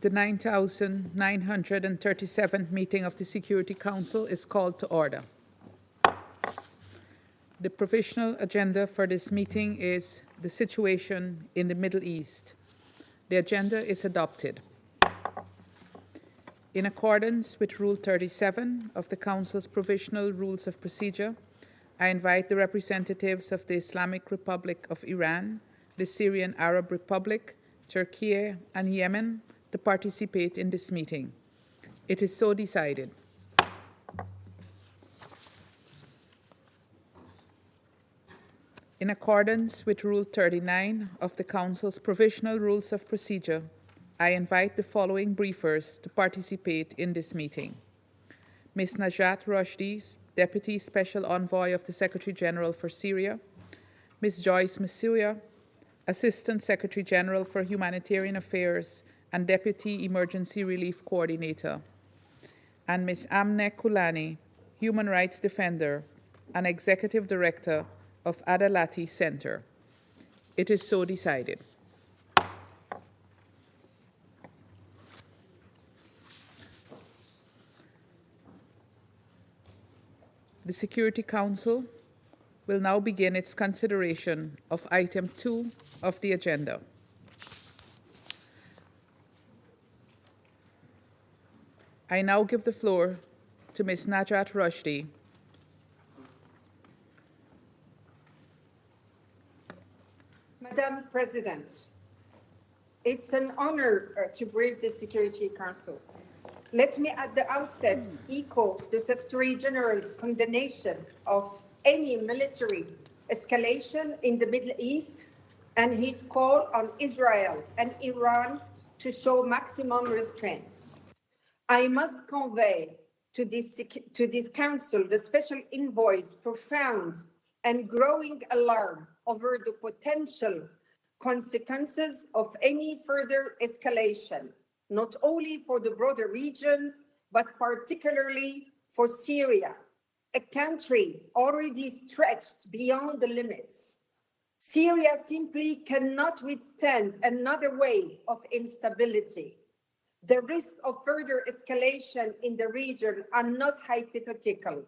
The 9,937th meeting of the Security Council is called to order. The provisional agenda for this meeting is the situation in the Middle East. The agenda is adopted. In accordance with Rule 37 of the Council's Provisional Rules of Procedure, I invite the representatives of the Islamic Republic of Iran, the Syrian Arab Republic, Turkey, and Yemen to participate in this meeting. It is so decided. In accordance with Rule 39 of the Council's Provisional Rules of Procedure, I invite the following briefers to participate in this meeting. Ms. Najat Rushdie, Deputy Special Envoy of the Secretary General for Syria, Ms. Joyce Msuya, Assistant Secretary General for Humanitarian Affairs and Deputy Emergency Relief Coordinator, and Ms. Amneh Khoulani, Human Rights Defender and Executive Director of Adalati Center. It is so decided. The Security Council will now begin its consideration of item 2 of the agenda. I now give the floor to Ms. Najat Rushdie. Madam President, it's an honor to brief the Security Council. Let me at the outset echo the Secretary General's condemnation of any military escalation in the Middle East and his call on Israel and Iran to show maximum restraint. I must convey to this Council the Special Envoy's profound and growing alarm over the potential consequences of any further escalation, not only for the broader region, but particularly for Syria, a country already stretched beyond the limits. Syria simply cannot withstand another wave of instability. The risks of further escalation in the region are not hypothetical.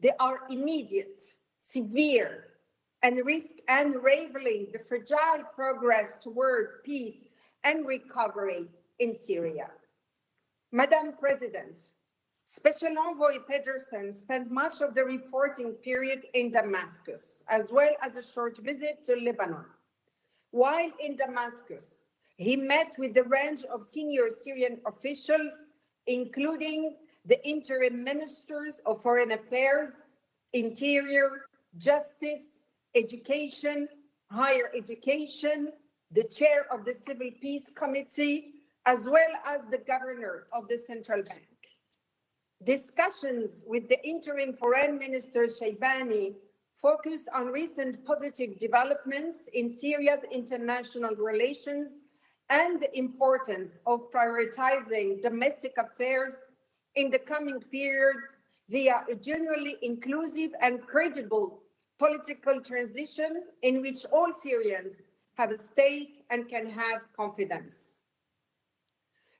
They are immediate, severe, and risk unraveling the fragile progress toward peace and recovery in Syria. Madam President, Special Envoy Pedersen spent much of the reporting period in Damascus, as well as a short visit to Lebanon. While in Damascus, he met with a range of senior Syrian officials, including the interim ministers of Foreign Affairs, Interior, Justice, Education, Higher Education, the chair of the Civil Peace Committee, as well as the governor of the central bank. Discussions with the interim foreign minister Shaybani focused on recent positive developments in Syria's international relations and the importance of prioritizing domestic affairs in the coming period via a genuinely inclusive and credible political transition in which all Syrians have a stake and can have confidence.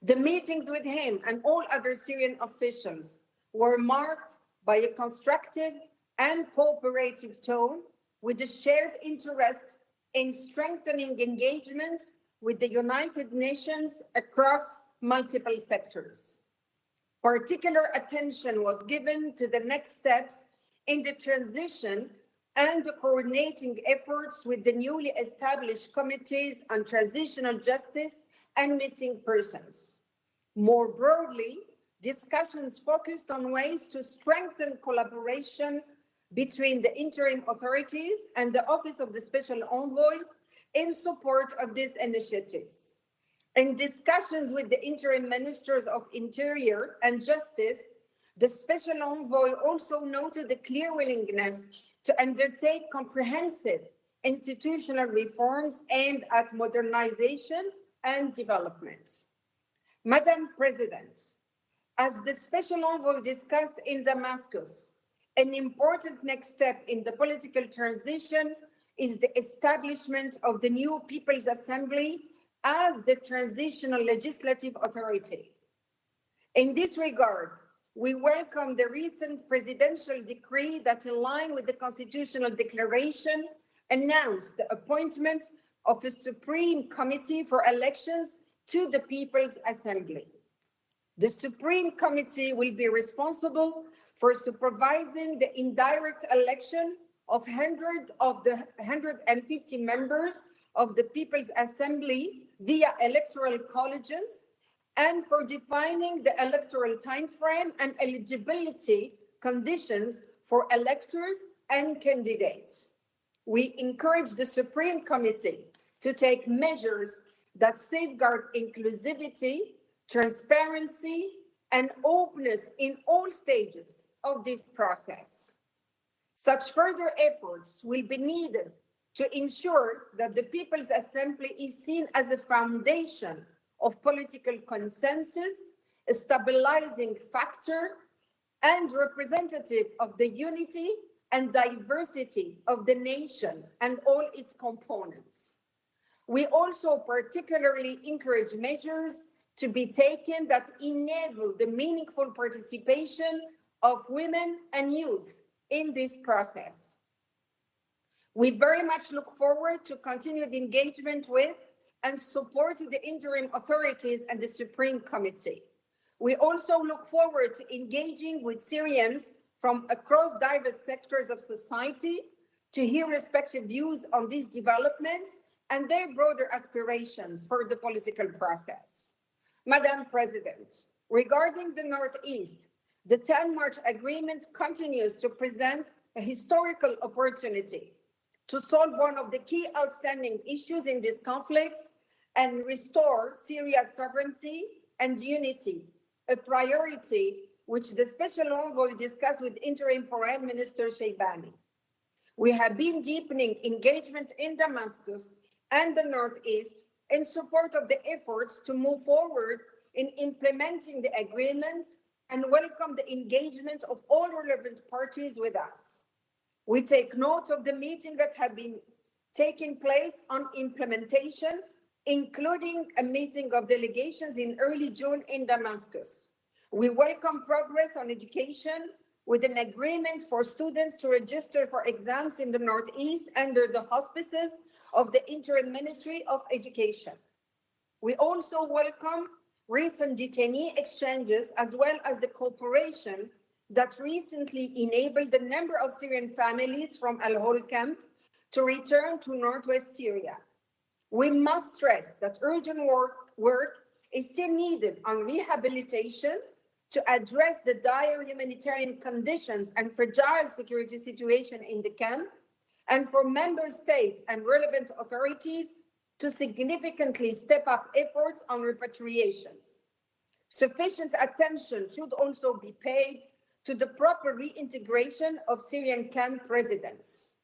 The meetings with him and all other Syrian officials were marked by a constructive and cooperative tone with a shared interest in strengthening engagement with the United Nations across multiple sectors. Particular attention was given to the next steps in the transition and the coordinating efforts with the newly established committees on transitional justice and missing persons. More broadly, discussions focused on ways to strengthen collaboration between the interim authorities and the Office of the Special Envoy in support of these initiatives. In discussions with the interim ministers of Interior and Justice, the Special Envoy also noted a clear willingness to undertake comprehensive institutional reforms aimed at modernization and development. Madam President, as the Special Envoy discussed in Damascus, an important next step in the political transition is the establishment of the new People's Assembly as the transitional legislative authority. In this regard, we welcome the recent presidential decree that, in line with the constitutional declaration, announced the appointment of a Supreme Committee for Elections to the People's Assembly. The Supreme Committee will be responsible for supervising the indirect election of 100 of the 150 members of the People's Assembly via electoral colleges, and for defining the electoral timeframe and eligibility conditions for electors and candidates. We encourage the Supreme Committee to take measures that safeguard inclusivity, transparency, and openness in all stages of this process. Such further efforts will be needed to ensure that the People's Assembly is seen as a foundation of political consensus, a stabilizing factor, and representative of the unity and diversity of the nation and all its components. We also particularly encourage measures to be taken that enable the meaningful participation of women and youth in this process. We very much look forward to continued engagement with and support the interim authorities and the Supreme Committee. We also look forward to engaging with Syrians from across diverse sectors of society to hear respective views on these developments and their broader aspirations for the political process. Madam President, regarding the Northeast, the 10 March agreement continues to present a historical opportunity to solve one of the key outstanding issues in this conflict and restore Syria's sovereignty and unity, a priority which the Special Envoy discussed with Interim Foreign Minister Shaybani. We have been deepening engagement in Damascus and the Northeast in support of the efforts to move forward in implementing the agreement and welcome the engagement of all relevant parties with us. We take note of the meetings that have been taking place on implementation, including a meeting of delegations in early June in Damascus. We welcome progress on education with an agreement for students to register for exams in the Northeast under the auspices of the Interim Ministry of Education. We also welcome recent detainee exchanges as well as the cooperation that recently enabled a number of Syrian families from Al-Hol camp to return to Northwest Syria. We must stress that urgent work is still needed on rehabilitation to address the dire humanitarian conditions and fragile security situation in the camp, and for member states and relevant authorities to significantly step up efforts on repatriations. Sufficient attention should also be paid to the proper reintegration of Syrian camp residents.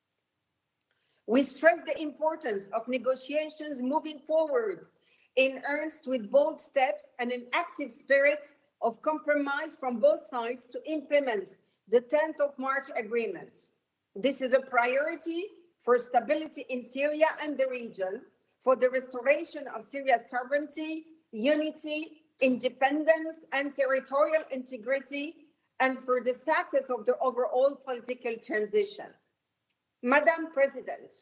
We stress the importance of negotiations moving forward in earnest with bold steps and an active spirit of compromise from both sides to implement the 10th of March agreement. This is a priority for stability in Syria and the region, for the restoration of Syria's sovereignty, unity, independence, and territorial integrity, and for the success of the overall political transition. Madam President,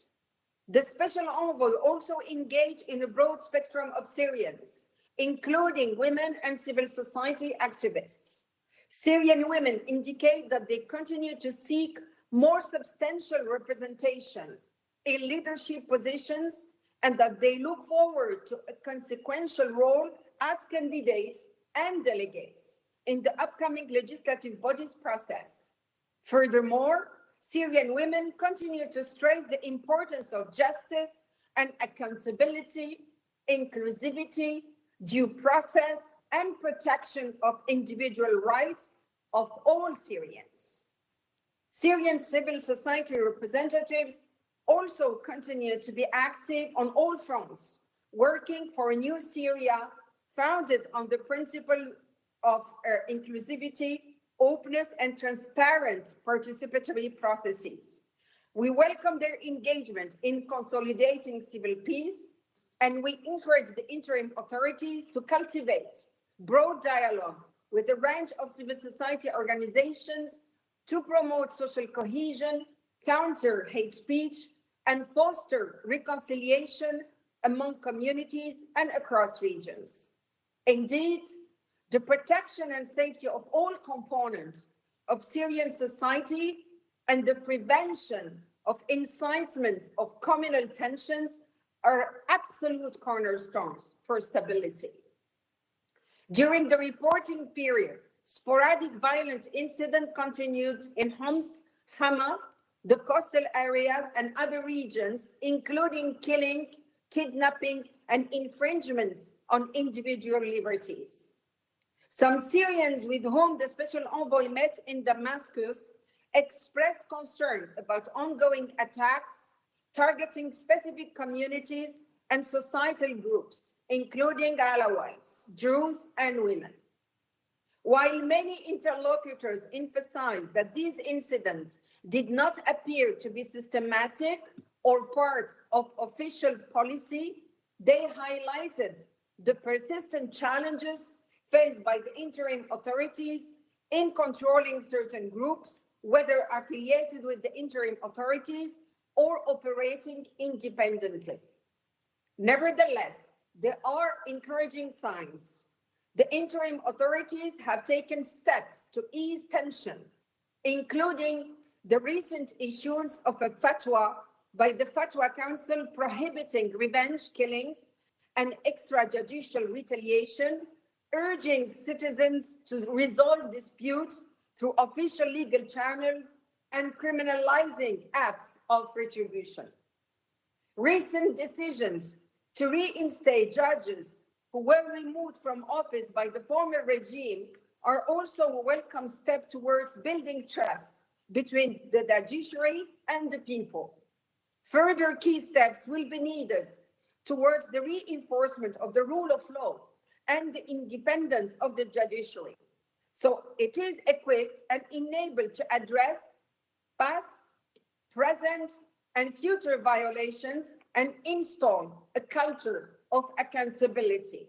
the Special Envoy also engaged in a broad spectrum of Syrians, including women and civil society activists. Syrian women indicate that they continue to seek more substantial representation in leadership positions and that they look forward to a consequential role as candidates and delegates in the upcoming legislative bodies process. Furthermore, Syrian women continue to stress the importance of justice and accountability, inclusivity, due process, and protection of individual rights of all Syrians. Syrian civil society representatives also continue to be active on all fronts, working for a new Syria founded on the principles of inclusivity, openness, and transparent participatory processes. We welcome their engagement in consolidating civil peace and we encourage the interim authorities to cultivate broad dialogue with a range of civil society organizations to promote social cohesion, counter hate speech, and foster reconciliation among communities and across regions. Indeed, the protection and safety of all components of Syrian society and the prevention of incitement of communal tensions are absolute cornerstones for stability. During the reporting period, sporadic violent incidents continued in Homs, Hama, the coastal areas, and other regions, including killing, kidnapping, and infringements on individual liberties. Some Syrians with whom the special envoy met in Damascus expressed concern about ongoing attacks targeting specific communities and societal groups, including Alawites, Jews, and women. While many interlocutors emphasized that these incidents did not appear to be systematic or part of official policy, they highlighted the persistent challenges faced by the interim authorities in controlling certain groups, whether affiliated with the interim authorities or operating independently. Nevertheless, there are encouraging signs. The interim authorities have taken steps to ease tension, including the recent issuance of a fatwa by the Fatwa Council prohibiting revenge killings and extrajudicial retaliation, urging citizens to resolve disputes through official legal channels and criminalizing acts of retribution. Recent decisions to reinstate judges who were removed from office by the former regime are also a welcome step towards building trust between the judiciary and the people. Further key steps will be needed towards the reinforcement of the rule of law and the independence of the judiciary, so it is equipped and enabled to address past, present, and future violations and install a culture of accountability.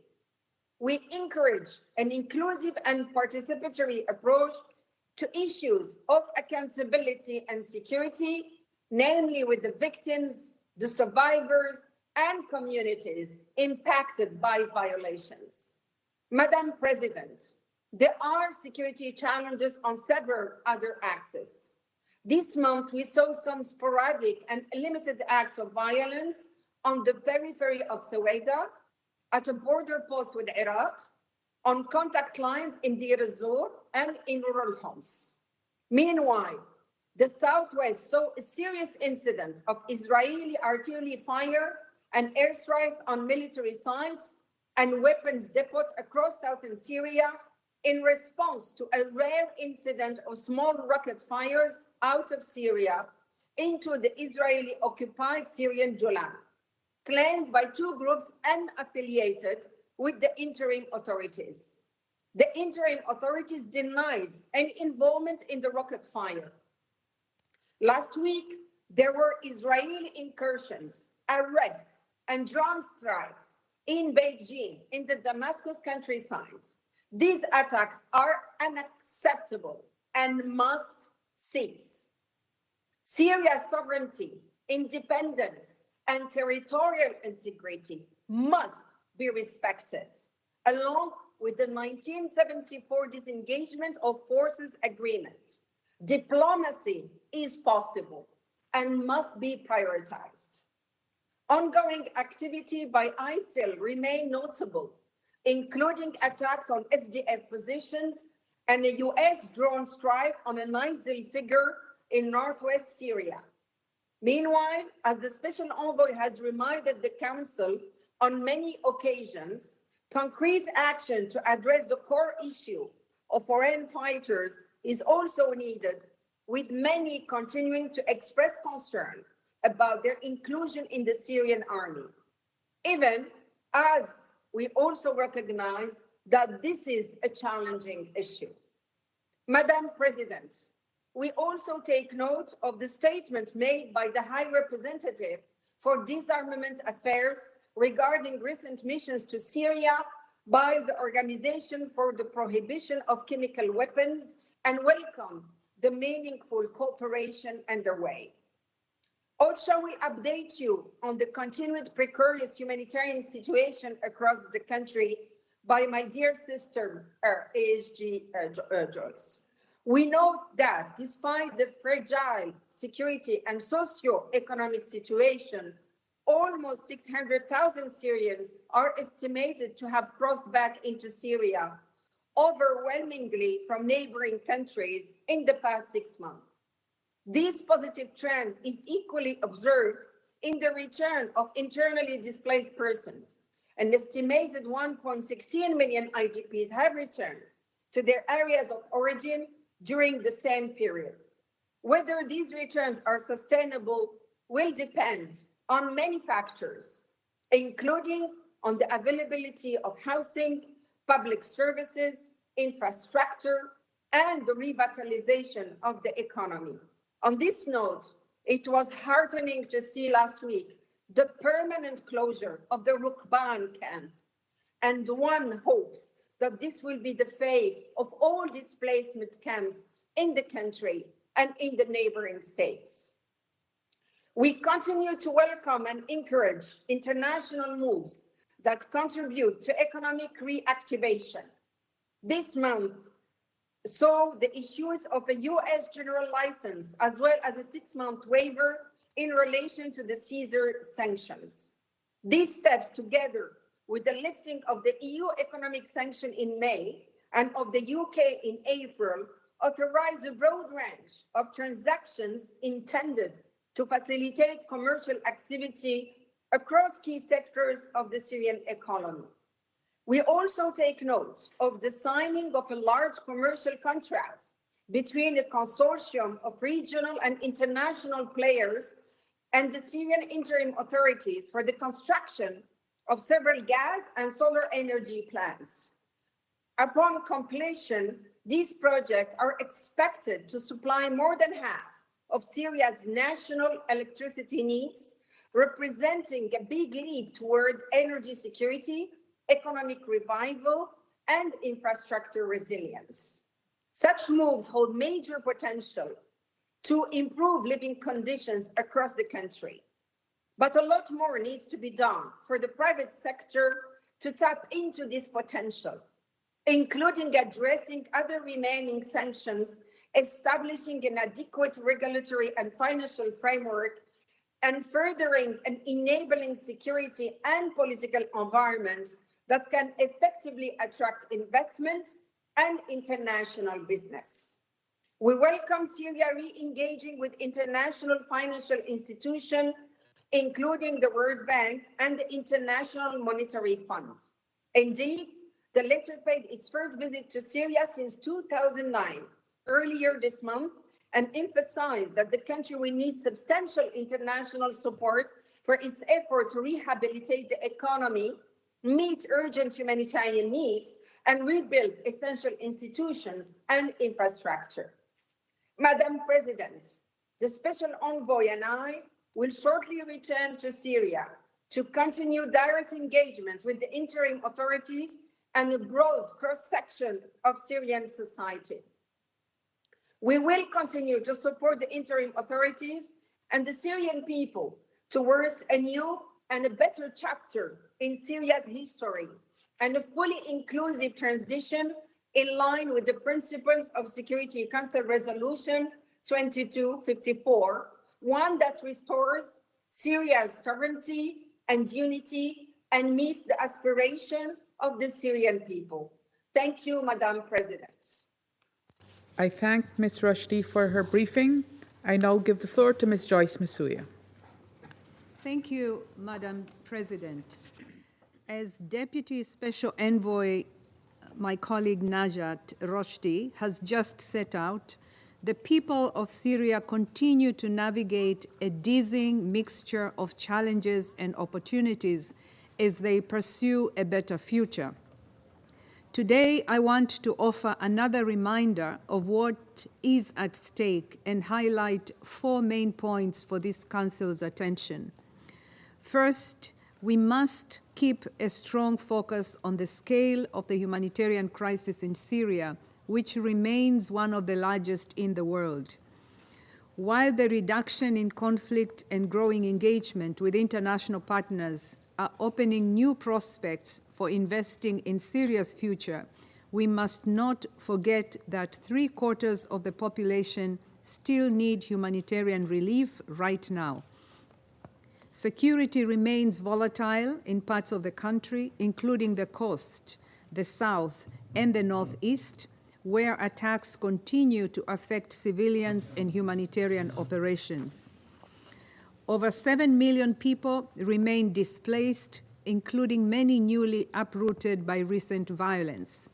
We encourage an inclusive and participatory approach to issues of accountability and security, namely with the victims, the survivors, and communities impacted by violations. Madam President, there are security challenges on several other axes. This month, we saw some sporadic and limited acts of violence on the periphery of Suwaida, at a border post with Iraq, on contact lines in Deir ez-Zor and in rural Homs. Meanwhile, the Southwest saw a serious incident of Israeli artillery fire and airstrikes on military sites and weapons depots across southern Syria in response to a rare incident of small rocket fires out of Syria into the Israeli-occupied Syrian Golan, claimed by two groups unaffiliated with the interim authorities. The interim authorities denied any involvement in the rocket fire. Last week, there were Israeli incursions, arrests, and drone strikes in Beijing, in the Damascus countryside. These attacks are unacceptable and must cease. Syria's sovereignty, independence, and territorial integrity must be respected, along with the 1974 disengagement of forces agreement. Diplomacy is possible and must be prioritized. Ongoing activity by ISIL remain notable, including attacks on SDF positions and a US drone strike on an ISIL figure in northwest Syria. Meanwhile, as the Special Envoy has reminded the Council on many occasions, concrete action to address the core issue of foreign fighters is also needed, with many continuing to express concern about their inclusion in the Syrian army, even as we also recognize that this is a challenging issue. Madam President, we also take note of the statement made by the High Representative for Disarmament Affairs, regarding recent missions to Syria by the Organization for the Prohibition of Chemical Weapons and welcome the meaningful cooperation underway. OCHA will update you on the continued precarious humanitarian situation across the country by my dear sister, ASG Joyce. We note that despite the fragile security and socio-economic situation, almost 600,000 Syrians are estimated to have crossed back into Syria, overwhelmingly from neighboring countries in the past 6 months. This positive trend is equally observed in the return of internally displaced persons. An estimated 1.16 million IDPs have returned to their areas of origin during the same period. Whether these returns are sustainable will depend on many factors, including on the availability of housing, public services, infrastructure, and the revitalization of the economy. On this note, it was heartening to see last week the permanent closure of the Rukban camp, and one hopes that this will be the fate of all displacement camps in the country and in the neighboring states. We continue to welcome and encourage international moves that contribute to economic reactivation. This month saw the issuance of a US general license as well as a 6-month waiver in relation to the Caesar sanctions. These steps, together with the lifting of the EU economic sanction in May and of the UK in April, authorize a broad range of transactions intended to facilitate commercial activity across key sectors of the Syrian economy. We also take note of the signing of a large commercial contract between a consortium of regional and international players and the Syrian interim authorities for the construction of several gas and solar energy plants. Upon completion, these projects are expected to supply more than half of Syria's national electricity needs, representing a big leap toward energy security, economic revival, and infrastructure resilience. Such moves hold major potential to improve living conditions across the country. But a lot more needs to be done for the private sector to tap into this potential, including addressing other remaining sanctions, establishing an adequate regulatory and financial framework, and furthering and enabling security and political environments that can effectively attract investment and international business. We welcome Syria re-engaging with international financial institutions, including the World Bank and the International Monetary Fund. Indeed, the latter paid its first visit to Syria since 2009, earlier this month, and emphasized that the country will need substantial international support for its effort to rehabilitate the economy, meet urgent humanitarian needs, and rebuild essential institutions and infrastructure. Madam President, the Special Envoy and I will shortly return to Syria to continue direct engagement with the interim authorities and a broad cross-section of Syrian society. We will continue to support the interim authorities and the Syrian people towards a new and a better chapter in Syria's history and a fully inclusive transition in line with the principles of Security Council Resolution 2254, one that restores Syria's sovereignty and unity and meets the aspiration of the Syrian people. Thank you, Madam President. I thank Ms. Rushdie for her briefing. I now give the floor to Ms. Joyce Msuya. Thank you, Madam President. As Deputy Special Envoy, my colleague Najat Rushdie has just set out, the people of Syria continue to navigate a dizzying mixture of challenges and opportunities as they pursue a better future. Today, I want to offer another reminder of what is at stake and highlight 4 main points for this Council's attention. First, We must keep a strong focus on the scale of the humanitarian crisis in Syria, which remains one of the largest in the world. While the reduction in conflict and growing engagement with international partners are opening new prospects for investing in Syria's future, we must not forget that 3/4 of the population still need humanitarian relief right now. Security remains volatile in parts of the country, including the coast, the south, and the northeast, where attacks continue to affect civilians and humanitarian operations. Over 7 million people remain displaced, including many newly uprooted by recent violence.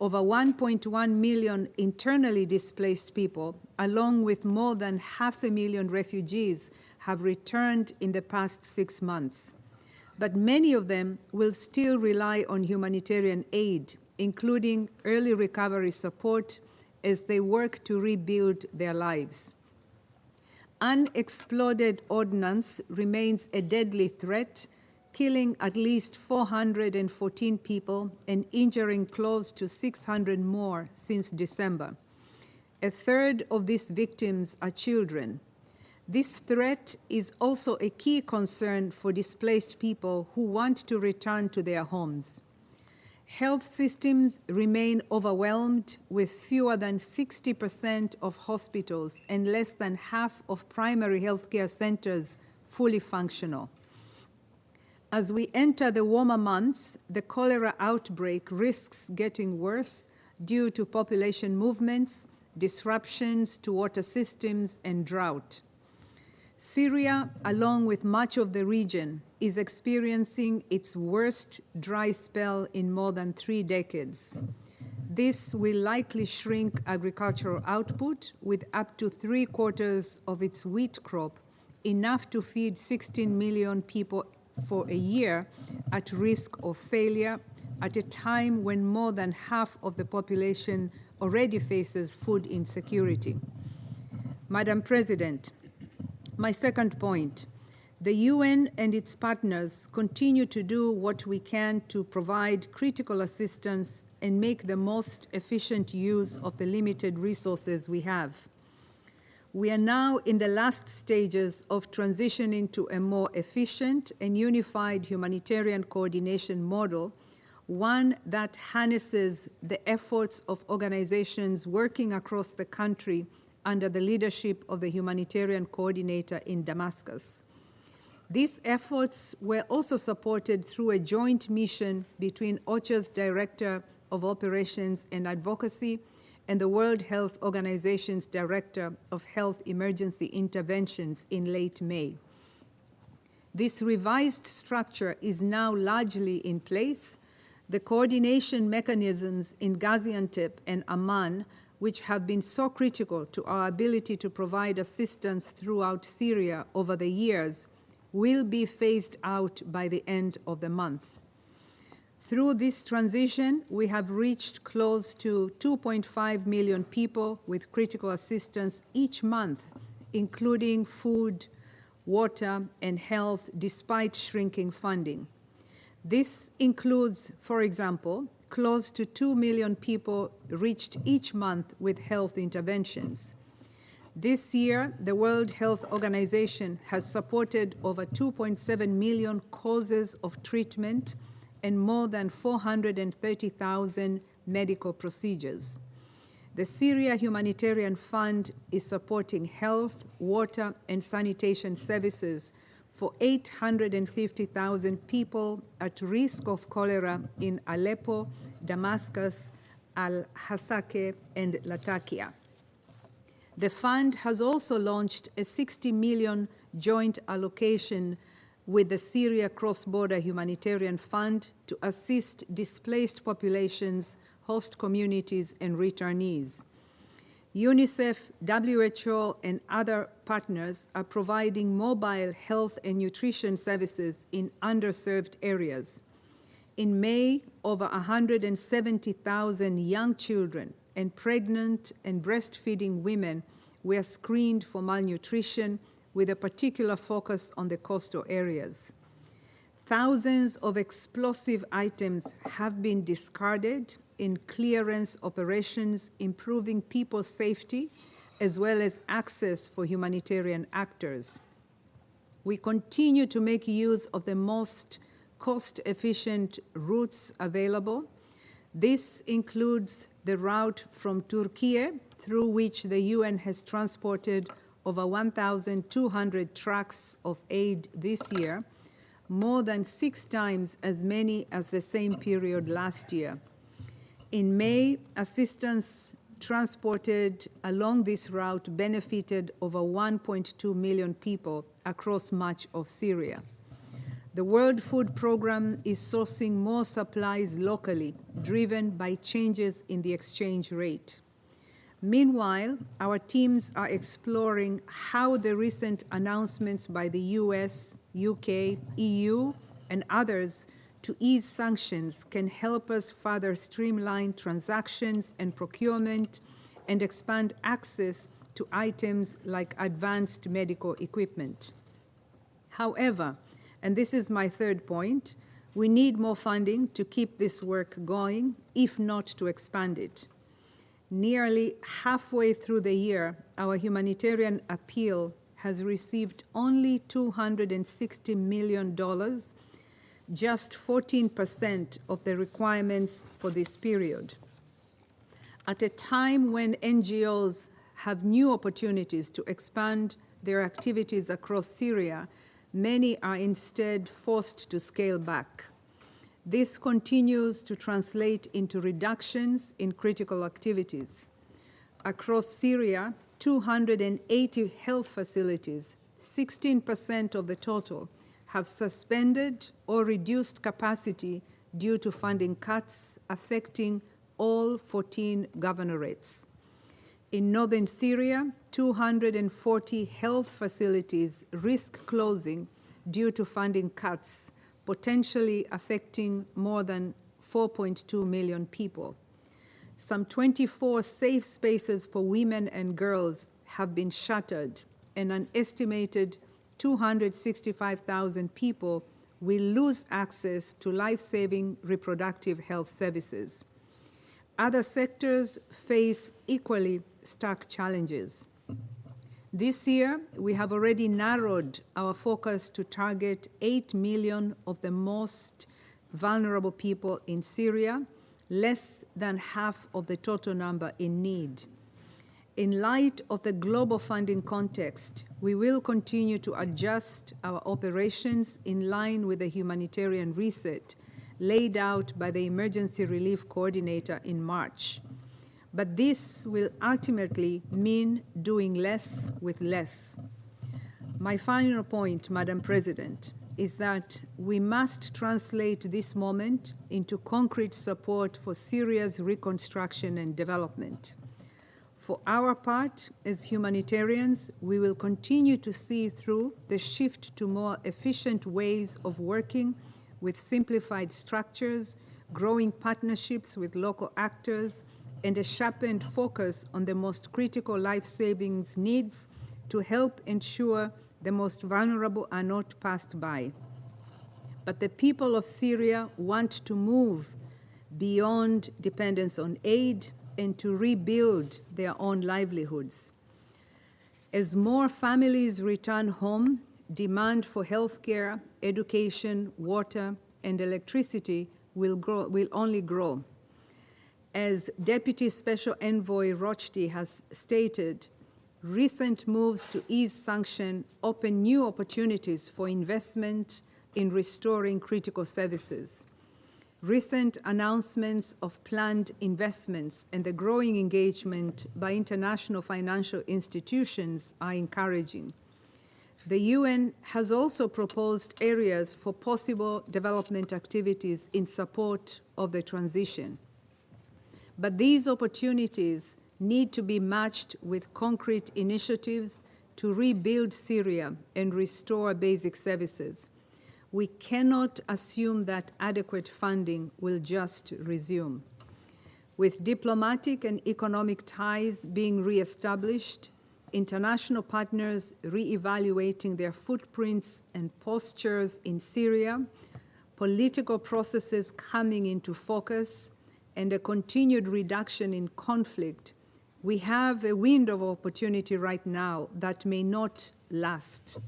Over 1.1 million internally displaced people, along with more than 500,000 refugees, have returned in the past 6 months. But many of them will still rely on humanitarian aid, including early recovery support, as they work to rebuild their lives. Unexploded ordnance remains a deadly threat, killing at least 414 people and injuring close to 600 more since December. A third of these victims are children. This threat is also a key concern for displaced people who want to return to their homes. Health systems remain overwhelmed, with fewer than 60% of hospitals and less than half of primary healthcare centers fully functional. As we enter the warmer months, the cholera outbreak risks getting worse due to population movements, disruptions to water systems, and drought. Syria, along with much of the region, is experiencing its worst dry spell in more than 3 decades. This will likely shrink agricultural output with up to 3/4 of its wheat crop, enough to feed 16 million people for a year, at risk of failure at a time when more than half of the population already faces food insecurity. Madam President, my second point, the UN and its partners continue to do what we can to provide critical assistance and make the most efficient use of the limited resources we have. We are now in the last stages of transitioning to a more efficient and unified humanitarian coordination model, one that harnesses the efforts of organizations working across the country under the leadership of the humanitarian coordinator in Damascus. These efforts were also supported through a joint mission between OCHA's Director of Operations and Advocacy and the World Health Organization's Director of Health Emergency Interventions in late May. This revised structure is now largely in place. The coordination mechanisms in Gaziantep and Amman, which have been so critical to our ability to provide assistance throughout Syria over the years, will be phased out by the end of the month. Through this transition, we have reached close to 2.5 million people with critical assistance each month, including food, water, and health, despite shrinking funding. This includes, for example, close to 2 million people reached each month with health interventions. This year, the World Health Organization has supported over 2.7 million causes of treatment and more than 430,000 medical procedures. The Syria Humanitarian Fund is supporting health, water, and sanitation services for 850,000 people at risk of cholera in Aleppo, Damascus, Al-Hasake, and Latakia. The fund has also launched a 60 million joint allocation with the Syria Cross-Border Humanitarian Fund to assist displaced populations, host communities, and returnees. UNICEF, WHO, and other partners are providing mobile health and nutrition services in underserved areas. In May, over 170,000 young children and pregnant and breastfeeding women were screened for malnutrition, with a particular focus on the coastal areas. Thousands of explosive items have been discarded in clearance operations, improving people's safety as well as access for humanitarian actors. We continue to make use of the most cost-efficient routes available. This includes the route from Turkey, through which the UN has transported over 1,200 trucks of aid this year, more than 6 times as many as the same period last year. In May, assistance transported along this route benefited over 1.2 million people across much of Syria. The World Food Programme is sourcing more supplies locally, driven by changes in the exchange rate. Meanwhile, our teams are exploring how the recent announcements by the US, UK, EU, and others to ease sanctions can help us further streamline transactions and procurement and expand access to items like advanced medical equipment. However, and this is my third point, we need more funding to keep this work going, if not to expand it. Nearly halfway through the year, our humanitarian appeal has received only $260 million, just 14% of the requirements for this period. At a time when NGOs have new opportunities to expand their activities across Syria, many are instead forced to scale back. This continues to translate into reductions in critical activities. Across Syria, 280 health facilities, 16% of the total, have suspended or reduced capacity due to funding cuts affecting all 14 governorates. In northern Syria, 240 health facilities risk closing due to funding cuts, potentially affecting more than 4.2 million people. Some 24 safe spaces for women and girls have been shuttered, and an estimated 265,000 people will lose access to life-saving reproductive health services. Other sectors face equally stark challenges. This year, we have already narrowed our focus to target 8 million of the most vulnerable people in Syria, less than half of the total number in need. In light of the global funding context, we will continue to adjust our operations in line with the humanitarian reset laid out by the Emergency Relief Coordinator in March. But this will ultimately mean doing less with less. My final point, Madam President, is that we must translate this moment into concrete support for Syria's reconstruction and development. For our part, as humanitarians, we will continue to see through the shift to more efficient ways of working with simplified structures, growing partnerships with local actors, and a sharpened focus on the most critical life savings needs to help ensure the most vulnerable are not passed by. But the people of Syria want to move beyond dependence on aid and to rebuild their own livelihoods. As more families return home, demand for healthcare, education, water, and electricity will only grow. As Deputy Special Envoy Rochdi has stated, recent moves to ease sanction open new opportunities for investment in restoring critical services. Recent announcements of planned investments and the growing engagement by international financial institutions are encouraging. The UN has also proposed areas for possible development activities in support of the transition. But these opportunities need to be matched with concrete initiatives to rebuild Syria and restore basic services. We cannot assume that adequate funding will just resume. With diplomatic and economic ties being reestablished, international partners reevaluating their footprints and postures in Syria, political processes coming into focus, and a continued reduction in conflict, we have a window of opportunity right now that may not last.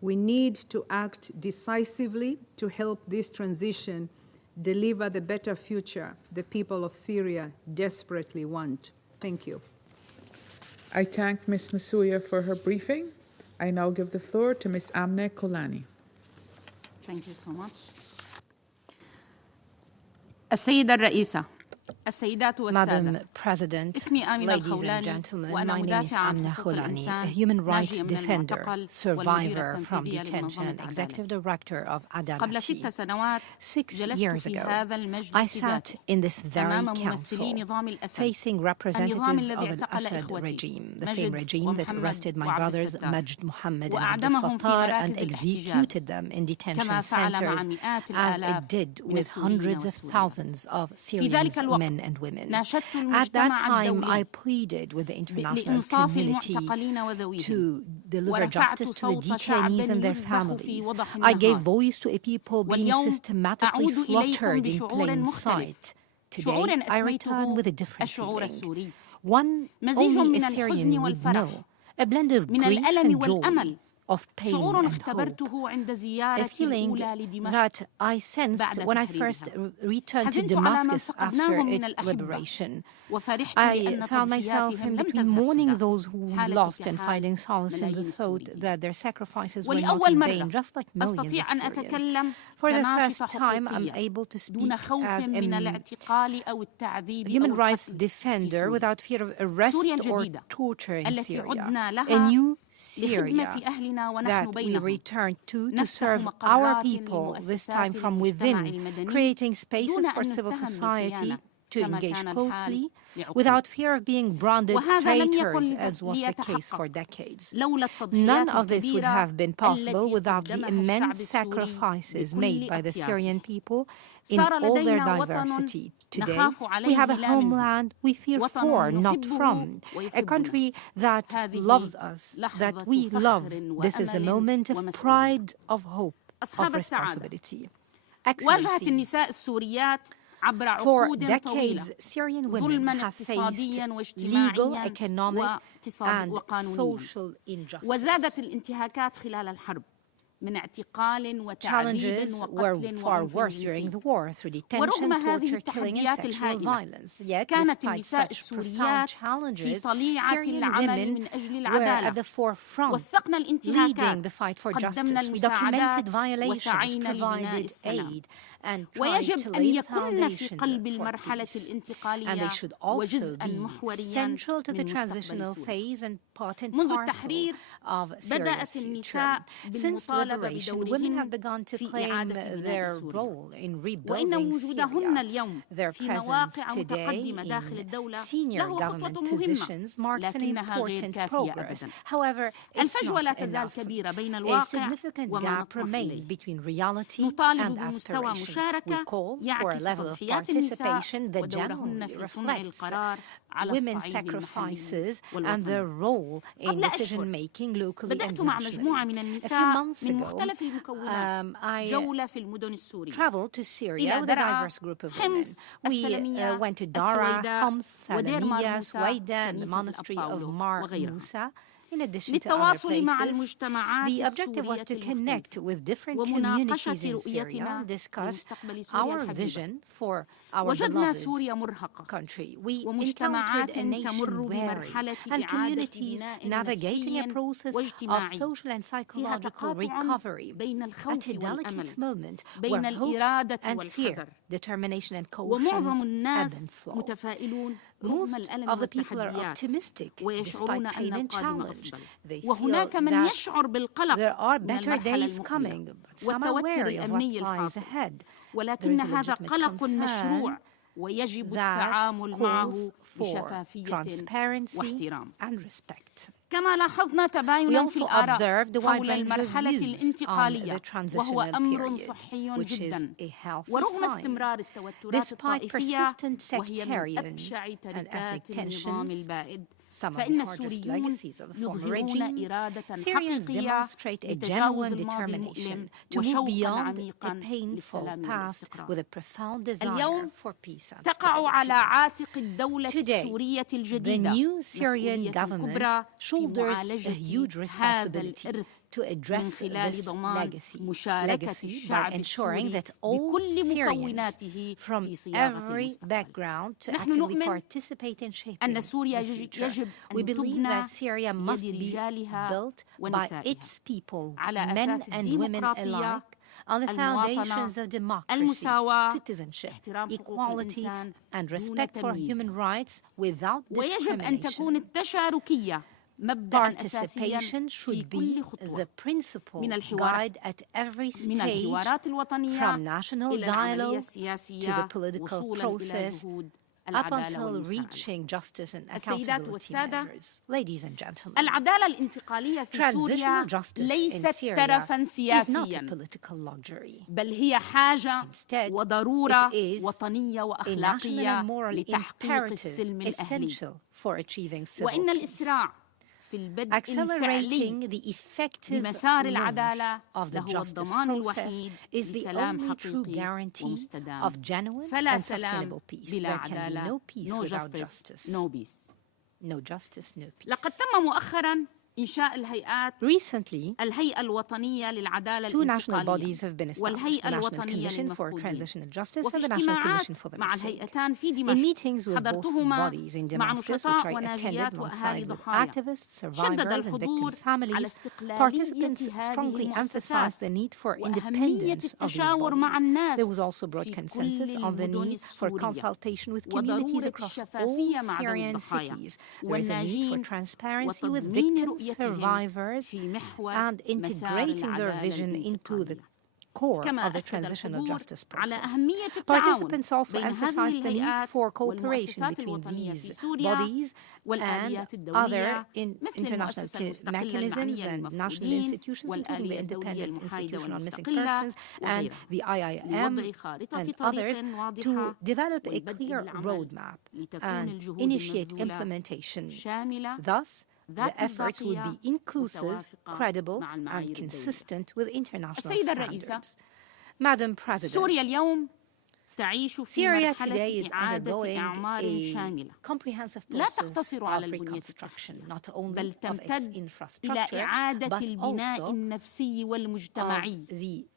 We need to act decisively to help this transition deliver the better future the people of Syria desperately want. Thank you. I thank Ms. Msuya for her briefing. I now give the floor to Ms. Amneh Khoulani. Thank you so much. السيدة الرئيسة السيدات والسادة Madam President, اسمي آمنة ladies and الخولاني gentlemen, وأنا my name is مدافعة عن Amneh حقوق Khoulani, a الإنسان human rights ناجية من defender, المعتقل والمدير survivor from التنفيذي detention and لمنظمة executive عدالة. director of قبل 6 Adalati. سنوات 6 جلست years في ago, هذا المجلس I sat in this very أمام council ممثلي نظام الأسد facing النظام representatives الذي of an اعتقل Assad إخوتي regime, the same مجد regime that ومحمد arrested my وعبد brothers الستار Majd Mohammed and Abdel وأعدمهم في Sattar مراكز and الاحتجاز executed them in كما detention فعل مع centers مئات as الآلاف it did من with السوريين hundreds of والسوريات. thousands of في ذلك Syrians, الوقت men and women. ناشدت At that المجتمع time, I الدولي pleaded with the international لإنصاف community المعتقلين وذويهم to deliver ورفعت justice to the صوت شعب detainees and their يذبح في families. وضح I gave النهار voice to a people being واليوم systematically أعود إليكم slaughtered in بشعور plain مختلف sight. شعور Today, I return أسميته with a different الشعور feeling. السوري One مزيج only من a الحزن Syrian would والفرح know, a blend of من grief الألم and joy, والأمل of pain شعور and hope. اختبرته عند A زيارتي feeling الأولى لدمشق that I sensed when I first returned to حزنت على من Damascus after فقدناهم من its الأحبة liberation. وفرحت I بأن found myself تضحياتهم in لم between تذهب mourning سدى those who we حالتي lost and كحال finding solace in the ملايين thought السوريين that their sacrifices were not ولأول in مرة vain, just like millions of أستطيع أن Syrians. أتكلم For the كناشطة first time, I'm حقوقية able to speak دون خوف as من a الاعتقال أو التعذيب human أو rights القتل في defender سوريا. without fear of arrest سوريا or الجديدة torture in التي Syria. عدنا A لها new Syria لخدمة أهلنا ونحن that we بينهم return to نفتح serve our مقرات people, this time لمؤسسات from المجتمع within, المدني creating دون spaces for أن civil نتهم society بالخيانة to كما engage كان الحال closely لعقود. without fear of being branded وهذا لم traitors, يكن as was the case for ليتحقق decades. لولا None التضحيات of this would الكبيرة have been possible التي without the قدمها immense الشعب السوري sacrifices بكل made by the أطيافه. Syrian people in صار all their لدينا وطن diversity. Today, نخاف we عليه have a لا منه. homeland we fear وطن for, not نحبه from. A ويحبنا. country that هذه loves us, لحظة that we فخر love. This is a وأمل moment of ومسؤولية. pride, of hope, أصحاب of السعادة. responsibility. واجهت Excellencies, النساء السوريات عبر for عقود decades, طويلة Syrian women ظلما have faced اقتصاديا legal, واجتماعيا economic, and وقانونيا social injustice. وزادت الانتهاكات خلال الحرب من اعتقال وتعذيب Challenges were وقتل far وعنف worse during جنسي the war through detention, ورغم هذه torture, killing, and التحديات sexual الهائلة violence. Yet, كانت despite النساء such profound السوريات في challenges, طليعة Syrian العمل women من أجل were at العدالة the forefront, وثقنا leading الانتهاكات the fight for قدمنا justice. We documented المساعدات violations, وسعينا لبناء provided السلام aid, and tried to ويجب أن lay the يكون في foundations قلب for المرحلة peace. And they الانتقالية should also وجزءا be محوريا central to the من مستقبل transitional سوريا. phase and part and منذ parcel التحرير of بدأت Syria's النساء future. Since بالمطالبة liberation, women have بدورهن begun to في claim إعادة بناء their سوريا role in وإن rebuilding وجودهن Syria. اليوم Their في presence مواقع today متقدمة داخل in الدولة senior له government خطوة مهمة positions marks an لكنها غير important كافية progress. أبدا However, it's الفجوة لا not تزال enough. كبيرة بين A الواقع significant وما gap نطمح remains إليه between reality نطالب and بمستوى aspiration. We مشاركة call for a يعكس level of تضحيات النساء participation that ودورهن generally في صنع reflects القرار على women's الصعيد المحلي sacrifices and والوطني. their role in قبل أشهر decision-making locally and بدأت مع مجموعة من nationally. A few النساء months من ago, مختلف المكونات I جولة في المدن السورية traveled to Syria إلى with a درعا diverse group of women. حمص We السلمية went to Dara, السويداء Homs, ودير مار Salamiyya, موسى Suwaida, and the كنيسة monastery الأب of باولو Mar وغيرها Musa, in addition to other للتواصل مع places. المجتمعات The objective was السورية to connect المختلفة with different ومناقشة communities in Syria رؤيتنا and discuss لمستقبل سوريا our الحبيبة vision for our وجدنا beloved سوريا مرهقة country. We ومجتمعات encountered a nation تمر weary بمرحلة and إعادة communities بناء navigating a نفسي process of واجتماعي social and فيها psychological تقاطع recovery بين at الخوف a والأمل delicate moment بين where hope الإرادة and fear, والحذر determination and caution ومعظم ebb الناس and flow. متفائلون رغم Most الألم of the people are والتحديات optimistic ويشعرون despite أن pain and القادم challenge. أفضل They feel وهناك من that يشعر بالقلق there are من better المرحلة days coming, المقبلة but some are والتوتر wary of what الأمني lies الحاصل ahead. There is ولكن a هذا legitimate قلق مشروع concern ويجب that التعامل معه calls for بشفافية transparency واحترام and respect. كما لاحظنا We تباينا في also الآراء observed the wide حول range of المرحلة views on الانتقالية the وهو transitional أمر period, صحي which is جدا a healthy ورغم sign. استمرار التوترات Despite الطائفية persistent وهي من sectarian أبشع and تركات ethnic النظام tensions, البائد some of فإن the hardest السوريون legacies of the former يظهرون regime, إرادة Syrians حقيقية demonstrate a لتجاوز genuine الماضي المؤلم determination to move وشوقا beyond a عميقا painful للسلام past والاستقرار. with a profound desire اليوم for peace and تقع على stability. عاتق الدولة Today, السورية the الجديدة new Syrian مسؤولية government كبرى في shoulders a معالجة huge هذا responsibility الإرث to من address خلال this ضمان مشاركة legacy by الشعب ensuring السوري that all بكل Syrians مكوناته from في صياغة every المستقبل. background to نحن actively نؤمن participate in shaping أن سوريا the future. يجب We أن believe تبنى that Syria must بيد be رجالها built by ونسائها its people, على men أساس and women الديمقراطية، alike, on the foundations of democracy, المساواة، citizenship, احترام حقوق equality, الإنسان and دون respect for تمييز. human rights without ويجب أن تكون discrimination. التشاركية مبدأ أساسيا Participation في should كل be خطوة the principal من الحوارات guide at every من stage, الحوارات الوطنية from national إلى العملية dialogue to السياسية the political وصولا إلى process, جهود up العدالة until والمساعدة. reaching justice and السيدات accountability والسادة، measures. Ladies and gentlemen, العدالة الانتقالية في سوريا transitional justice in ليست Syria ترفا is not a سياسيا، political luxury. بل هي حاجة Instead, وضرورة it is وطنية a national وأخلاقية and moral لتحقيق imperative السلم الأهلي. essential for achieving civil وإن peace. الإسراع في البدء الفعلي Accelerating the effective بمسار launch العدالة of the لهو justice الضمان process الوحيد is the لسلام only true حقيقي guarantee ومستدام. of genuine فلا and سلام sustainable peace. بلا There can be عدالة. no peace No without justice, justice. no peace. No justice, no peace. لقد تم مؤخرا إنشاء الهيئات Recently, الهيئة الوطنية للعدالة two national الانتقالية bodies have been established, والهيئة the National الوطنية Commission for للمفقودين. Transitional Justice وفي and the National اجتماعات Commission for the مع Missing. الهيئتان في In دمشق meetings with both حضرتهما bodies in مع Damascus, which نشطاء I attended وناجيات وأهالي alongside with ضحايا، activists, شدد survivors, and الحضور victims' على families, استقلالية participants هذه strongly المؤسسات emphasized the need for وأهمية independence of these التشاور مع bodies. الناس There was also broad في consensus كل on the المدن need for السورية consultation with communities وضرورة across all الشفافية مع ذوي Syrian الضحايا cities. There is a need for والناجين transparency with وتضمين victims, رؤيتهم survivors, في محور and مسار integrating their العدالة vision into the الانتقالية. core كما of the أكد transitional الحضور justice على process. أهمية التعاون Participants also بين هذه emphasized the need الهيئات for cooperation والمؤسسات between الوطنية في these سوريا bodies والآليات and الدولية other مثل international المؤسسة المستقلة mechanisms المعنية and national للمفقودين institutions, including the والآلية الدولية Independent المحايدة Institution on Missing والمستقلة Persons and وغيرها the IIM لوضع خارطة and طريق others واضحة to develop a والبدء clear بالعمل roadmap لتكون and الجهود initiate المبذولة implementation. شاملة Thus, the ذات efforts would be مصداقية inclusive, متوافقة credible, مع and المعايير الدولية. consistent with international السيدة الرئيسة، standards. Madam President, سوريا اليوم تعيش في Syria today مرحلة is إعادة undergoing أعمار a شاملة comprehensive لا process تقتصر على of البنية reconstruction, التحتية not only بل of its تمتد إلى infrastructure, إعادة but البناء also النفسي of والمجتمعي. the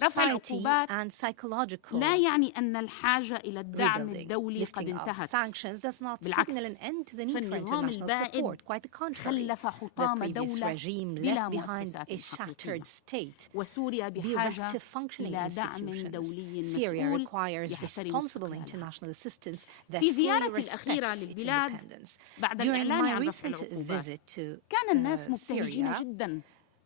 رفع society العقوبات and psychological لا يعني أن الحاجة إلى الدعم rebuilding. الدولي قد Lifting of انتهت. sanctions does not بالعكس، signal an end to the need for فالنظام international البائد support. Quite the contrary. خلف The حطام previous دولة regime بلا left behind مؤسسات a حقيقية. shattered state, وسوريا بحاجة bereft of functioning إلى دعم institutions. دولي Syria مسؤول requires يحترم responsible استقلالها. international assistance that في fully زيارتي الأخيرة respects its للبلاد independence. بعد During الإعلان my عن رفع recent العقوبات visit to كان الناس مبتهجين Syria, جدا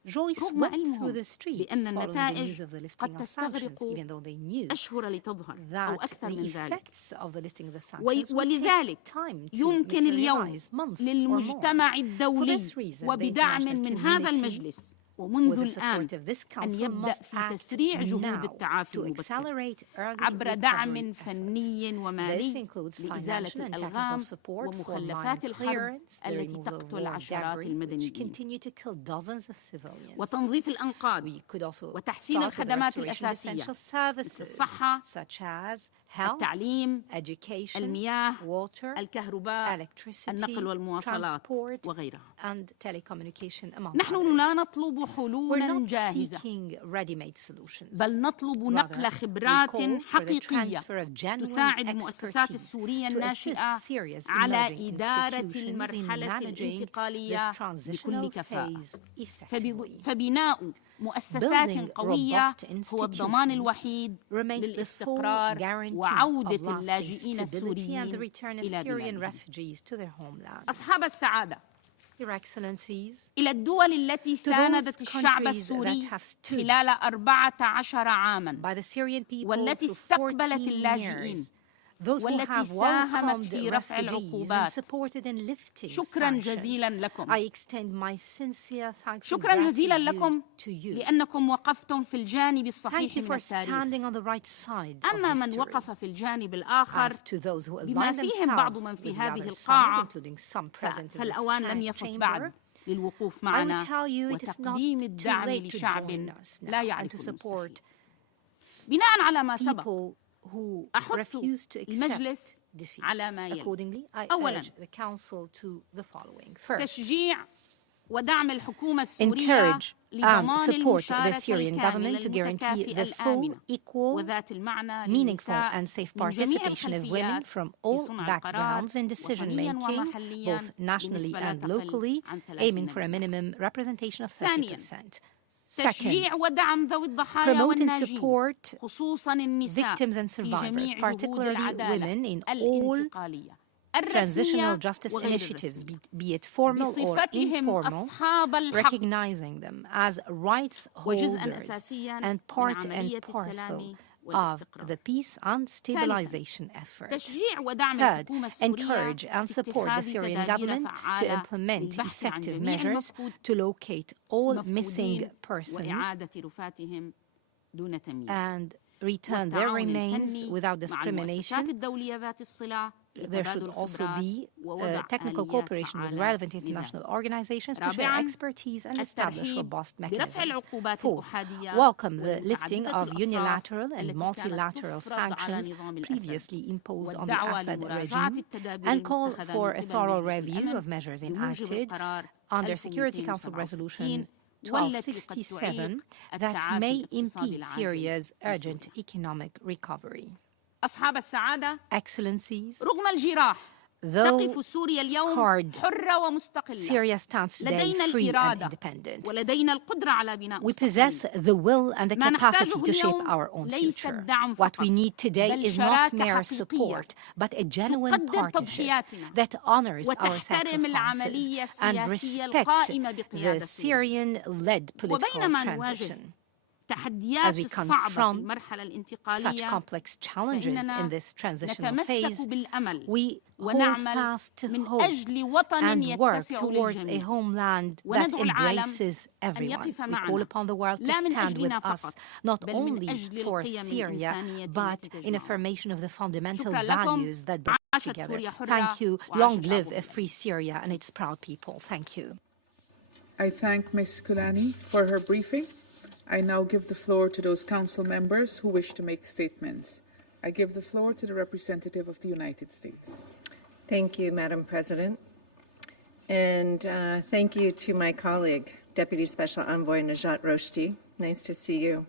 Joyce رغم went through علمهم the streets بأن following the النتائج news of the lifting قد of sanctions, تستغرق even though they knew أشهر لتظهر أو that أكثر the من ذلك. effects of the lifting of the sanctions would ولذلك take time to يمكن اليوم materialize, months or more. للمجتمع For الدولي this reason, the وبدعم international من هذا community, المجلس ومنذ with the الآن support of this أن council, يبدأ must في act تسريع جهود now التعافي to المبكر accelerate early عبر دعم recovery efforts. فني This ومالي includes لإزالة financial and technical الألغام support for mine ومخلفات الحرب clearance, the التي removal of تقتل war عشرات debris, which المدنيين continue to kill dozens of civilians. وتنظيف الأنقاض We could also وتحسين start with the الخدمات restoration of الأساسية essential services الصحة، such as health, التعليم، education, المياه، water, الكهرباء، electricity, النقل والمواصلات transport, وغيرها. and telecommunication, among نحن others. لا نطلب We're حلولا not جاهزة seeking ready-made solutions. بل نطلب نقل Rather, خبرات we call for the حقيقية transfer of genuine تساعد المؤسسات expertise السورية to الناشئة assist Syria's على emerging إدارة institutions in المرحلة managing الانتقالية this بكل transitional كفاءة. phase effectively. فبناء مؤسسات Building قوية robust هو الضمان institutions الوحيد remains the sole للاستقرار guarantee وعودة of lasting اللاجئين stability and the السوريين return of إلى Syrian بلادهم. refugees to their homeland. أصحاب السعادة، Your Excellencies, إلى الدول التي ساندت الشعب countries السوري that have stood خلال 14 عاماً by the Syrian people والتي for استقبلت 14 اللاجئين years, those who والتي have ساهمت welcomed في رفع refugees and العقوبات. supported in lifting شكرا sanctions. جزيلا لكم. I extend my sincere thanks and شكرا جزيلا gratitude لكم to you. لأنكم وقفتم في الجانب Thank الصحيح you من for التاريخ. standing on the right side of أما من history. وقف في الجانب الآخر As to those who بما align فيهم بعض themselves من with في the هذه other side, القاعة including some present in this فالأوان لم يفت chamber, بعد للوقوف I would معنا tell you it is not وتقديم too الدعم late to لشعب join us لا now and يعرف to المستحيل. support بناء على ما سبق people who أحث refuse to accept المجلس defeat. على ما يلي. Accordingly, I أولاً urge the Council to the following. First, تشجيع ودعم الحكومة السورية encourage and لضمان support the المشاركة Syrian الكاملة government to guarantee المتكافئة the full, الآمنة equal, وذات المعنى meaningful للنساء and safe من جميع participation of women الخلفيات from في all صنع القرار backgrounds in decision وطنيا making, ومحليا both nationally بنسبة لا and تقل locally, عن aiming for a 30%. minimum representation of ثانياً 30%. Second, تشجيع ودعم ذوي الضحايا promote and والناجين support خصوصا النساء victims and في survivors, جميع جهود particularly العدالة women, in all الانتقالية transitional الرسمية justice وغير initiatives, الرسمية be it formal or بصفتهم informal, أصحاب الحق recognizing them as rights وجزءا holders أساسيا and من part عملية and parcel السلام of والاستقرار. the peace and stabilization effort. تشجيع ودعم Third, الحكومة السورية encourage and support the اتخاذ Syrian تدابير government to فعالة implement للبحث عن effective جميع measures to locate all missing المفقودين persons وإعادة رفاتهم دون تمييز and return their والتعاون remains الفني without مع المؤسسات discrimination. الدولية ذات الصلة There should لتبادل also الخبرات be ووضع technical آليات cooperation with فعالة relevant international لذلك. organizations to share رابعاً expertise and establish الترحيب robust برفع mechanisms. العقوبات Fourth, الأحادية welcome the lifting والمتعددة of الأطراف unilateral and التي كانت multilateral تفرض على sanctions نظام الأسد previously imposed on the والدعوة Assad لمراجعة regime التدابير and call المتخذة for من a قبل thorough مجلس review الأمن of measures بموجب enacted القرار under Security Council Resolution 1267 that may impede Syria's urgent economic recovery. أصحاب السعادة Excellencies, رغم الجراح though تقف سوريا اليوم scarred, حرة ومستقلة Syria stands today لدينا free and الإرادة independent. ولدينا القدرة على بناء We possess مستقبلنا. the will and the ما capacity نحتاجه to shape اليوم our own ليس future. الدعم What we فقط need today بل is not شراكة mere حقيقية support, but a genuine تقدر partnership تضحياتنا that honors our وتحترم sacrifices العملية and السياسية respect القائمة the بقيادة سوريا. Syrian-led political وبينما نواجه transition. As التحديات we الصعبة في confront المرحلة such الانتقالية complex challenges in فإننا this transitional نتمسك phase, بالأمل we hold ونعمل fast to من hope أجل وطن and work يتسع towards a للجميع homeland that وندعو العالم embraces أن everyone. يقف We معنا call upon the world to لا من stand with أجلنا us, فقط not بل من only أجل for القيم Syria, الإنسانية but التي in تجمعنا. affirmation of the fundamental شكرا لكم. values that bind us عاشت together. سوريا حرة Thank you. وعاش Long شعب live a بلادنا. free Syria and its proud people. Thank you. I thank Ms. Khoulani for her briefing. I now give the floor to those council members who wish to make statements. I give the floor to the representative of the United States. Thank you, Madam President. And thank you to my colleague, Deputy Special Envoy Najat Roshdi. Nice to see you.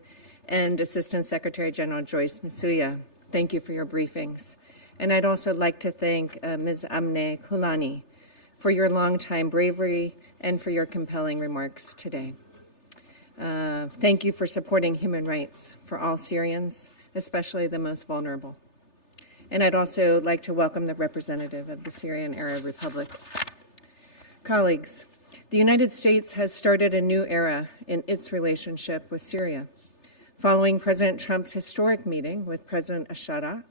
And Assistant Secretary General Joyce Msuya. Thank you for your briefings. And I'd also like to thank Ms. Amneh Khoulani for your longtime bravery and for your compelling remarks today. Thank you for supporting human rights for all Syrians, especially the most vulnerable. And I'd also like to welcome the representative of the Syrian Arab Republic. Colleagues, the United States has started a new era in its relationship with Syria. Following President Trump's historic meeting with President Assad,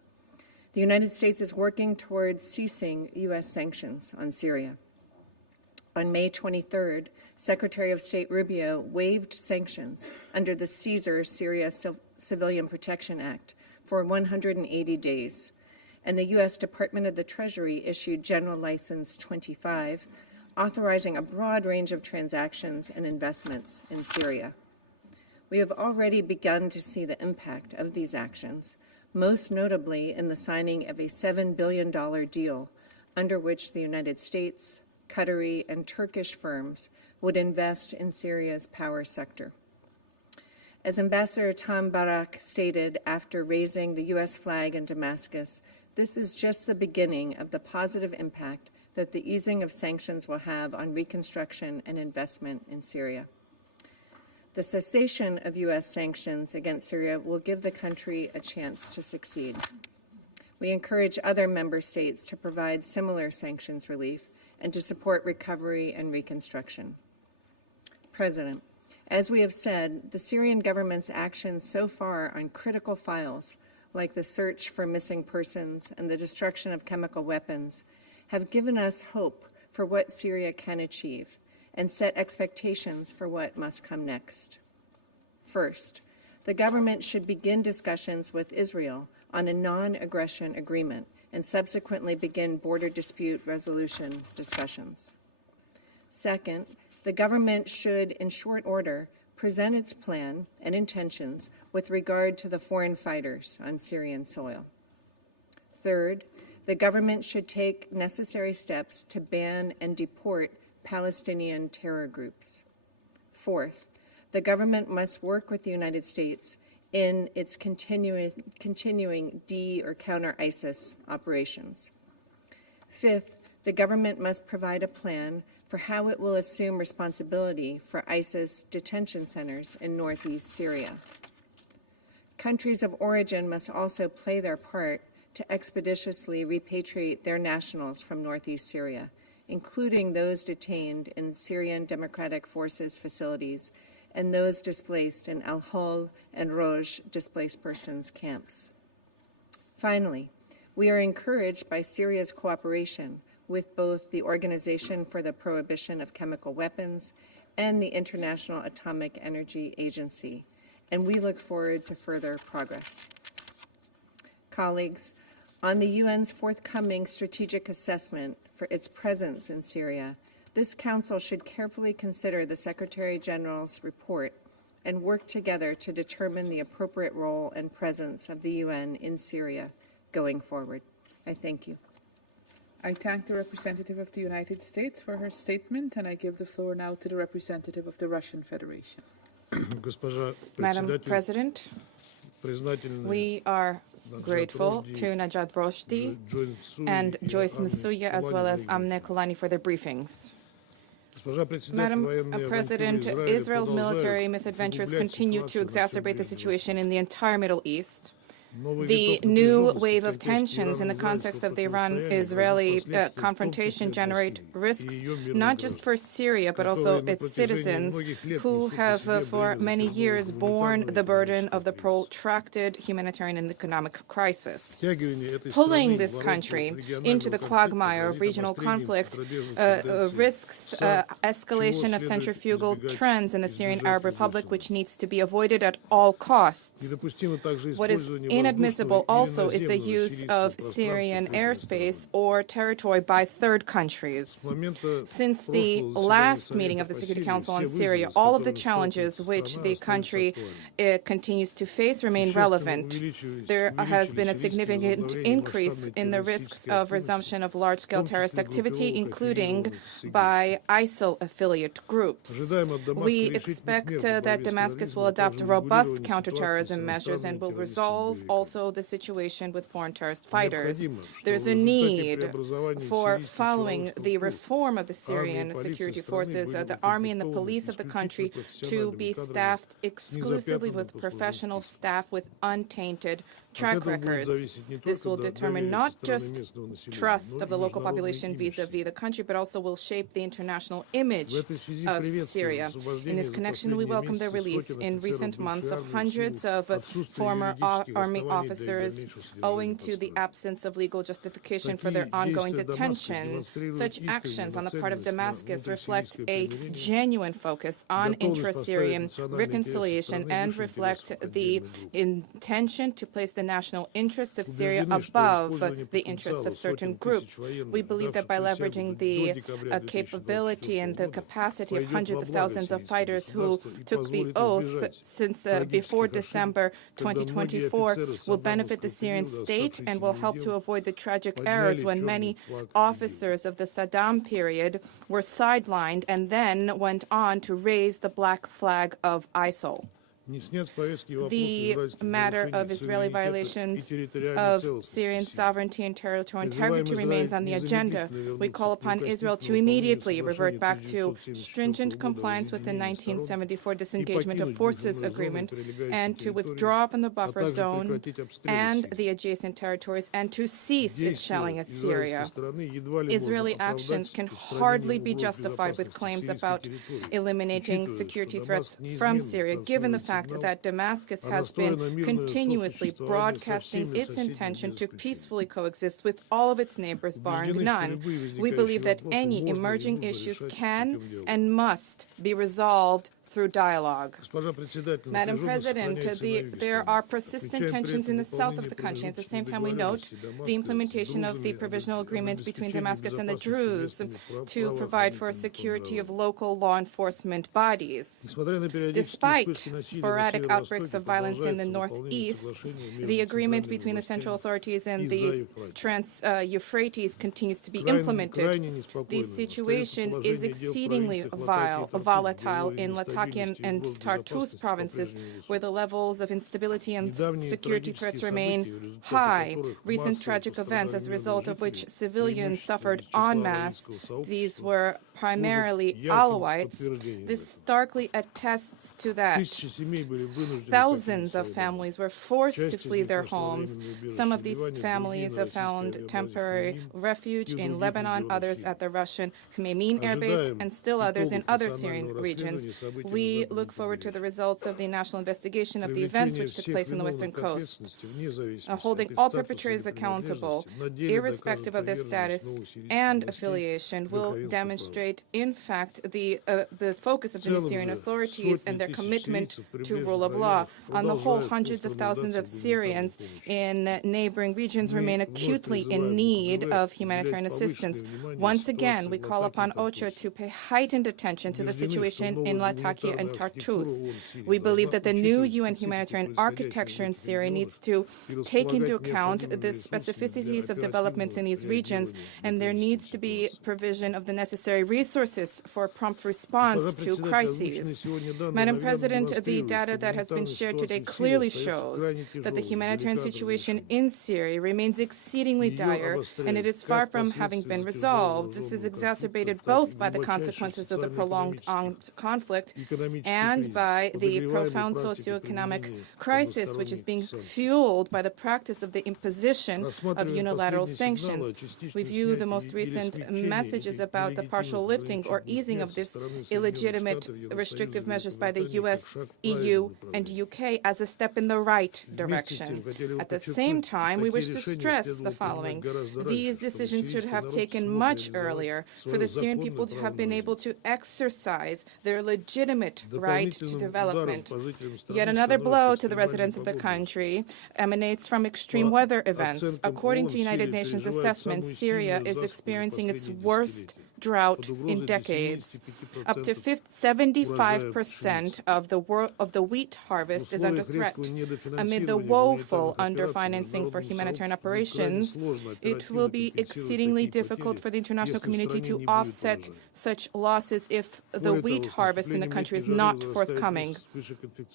the United States is working towards ceasing U.S. sanctions on Syria. On May 23rd, Secretary of State Rubio waived sanctions under the Caesar Syria Civilian Protection Act for 180 days, and the U.S. Department of the Treasury issued General License 25, authorizing a broad range of transactions and investments in Syria. We have already begun to see the impact of these actions, most notably in the signing of a $7 billion deal under which the United States, Qatari, and Turkish firms would invest in Syria's power sector. As Ambassador Tom Barak stated after raising the U.S. flag in Damascus, this is just the beginning of the positive impact that the easing of sanctions will have on reconstruction and investment in Syria. The cessation of U.S. sanctions against Syria will give the country a chance to succeed. We encourage other member states to provide similar sanctions relief and to support recovery and reconstruction. President, as we have said, the Syrian government's actions so far on critical files like the search for missing persons and the destruction of chemical weapons, have given us hope for what Syria can achieve and set expectations for what must come next. First, the government should begin discussions with Israel on a non-aggression agreement and subsequently begin border dispute resolution discussions. Second, the government should, in short order, present its plan and intentions with regard to the foreign fighters on Syrian soil. Third, the government should take necessary steps to ban and deport Palestinian terror groups. Fourth, the government must work with the United States in its continuing or counter ISIS operations. Fifth, the government must provide a plan for how it will assume responsibility for ISIS detention centers in northeast Syria. Countries of origin must also play their part to expeditiously repatriate their nationals from northeast Syria, including those detained in Syrian Democratic Forces facilities and those displaced in Al-Hol and Roj displaced persons camps. Finally, we are encouraged by Syria's cooperation with both the Organization for the Prohibition of Chemical Weapons and the International Atomic Energy Agency, and we look forward to further progress. Colleagues, on the UN's forthcoming strategic assessment for its presence in Syria, this Council should carefully consider the Secretary General's report and work together to determine the appropriate role and presence of the UN in Syria going forward. I thank you. I thank the representative of the United States for her statement, and I give the floor now to the representative of the Russian Federation. Madam President, we are grateful to Najat Roshdi and Joyce Msuya, as well as Amneh Khoulani, for their briefings. Madam President, Israel's military misadventures continue to exacerbate the situation in the entire Middle East. The new wave of tensions in the context of the Iran-Israeli confrontation generate risks not just for Syria, but also its citizens, who have for many years borne the burden of the protracted humanitarian and economic crisis. Pulling this country into the quagmire of regional conflict risks escalation of centrifugal trends in the Syrian Arab Republic, which needs to be avoided at all costs. What is inadmissible also is the use of Syrian airspace or territory by third countries. Since the last meeting of the Security Council on Syria, all of the challenges which the country continues to face remain relevant. There has been a significant increase in the risks of resumption of large-scale terrorist activity, including by ISIL affiliate groups. We expect that Damascus will adopt robust counterterrorism measures and will resolve also the situation with foreign terrorist fighters. There's a need for following the reform of the Syrian security forces, the army and the police of the country to be staffed exclusively with professional staff with untainted track records. This will determine not just trust of the local population vis-a-vis the country, but also will shape the international image of Syria. In this connection, we welcome the release in recent months of hundreds of former army officers owing to the absence of legal justification for their ongoing detention. Such actions on the part of Damascus reflect a genuine focus on intra-Syrian reconciliation and reflect the intention to place the national interests of Syria above the interests of certain groups. We believe that by leveraging the capability and the capacity of hundreds of thousands of fighters who took the oath since before December 2024 will benefit the Syrian state and will help to avoid the tragic errors when many officers of the Saddam period were sidelined and then went on to raise the black flag of ISIL. The matter of Israeli violations of Syrian sovereignty and territorial integrity remains on the agenda. We call upon Israel to immediately revert back to stringent compliance with the 1974 Disengagement of Forces Agreement and to withdraw from the buffer zone and the adjacent territories and to cease its shelling at Syria. Israeli actions can hardly be justified with claims about eliminating security threats from Syria, given the fact fact that Damascus has been continuously broadcasting its intention to peacefully coexist with all of its neighbors, barring none. We believe that any emerging issues can and must be resolved through dialogue. Madam President, there are persistent tensions in the south of the country. At the same time, we note the implementation of the provisional agreement between Damascus and the Druze to provide for security of local law enforcement bodies. Despite sporadic outbreaks of violence in the northeast, the agreement between the central authorities and the Trans-Euphrates continues to be implemented. The situation is exceedingly volatile in Latakia and Tartus provinces, where the levels of instability and security threats remain high. Recent tragic events, as a result of which civilians suffered en masse, these were primarily Alawites. This starkly attests to that. Thousands of families were forced to flee their homes. Some of these families have found temporary refuge in Lebanon, others at the Russian Khmeimim air base, and still others in other Syrian regions. We look forward to the results of the national investigation of the events which took place on the Western Coast, holding all perpetrators accountable, irrespective of their status and affiliation, will demonstrate, in fact, the focus of the Syrian authorities and their commitment to rule of law. On the whole, hundreds of thousands of Syrians in neighboring regions remain acutely in need of humanitarian assistance. Once again, we call upon OCHA to pay heightened attention to the situation in Latakia and Tartus. We believe that the new UN humanitarian architecture in Syria needs to take into account the specificities of developments in these regions, and there needs to be provision of the necessary resources for prompt response to crises. Madam President, the data that has been shared today clearly shows that the humanitarian situation in Syria remains exceedingly dire, and it is far from having been resolved. This is exacerbated both by the consequences of the prolonged armed conflict and by the profound socioeconomic crisis, which is being fueled by the practice of the imposition of unilateral sanctions. We view the most recent messages about the partial lifting or easing of this illegitimate restrictive measures by the US, EU, and UK as a step in the right direction. At the same time, we wish to stress the following. These decisions should have taken much earlier for the Syrian people to have been able to exercise their legitimate right to development. Yet another blow to the residents of the country emanates from extreme weather events. According to United Nations assessment, Syria is experiencing its worst drought in decades. Up to 75% of the wheat harvest is under threat. Amid the woeful underfinancing for humanitarian operations, it will be exceedingly difficult for the international community to offset such losses if the wheat harvest in the country is not forthcoming.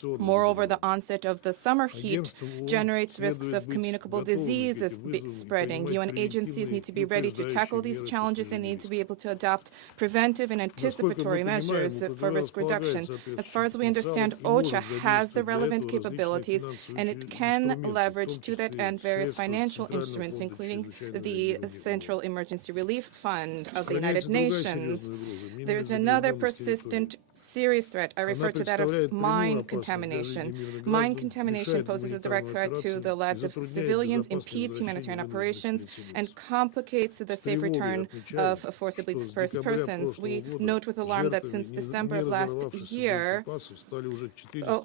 Moreover, the onset of the summer heat generates risks of communicable diseases spreading. UN agencies need to be ready to tackle these challenges and need to be able to adopt preventive and anticipatory measures for risk reduction. As far as we understand, OCHA has the relevant capabilities, and it can leverage to that end various financial instruments, including the Central Emergency Relief Fund of the United Nations. There's another persistent serious threat. I refer to that of mine contamination. Mine contamination poses a direct threat to the lives of civilians, impedes humanitarian operations, and complicates the safe return of forcibly dispersed persons. We note with alarm that since December of last year,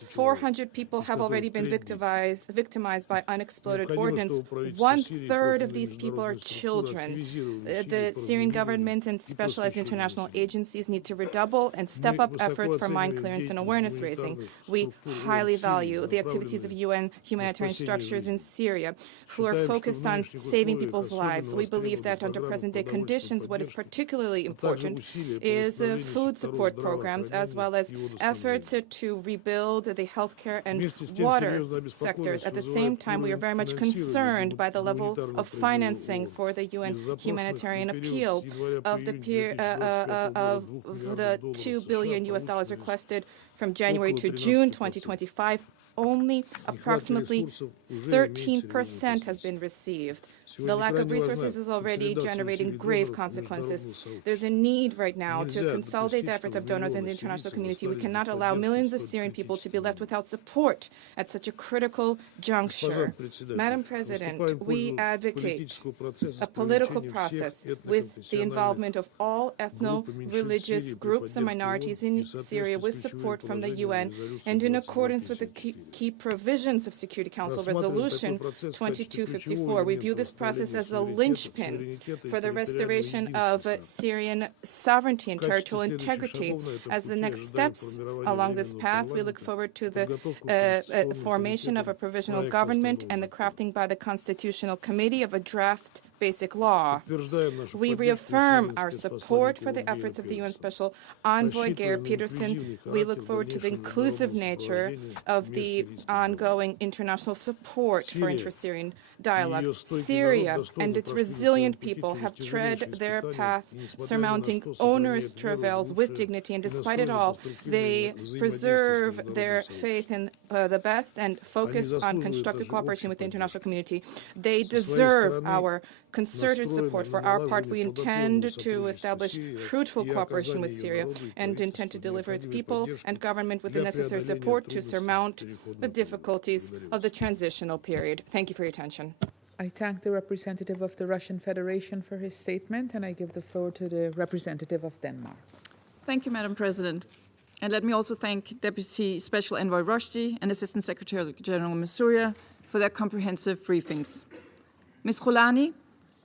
400 people have already been victimized by unexploded ordnance. 1/3 of these people are children. The Syrian government and specialized international agencies need to redouble and step up efforts for mine clearance and awareness raising. We highly value the activities of UN humanitarian structures in Syria who are focused on saving people's lives. We believe that under present-day conditions, what is particularly important is food support programs as well as efforts to rebuild the healthcare and water sectors. At the same time, we are very much concerned by the level of financing for the UN humanitarian appeal of the $2 billion requested from January to June 2025. Only approximately 13% has been received. The lack of resources is already generating grave consequences. There's a need right now to consolidate the efforts of donors in the international community. We cannot allow millions of Syrian people to be left without support at such a critical juncture. Madam President, we advocate a political process with the involvement of all ethno-religious groups and minorities in Syria with support from the UN and in accordance with the key provisions of Security Council Resolution 2254. We view this process as a linchpin for the restoration of Syrian sovereignty and territorial integrity. As the next steps along this path, we look forward to the formation of a provisional government and the crafting by the Constitutional Committee of a draft basic law. We reaffirm our support for the efforts of the UN Special Envoy, Geir Peterson. We look forward to the inclusive nature of the ongoing international support for intra-Syrian dialogue. Syria and its resilient people have tread their path, surmounting onerous travails with dignity, and despite it all, they preserve their faith in the best and focus on constructive cooperation with the international community. They deserve our concerted support. For our part, we intend to establish fruitful cooperation with Syria and intend to deliver its people and government with the necessary support to surmount the difficulties of the transitional period. Thank you for your attention. I thank the representative of the Russian Federation for his statement, and I give the floor to the representative of Denmark. Thank you, Madam President. And let me also thank Deputy Special Envoy Rushdie and Assistant Secretary General Msuya for their comprehensive briefings. Ms. Khoulani,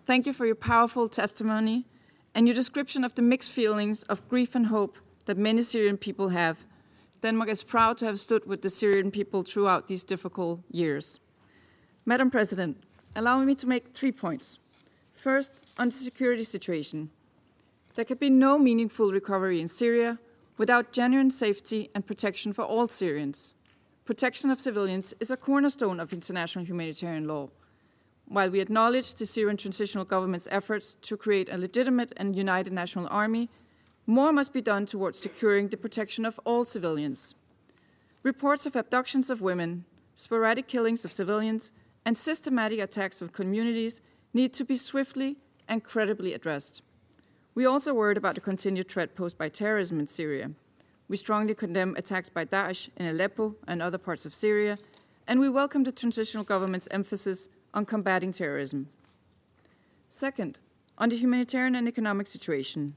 thank you for your powerful testimony and your description of the mixed feelings of grief and hope that many Syrian people have. Denmark is proud to have stood with the Syrian people throughout these difficult years. Madam President, allow me to make 3 points. First, on the security situation. There can be no meaningful recovery in Syria without genuine safety and protection for all Syrians. Protection of civilians is a cornerstone of international humanitarian law. While we acknowledge the Syrian transitional government's efforts to create a legitimate and united national army, more must be done towards securing the protection of all civilians. Reports of abductions of women, sporadic killings of civilians, and systematic attacks on communities need to be swiftly and credibly addressed. We are also worried about the continued threat posed by terrorism in Syria. We strongly condemn attacks by Daesh in Aleppo and other parts of Syria, and we welcome the transitional government's emphasis on combating terrorism. Second, on the humanitarian and economic situation.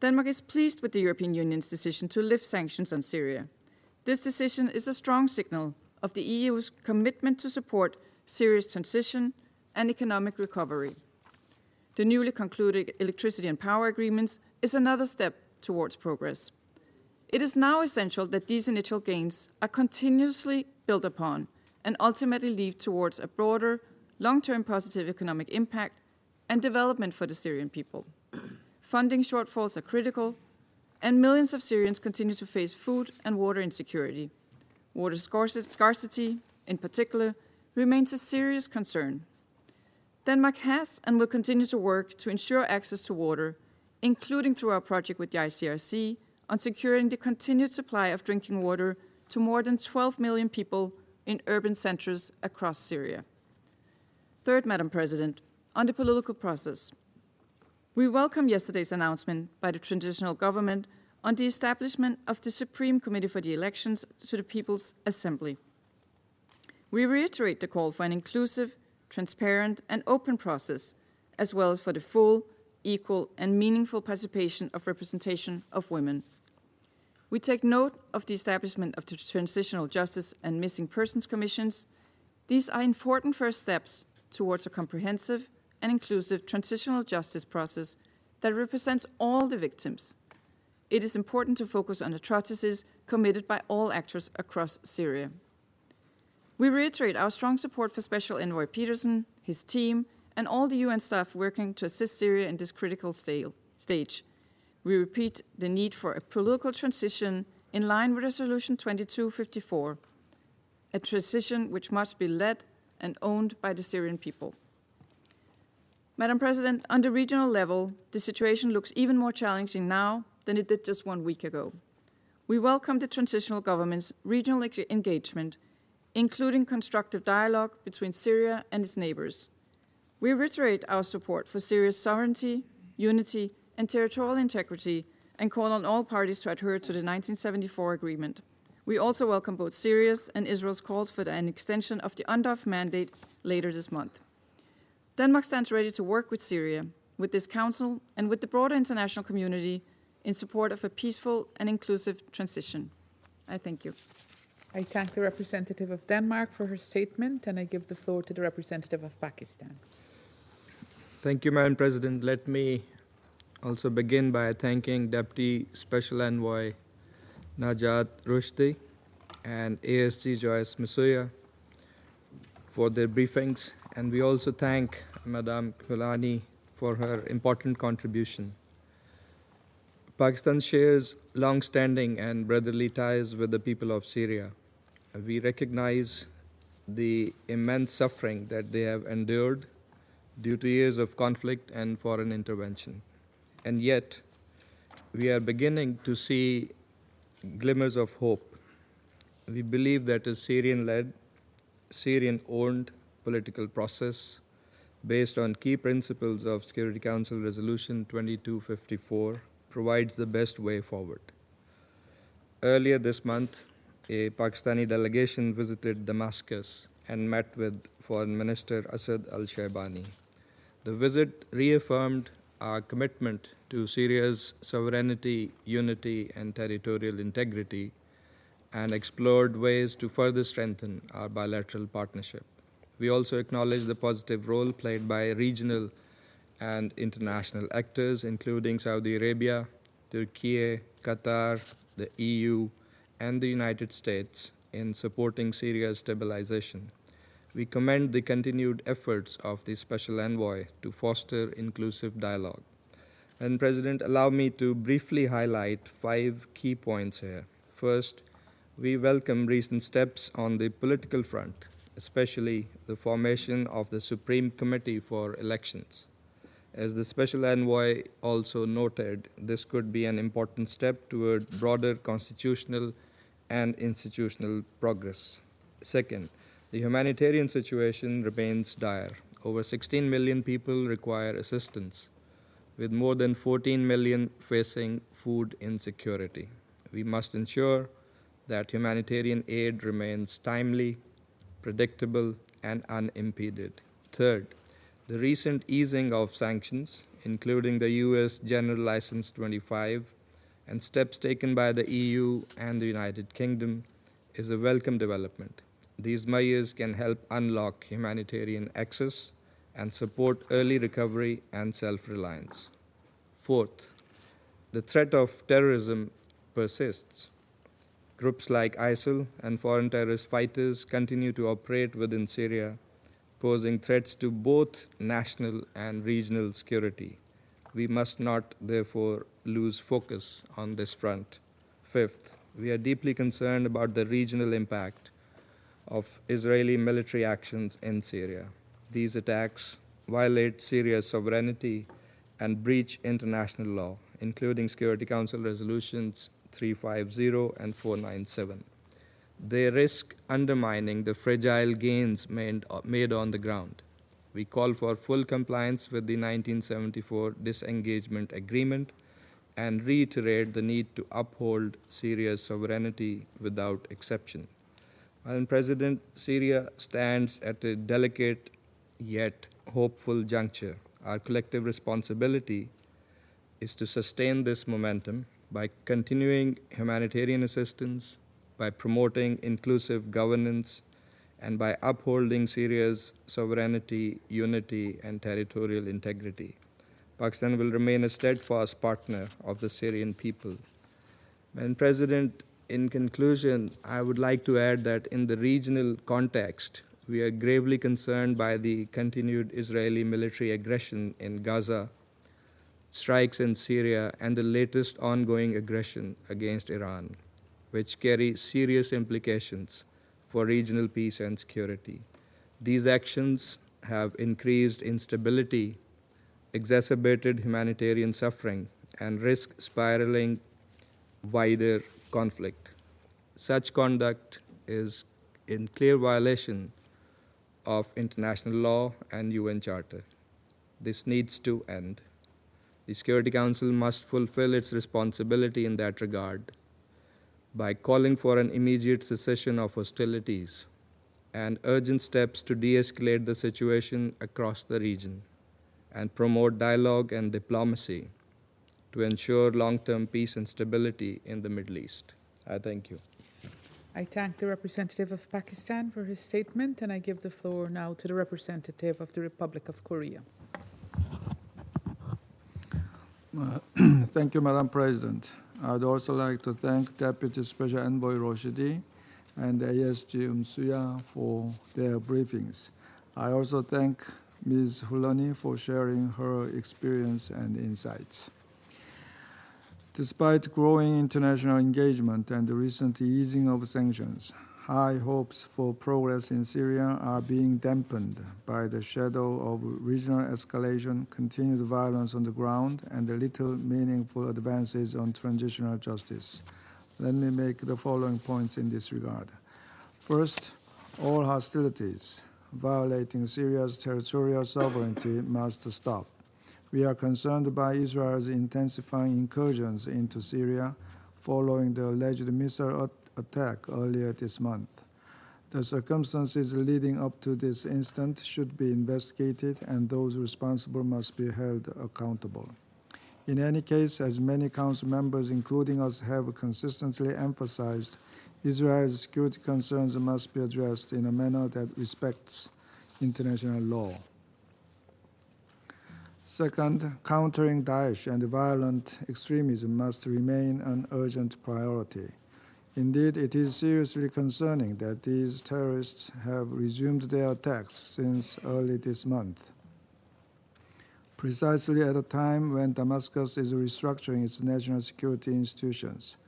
Denmark is pleased with the European Union's decision to lift sanctions on Syria. This decision is a strong signal of the EU's commitment to support Syria's transition and economic recovery. The newly concluded electricity and power agreements is another step towards progress. It is now essential that these initial gains are continuously built upon and ultimately lead towards a broader, long-term positive economic impact and development for the Syrian people. Funding shortfalls are critical, and millions of Syrians continue to face food and water insecurity. Water scarcity, in particular, remains a serious concern. Denmark has and will continue to work to ensure access to water, including through our project with the ICRC on securing the continued supply of drinking water to more than 12 million people in urban centers across Syria. Third, Madam President, on the political process. We welcome yesterday's announcement by the transitional government on the establishment of the Supreme Committee for the Elections to the People's Assembly. We reiterate the call for an inclusive, transparent, and open process, as well as for the full, equal, and meaningful participation of representation of women. We take note of the establishment of the Transitional Justice and Missing Persons Commissions. These are important first steps towards a comprehensive and inclusive transitional justice process that represents all the victims. It is important to focus on atrocities committed by all actors across Syria. We reiterate our strong support for Special Envoy Peterson, his team, and all the UN staff working to assist Syria in this critical stage. We repeat the need for a political transition in line with Resolution 2254, a transition which must be led and owned by the Syrian people. Madam President, on the regional level, the situation looks even more challenging now than it did just 1 week ago. We welcome the transitional government's regional engagement, including constructive dialogue between Syria and its neighbors. We reiterate our support for Syria's sovereignty, unity, and territorial integrity and call on all parties to adhere to the 1974 agreement. We also welcome both Syria's and Israel's calls for an extension of the UNDOF mandate later this month. Denmark stands ready to work with Syria, with this Council, and with the broader international community in support of a peaceful and inclusive transition. I thank you. I thank the representative of Denmark for her statement, and I give the floor to the representative of Pakistan. Thank you, Madam President. Let me also begin by thanking Deputy Special Envoy Najat Rushdie and ASG Joyce Msuya for their briefings, and we also thank Madam Khoulani for her important contribution. Pakistan shares long-standing and brotherly ties with the people of Syria. We recognize the immense suffering that they have endured due to years of conflict and foreign intervention. And yet, we are beginning to see glimmers of hope. We believe that a Syrian-led, Syrian-owned political process based on key principles of Security Council Resolution 2254 provides the best way forward. Earlier this month, a Pakistani delegation visited Damascus and met with Foreign Minister Asad al-Shaybani. The visit reaffirmed our commitment to Syria's sovereignty, unity, and territorial integrity, and explored ways to further strengthen our bilateral partnership. We also acknowledge the positive role played by regional and international actors, including Saudi Arabia, Turkey, Qatar, the EU, and the United States in supporting Syria's stabilization. We commend the continued efforts of the Special Envoy to foster inclusive dialogue. And President, allow me to briefly highlight 5 key points here. First, we welcome recent steps on the political front, especially the formation of the Supreme Committee for Elections. As the Special Envoy also noted, this could be an important step toward broader constitutional and institutional progress. Second, the humanitarian situation remains dire. Over 16 million people require assistance, with more than 14 million facing food insecurity. We must ensure that humanitarian aid remains timely, predictable, and unimpeded. Third, the recent easing of sanctions, including the U.S. General License 25, and steps taken by the EU and the United Kingdom, is a welcome development. These measures can help unlock humanitarian access and support early recovery and self-reliance. Fourth, the threat of terrorism persists. Groups like ISIL and foreign terrorist fighters continue to operate within Syria, posing threats to both national and regional security. We must not, therefore, lose focus on this front. Fifth, we are deeply concerned about the regional impact of Israeli military actions in Syria. These attacks violate Syria's sovereignty and breach international law, including Security Council Resolutions 350 and 497. They risk undermining the fragile gains made on the ground. We call for full compliance with the 1974 disengagement agreement and reiterate the need to uphold Syria's sovereignty without exception. Madam President, Syria stands at a delicate yet hopeful juncture. Our collective responsibility is to sustain this momentum by continuing humanitarian assistance, by promoting inclusive governance, and by upholding Syria's sovereignty, unity, and territorial integrity. Pakistan will remain a steadfast partner of the Syrian people. Madam President, in conclusion, I would like to add that in the regional context, we are gravely concerned by the continued Israeli military aggression in Gaza, strikes in Syria, and the latest ongoing aggression against Iran, which carry serious implications for regional peace and security. These actions have increased instability, exacerbated humanitarian suffering, and risk spiraling wider conflict. Such conduct is in clear violation of international law and UN Charter. This needs to end. The Security Council must fulfill its responsibility in that regard by calling for an immediate cessation of hostilities and urgent steps to de-escalate the situation across the region and promote dialogue and diplomacy to ensure long-term peace and stability in the Middle East. I thank you. I thank the representative of Pakistan for his statement, and I give the floor now to the representative of the Republic of Korea. Thank you, Madam President. I'd also like to thank Deputy Special Envoy Rashi and ASG Msuya for their briefings. I also thank Ms. Khoulani for sharing her experience and insights. Despite growing international engagement and the recent easing of sanctions, high hopes for progress in Syria are being dampened by the shadow of regional escalation, continued violence on the ground, and the little meaningful advances on transitional justice. Let me make the following points in this regard. First, all hostilities violating Syria's territorial sovereignty must stop. We are concerned by Israel's intensifying incursions into Syria following the alleged missile attack earlier this month. The circumstances leading up to this incident should be investigated, and those responsible must be held accountable. In any case, as many Council members, including us, have consistently emphasized, Israel's security concerns must be addressed in a manner that respects international law. Second, countering Daesh and violent extremism must remain an urgent priority. Indeed, it is seriously concerning that these terrorists have resumed their attacks since early this month, precisely at a time when Damascus is restructuring its national security institutions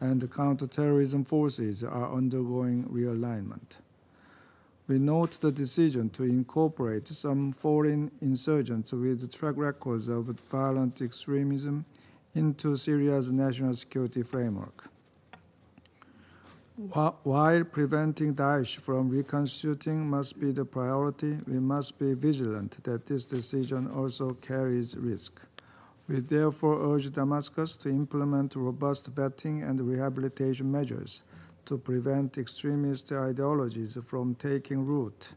and the counterterrorism forces are undergoing realignment. We note the decision to incorporate some foreign insurgents with track records of violent extremism into Syria's national security framework. While preventing Daesh from reconstituting must be the priority, we must be vigilant that this decision also carries risk. We therefore urge Damascus to implement robust vetting and rehabilitation measures to prevent extremist ideologies from taking root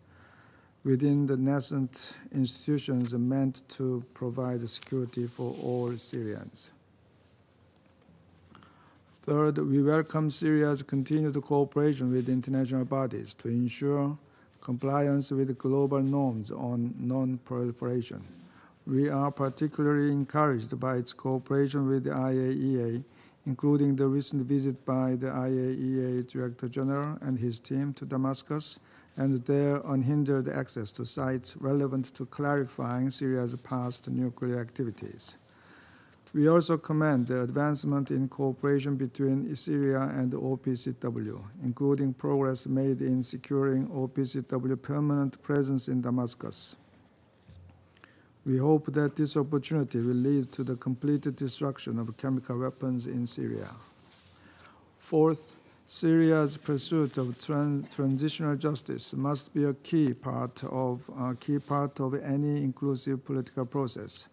within the nascent institutions meant to provide security for all Syrians. Third, we welcome Syria's continued cooperation with international bodies to ensure compliance with global norms on non-proliferation. We are particularly encouraged by its cooperation with the IAEA, including the recent visit by the IAEA Director General and his team to Damascus, and their unhindered access to sites relevant to clarifying Syria's past nuclear activities. We also commend the advancement in cooperation between Syria and OPCW, including progress made in securing OPCW permanent presence in Damascus. We hope that this opportunity will lead to the complete destruction of chemical weapons in Syria. Fourth, Syria's pursuit of transitional justice must be a key part of any inclusive political process.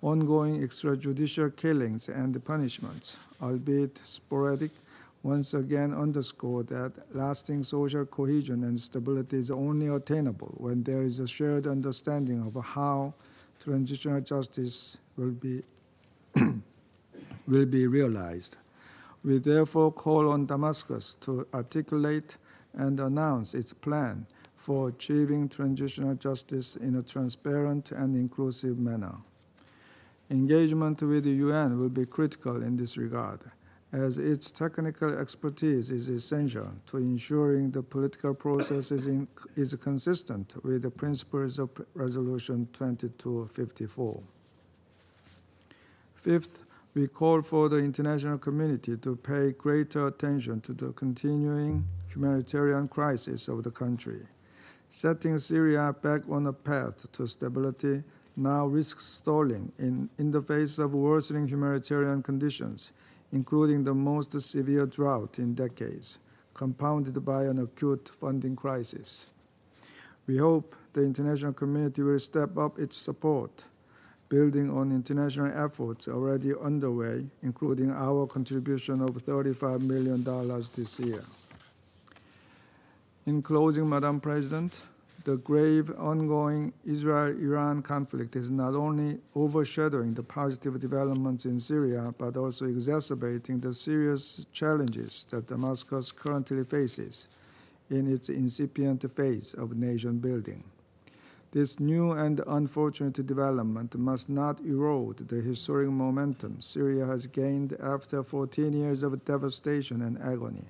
Ongoing extrajudicial killings and punishments, albeit sporadic, once again underscore that lasting social cohesion and stability is only attainable when there is a shared understanding of how transitional justice will be realized. We therefore call on Damascus to articulate and announce its plan for achieving transitional justice in a transparent and inclusive manner. Engagement with the UN will be critical in this regard, as its technical expertise is essential to ensuring the political process is consistent with the principles of Resolution 2254. Fifth, we call for the international community to pay greater attention to the continuing humanitarian crisis of the country. Setting Syria back on a path to stability now risks stalling in the face of worsening humanitarian conditions, including the most severe drought in decades, compounded by an acute funding crisis. We hope the international community will step up its support, building on international efforts already underway, including our contribution of $35 million this year. In closing, Madam President, the grave ongoing Israel-Iran conflict is not only overshadowing the positive developments in Syria, but also exacerbating the serious challenges that Damascus currently faces in its incipient phase of nation building. This new and unfortunate development must not erode the historic momentum Syria has gained after 14 years of devastation and agony.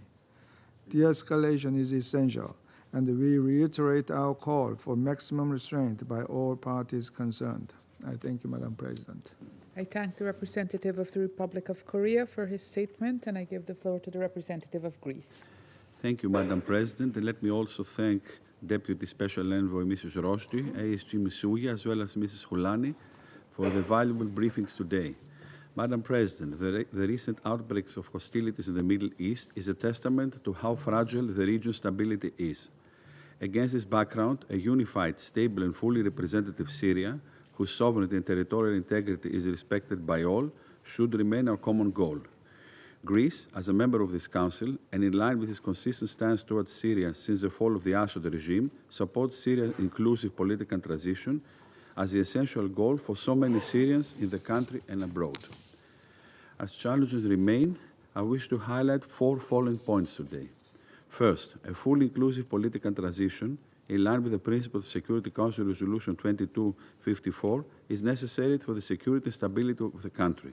De-escalation is essential, and we reiterate our call for maximum restraint by all parties concerned. I thank you, Madam President. I thank the representative of the Republic of Korea for his statement, and I give the floor to the representative of Greece. Thank you, Madam President, and let me also thank Deputy Special Envoy Mrs. Rosti, ASG Msuya, as well as Mrs. Khoulani for the valuable briefings today. Madam President, the recent outbreaks of hostilities in the Middle East is a testament to how fragile the region's stability is. Against this background, a unified, stable, and fully representative Syria, whose sovereignty and territorial integrity is respected by all, should remain our common goal. Greece, as a member of this Council, and in line with its consistent stance towards Syria since the fall of the Assad regime, supports Syria's inclusive political transition as the essential goal for so many Syrians in the country and abroad. As challenges remain, I wish to highlight 4 following points today. First, a fully inclusive political transition in line with the principles of Security Council Resolution 2254 is necessary for the security and stability of the country.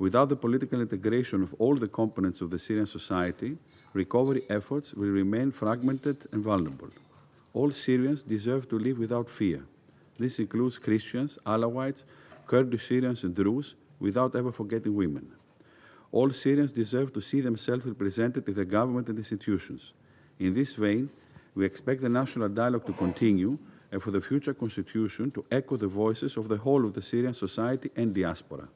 Without the political integration of all the components of the Syrian society, recovery efforts will remain fragmented and vulnerable. All Syrians deserve to live without fear. This includes Christians, Alawites, Kurdish Syrians, and Druze, without ever forgetting women. All Syrians deserve to see themselves represented in the government and institutions. In this vein, we expect the national dialogue to continue and for the future constitution to echo the voices of the whole of the Syrian society and diaspora.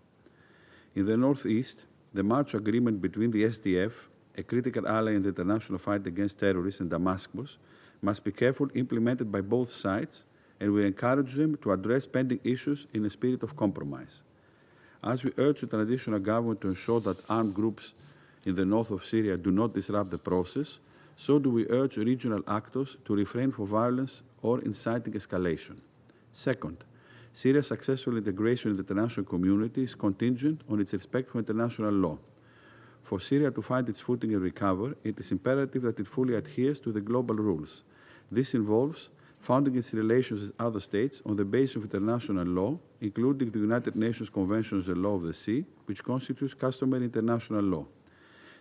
In the northeast, the March agreement between the SDF, a critical ally in the international fight against terrorists, and Damascus must be carefully implemented by both sides, and we encourage them to address pending issues in a spirit of compromise. As we urge the transitional government to ensure that armed groups in the north of Syria do not disrupt the process, so do we urge regional actors to refrain from violence or inciting escalation. Second, Syria's successful integration in the international community is contingent on its respect for international law. For Syria to find its footing and recover, it is imperative that it fully adheres to the global rules. This involves founding its relations with other states on the basis of international law, including the United Nations Convention on the Law of the Sea, which constitutes customary international law.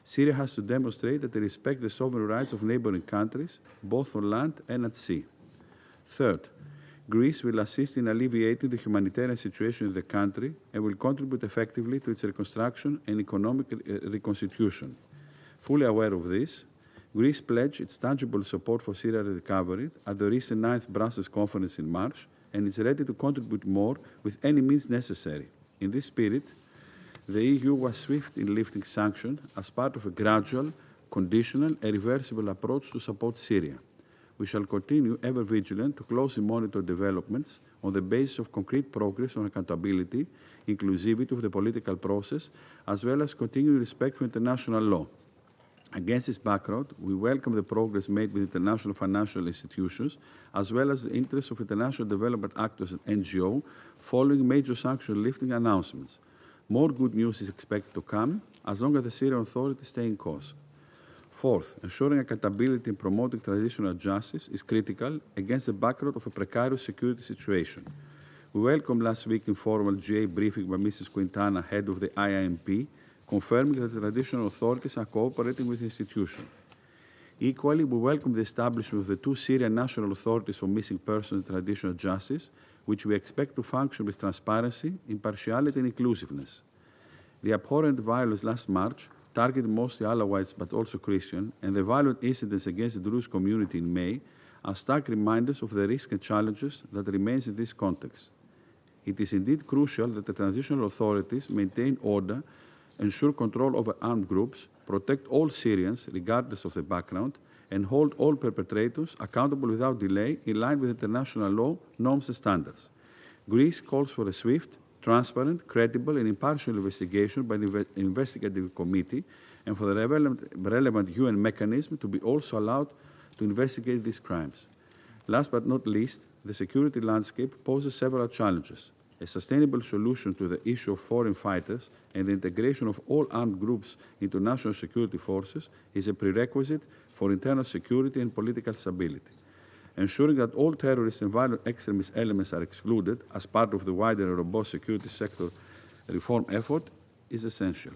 Syria has to demonstrate that they respect the sovereign rights of neighboring countries, both on land and at sea. Third, Greece will assist in alleviating the humanitarian situation in the country and will contribute effectively to its reconstruction and economic reconstitution. Fully aware of this, Greece pledged its tangible support for Syria's recovery at the recent 9th Brussels conference in March and is ready to contribute more with any means necessary. In this spirit, the EU was swift in lifting sanctions as part of a gradual, conditional, and reversible approach to support Syria. We shall continue ever vigilant to closely monitor developments on the basis of concrete progress on accountability, inclusivity of the political process, as well as continued respect for international law. Against this background, we welcome the progress made with international financial institutions, as well as the interests of international development actors and NGOs, following major sanction lifting announcements. More good news is expected to come, as long as the Syrian authorities stay in course. Fourth, ensuring accountability and promoting transitional justice is critical against the background of a precarious security situation. We welcome last week's informal GA briefing by Mrs. Quintana, head of the IIMP, confirming that the traditional authorities are cooperating with the institution. Equally, we welcome the establishment of the 2 Syrian national authorities for missing persons and traditional justice, which we expect to function with transparency, impartiality, and inclusiveness. The abhorrent violence last March targeted mostly Alawites but also Christian, and the violent incidents against the Druze community in May are stark reminders of the risks and challenges that remains in this context. It is indeed crucial that the transitional authorities maintain order, ensure control over armed groups, protect all Syrians regardless of the background, and hold all perpetrators accountable without delay in line with international law, norms and standards. Greece calls for a swift, transparent, credible and impartial investigation by an investigative committee and for the relevant UN mechanism to be also allowed to investigate these crimes. Last but not least, the security landscape poses several challenges. A sustainable solution to the issue of foreign fighters and the integration of all armed groups into national security forces is a prerequisite for internal security and political stability. Ensuring that all terrorist and violent extremist elements are excluded as part of the wider and robust security sector reform effort is essential.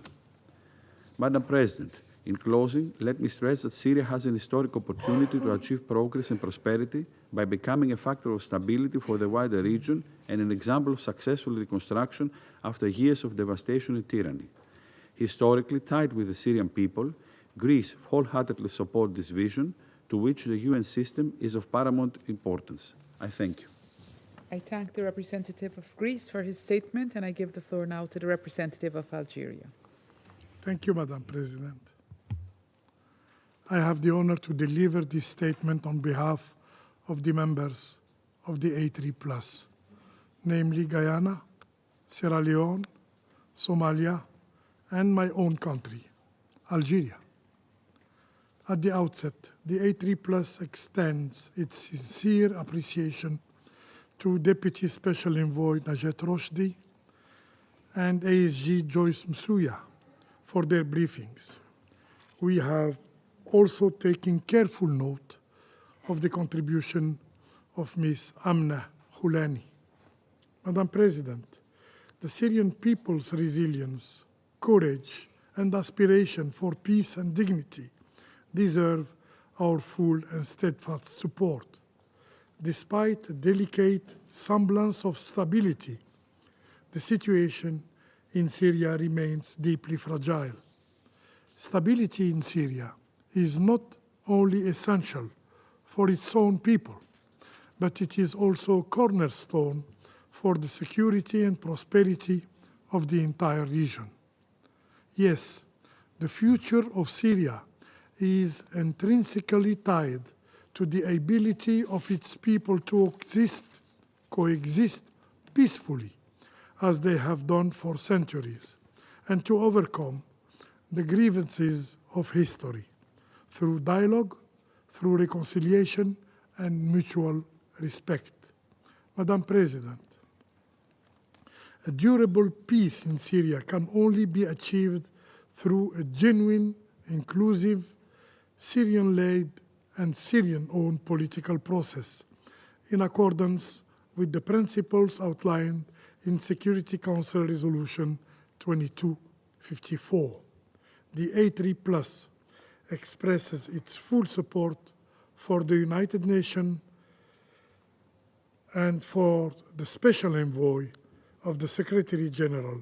Madam President, in closing, let me stress that Syria has an historic opportunity to achieve progress and prosperity by becoming a factor of stability for the wider region and an example of successful reconstruction after years of devastation and tyranny. Historically tied with the Syrian people, Greece wholeheartedly supports this vision, to which the UN system is of paramount importance. I thank you. I thank the representative of Greece for his statement, and I give the floor now to the representative of Algeria. Thank you, Madam President. I have the honor to deliver this statement on behalf of the members of the A3+, namely Guyana, Sierra Leone, Somalia, and my own country, Algeria. At the outset, the A3+ extends its sincere appreciation to Deputy Special Envoy Najat Roshdi and ASG Joyce Msuya for their briefings. We have also taken careful note of the contribution of Ms. Amneh Khoulani. Madam President, the Syrian people's resilience, courage, and aspiration for peace and dignity deserve our full and steadfast support. Despite a delicate semblance of stability, the situation in Syria remains deeply fragile. Stability in Syria is not only essential for its own people, but it is also a cornerstone for the security and prosperity of the entire region. Yes, the future of Syria is intrinsically tied to the ability of its people to coexist peacefully, as they have done for centuries, and to overcome the grievances of history through dialogue, through reconciliation, and mutual respect. Madam President, a durable peace in Syria can only be achieved through a genuine, inclusive, Syrian-led and Syrian-owned political process in accordance with the principles outlined in Security Council Resolution 2254. The A3+ expresses its full support for the United Nations and for the Special Envoy of the Secretary General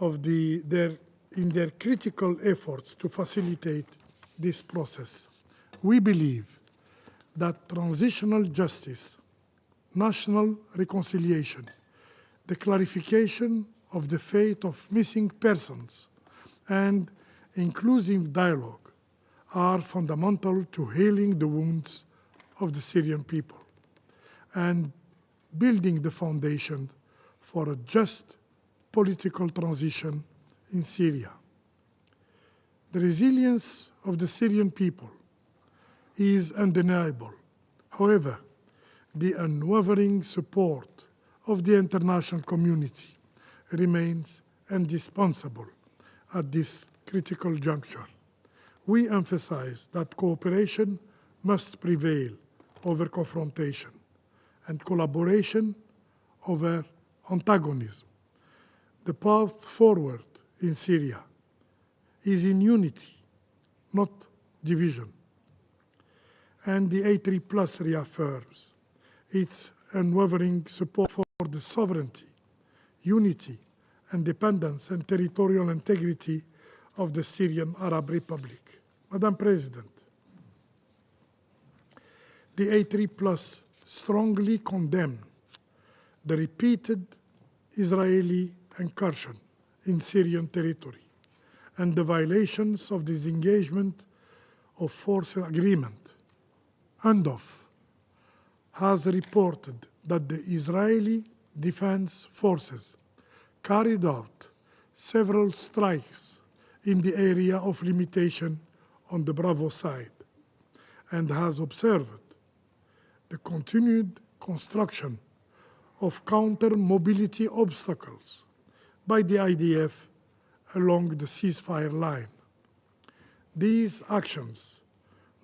in their critical efforts to facilitate this process. We believe that transitional justice, national reconciliation, the clarification of the fate of missing persons, and inclusive dialogue are fundamental to healing the wounds of the Syrian people and building the foundation for a just political transition in Syria. The resilience of the Syrian people is undeniable. However, the unwavering support of the international community remains indispensable at this critical juncture. We emphasize that cooperation must prevail over confrontation and collaboration over antagonism. The path forward in Syria is in unity, not division. And the A3+ reaffirms its unwavering support for the sovereignty, unity, independence, and territorial integrity of the Syrian Arab Republic. Madam President, the A3+ strongly condemn the repeated Israeli incursion in Syrian territory and the violations of the disengagement of force agreement UNDOF has reported that the Israeli Defense Forces carried out several strikes in the area of limitation on the Bravo side and has observed the continued construction of counter-mobility obstacles by the IDF along the ceasefire line. These actions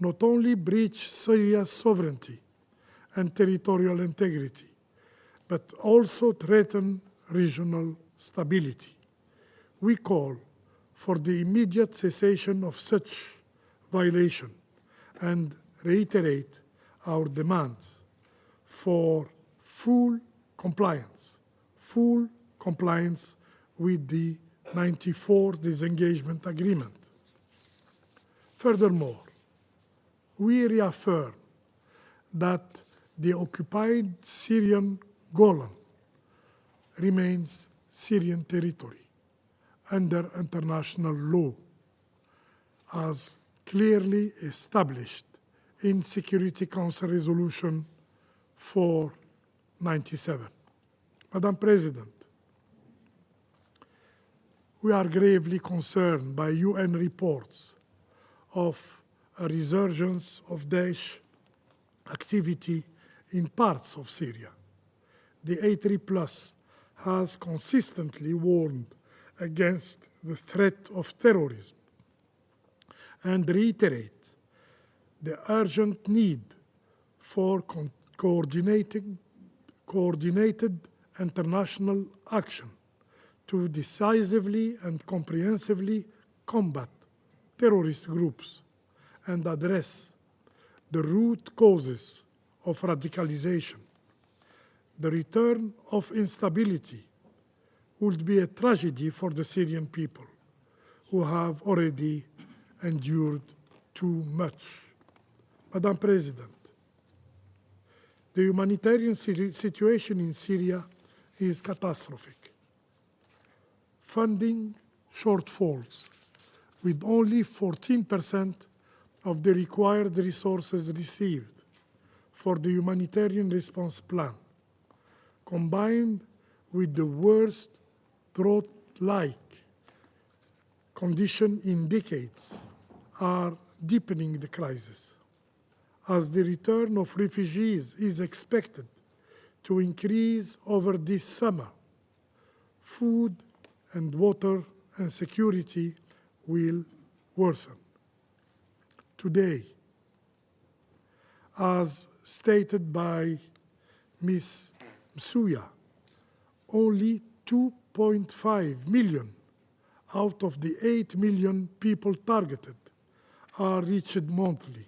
not only breach Syria's sovereignty and territorial integrity, but also threaten regional stability. We call for the immediate cessation of such violation and reiterate our demands for full compliance with the 94 disengagement agreement. Furthermore, we reaffirm that the occupied Syrian Golan remains Syrian territory under international law, as clearly established in Security Council Resolution 497. Madam President, we are gravely concerned by UN reports of a resurgence of Daesh activity in parts of Syria. The A3+ has consistently warned against the threat of terrorism and reiterate the urgent need for coordinated international action to decisively and comprehensively combat terrorist groups and address the root causes of radicalization. The return of instability would be a tragedy for the Syrian people, who have already endured too much. Madam President, the humanitarian situation in Syria is catastrophic. Funding shortfalls, with only 14% of the required resources received for the humanitarian response plan, combined with the worst drought-like condition in decades, are deepening the crisis. As the return of refugees is expected to increase over this summer, food and water and security will worsen. Today, as stated by Ms. Msuya, only 2.5 million out of the 8 million people targeted are reached monthly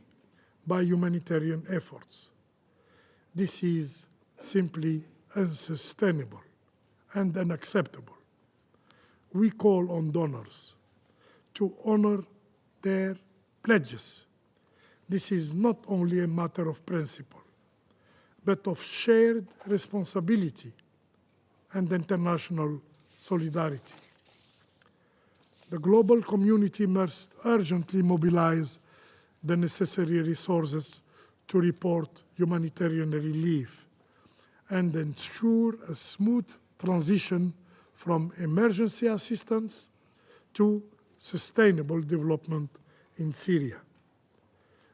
by humanitarian efforts. This is simply unsustainable and unacceptable. We call on donors to honor their pledges. This is not only a matter of principle, but of shared responsibility and international solidarity. The global community must urgently mobilize the necessary resources to report humanitarian relief and ensure a smooth transition from emergency assistance to sustainable development in Syria.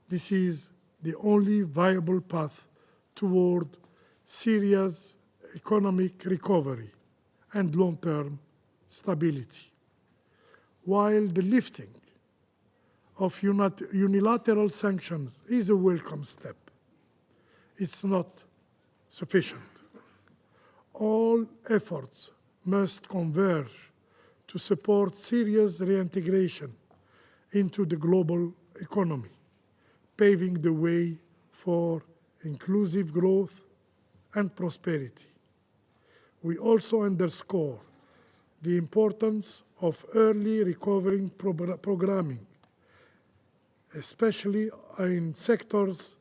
This is the only viable path toward Syria's economic recovery and long-term stability. While the lifting of unilateral sanctions is a welcome step, it's not sufficient. All efforts must converge to support Syria's reintegration into the global economy, paving the way for inclusive growth and prosperity. We also underscore the importance of early recovery programming, especially in sectors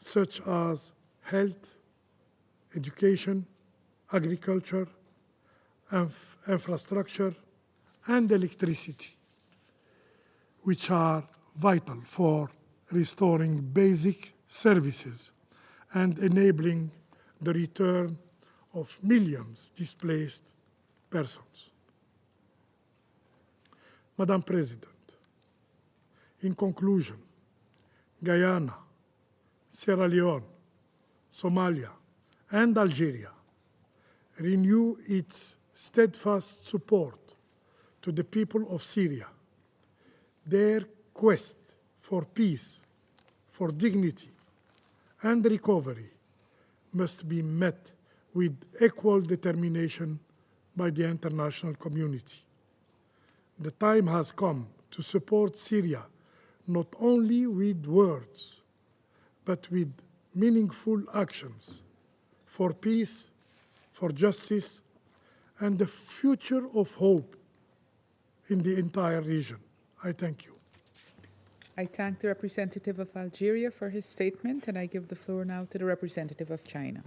such as health, education, agriculture, infrastructure, and electricity, which are vital for restoring basic services, and enabling the return of millions displaced persons. Madam President, in conclusion, Guyana, Sierra Leone, Somalia, and Algeria renew its steadfast support to the people of Syria. Their quest for peace, for dignity, and recovery must be met with equal determination by the international community. The time has come to support Syria not only with words, but with meaningful actions for peace, for justice, and the future of hope in the entire region. I thank you. I thank the representative of Algeria for his statement, and I give the floor now to the representative of China.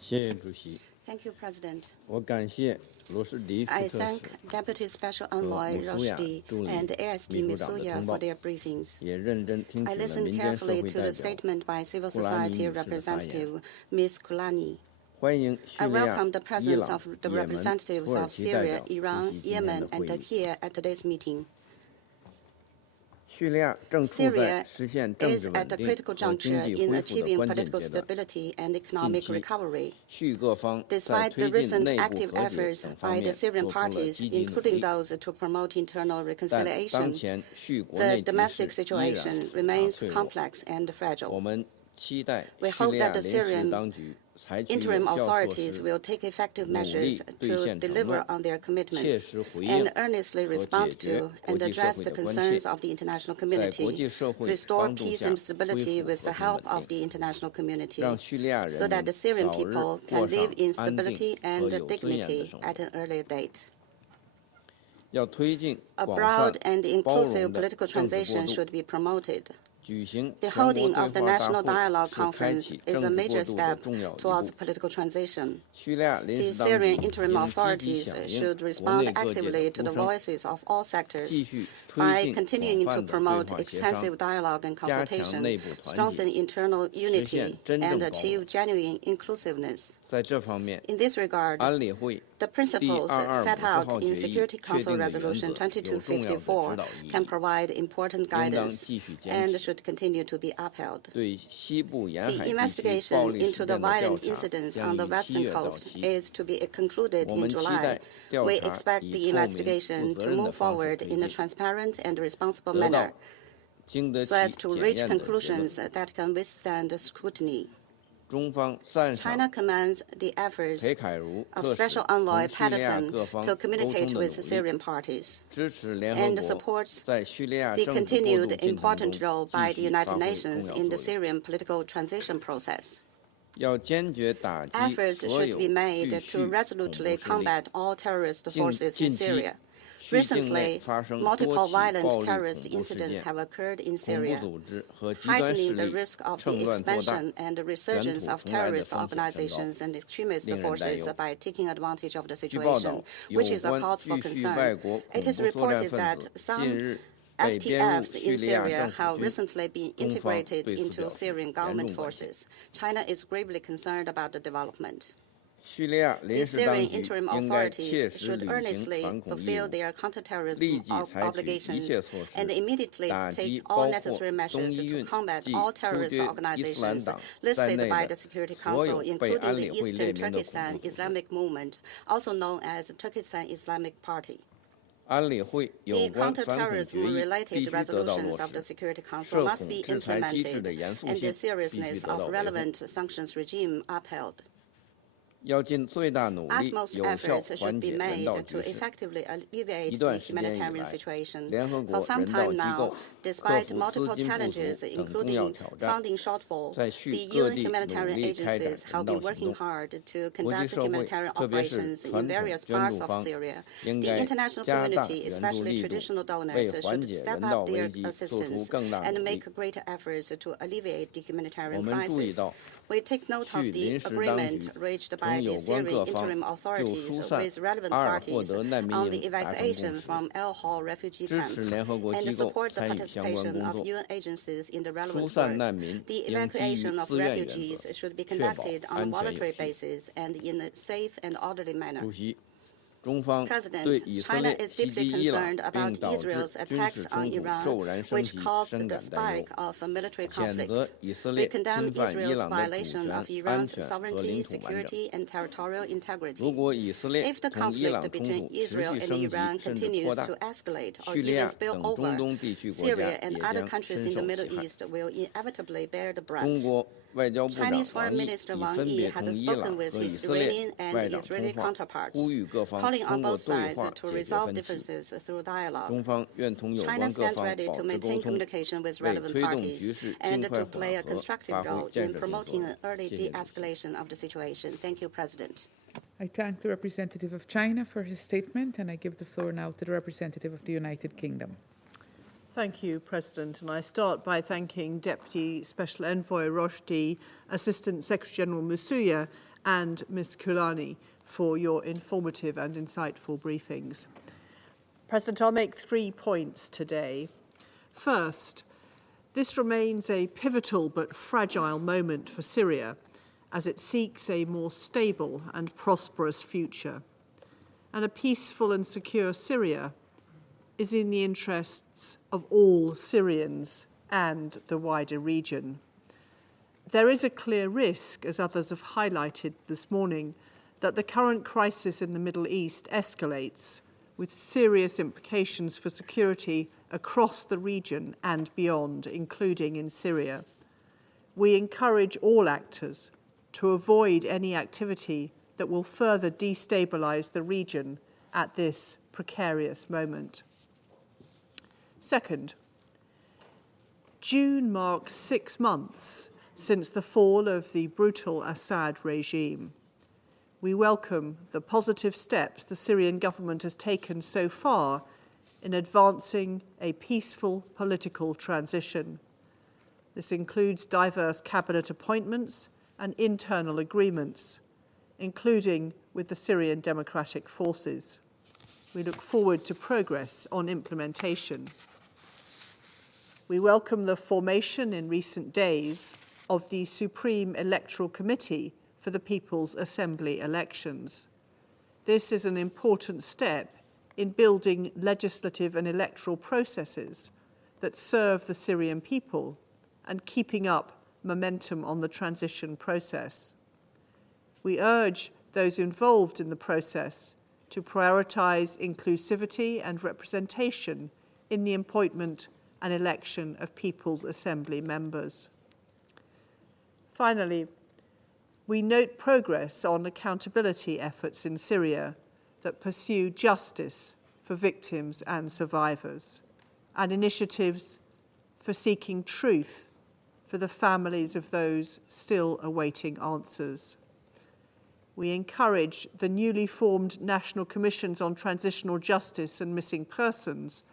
Thank you, President. I thank Deputy Special Envoy Roshdi and ASD Msuya for their briefings. I listened carefully to the statement by civil society representative Ms. Khoulani. I welcome the presence of the representatives of Syria, Iran, Yemen, and Turkey at today's meeting. Syria is at a critical juncture in achieving political stability and economic recovery. Despite the recent active efforts by the Syrian parties, including those to promote internal reconciliation, the domestic situation remains complex and fragile. We hope that the Syrian interim authorities will take effective measures to deliver on their commitments and earnestly respond to and address the concerns of the international community, restore peace and stability with the help of the international community, so that the Syrian people can live in stability and dignity at an earlier date. A broad and inclusive political transition should be promoted. The holding of the National Dialogue Conference is a major step towards political transition. The Syrian interim authorities should respond actively to the voices of all sectors by continuing to promote extensive dialogue and consultation, strengthen internal unity, and achieve genuine inclusiveness. In this regard, the principles set out in Security Council Resolution 2254 can provide important guidance and should continue to be upheld. The investigation into the violent incidents on the Western Coast is to be concluded in July. We expect the investigation to move forward in a transparent and responsible manner so as to reach conclusions that can withstand scrutiny. China commends the efforts of Special Envoy Patterson to communicate with the Syrian parties and supports the continued important role by the United Nations in the Syrian political transition process. Efforts should be made to resolutely combat all terrorist forces in Syria. Recently, multiple violent terrorist incidents have occurred in Syria, heightening the risk of the expansion and resurgence of terrorist organizations and extremist forces by taking advantage of the situation, which is a cause for concern. It is reported that some FTFs in Syria have recently been integrated into Syrian government forces. China is gravely concerned about the development. The Syrian interim authorities should earnestly fulfill their counterterrorism obligations and immediately take all necessary measures to combat all terrorist organizations listed by the Security Council, including the Eastern Turkestan Islamic Movement, also known as Turkestan Islamic Party. The counterterrorism-related resolutions of the Security Council must be implemented and the seriousness of relevant sanctions regime upheld. Utmost efforts should be made to effectively alleviate the humanitarian situation. For some time now, despite multiple challenges, including funding shortfall, the UN humanitarian agencies have been working hard to conduct humanitarian operations in various parts of Syria. The international community, especially traditional donors, should step up their assistance and make greater efforts to alleviate the humanitarian crisis. We take note of the agreement reached by by the Syrian interim authorities with relevant parties on the evacuation from El Hol refugee camp and support the participation of UN agencies in the relevant work. The evacuation of refugees should be conducted on a voluntary basis and in a safe and orderly manner. President, China is deeply concerned about Israel's attacks on Iran, which caused the spike of military conflicts. We condemn Israel's violation of Iran's sovereignty, security, and territorial integrity. If the conflict between Israel and Iran continues to escalate or even spill over, Syria and other countries in the Middle East will inevitably bear the brunt. Chinese Foreign Minister Wang Yi has spoken with his Iranian and Israeli counterparts, calling on both sides to resolve differences through dialogue. China stands ready to maintain communication with relevant parties and to play a constructive role in promoting an early de-escalation of the situation. Thank you, President. I thank the representative of China for his statement, and I give the floor now to the representative of the United Kingdom. Thank you, President. And I start by thanking Deputy Special Envoy Roshdi, Assistant Secretary General Msuya, and Ms. Khoulani for your informative and insightful briefings. President, I'll make 3 points today. First, this remains a pivotal but fragile moment for Syria as it seeks a more stable and prosperous future. And a peaceful and secure Syria is in the interests of all Syrians and the wider region. There is a clear risk, as others have highlighted this morning, that the current crisis in the Middle East escalates with serious implications for security across the region and beyond, including in Syria. We encourage all actors to avoid any activity that will further destabilize the region at this precarious moment. Second, June marks 6 months since the fall of the brutal Assad regime. We welcome the positive steps the Syrian government has taken so far in advancing a peaceful political transition. This includes diverse cabinet appointments and internal agreements, including with the Syrian Democratic Forces. We look forward to progress on implementation. We welcome the formation in recent days of the Supreme Electoral Committee for the People's Assembly elections. This is an important step in building legislative and electoral processes that serve the Syrian people and keeping up momentum on the transition process. We urge those involved in the process to prioritize inclusivity and representation in the appointment and election of People's Assembly members. Finally, we note progress on accountability efforts in Syria that pursue justice for victims and survivors, and initiatives for seeking truth for the families of those still awaiting answers. We encourage the newly formed National Commissions on Transitional Justice and Missing Persons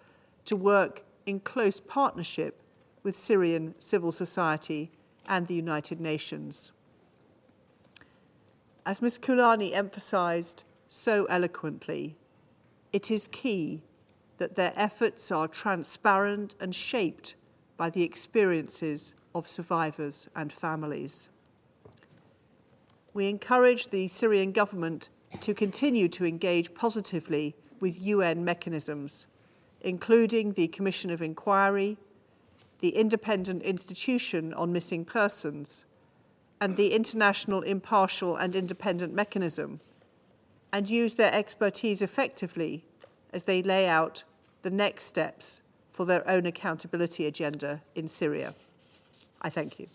to work in close partnership with Syrian civil society and the United Nations. As Ms. Khoulani emphasized so eloquently, it is key that their efforts are transparent and shaped by the experiences of survivors and families. We encourage the Syrian government to continue to engage positively with UN mechanisms, including the Commission of Inquiry, the Independent Institution on Missing Persons, and the International Impartial and Independent Mechanism, and use their expertise effectively as they lay out the next steps for their own accountability agenda in Syria. I thank you.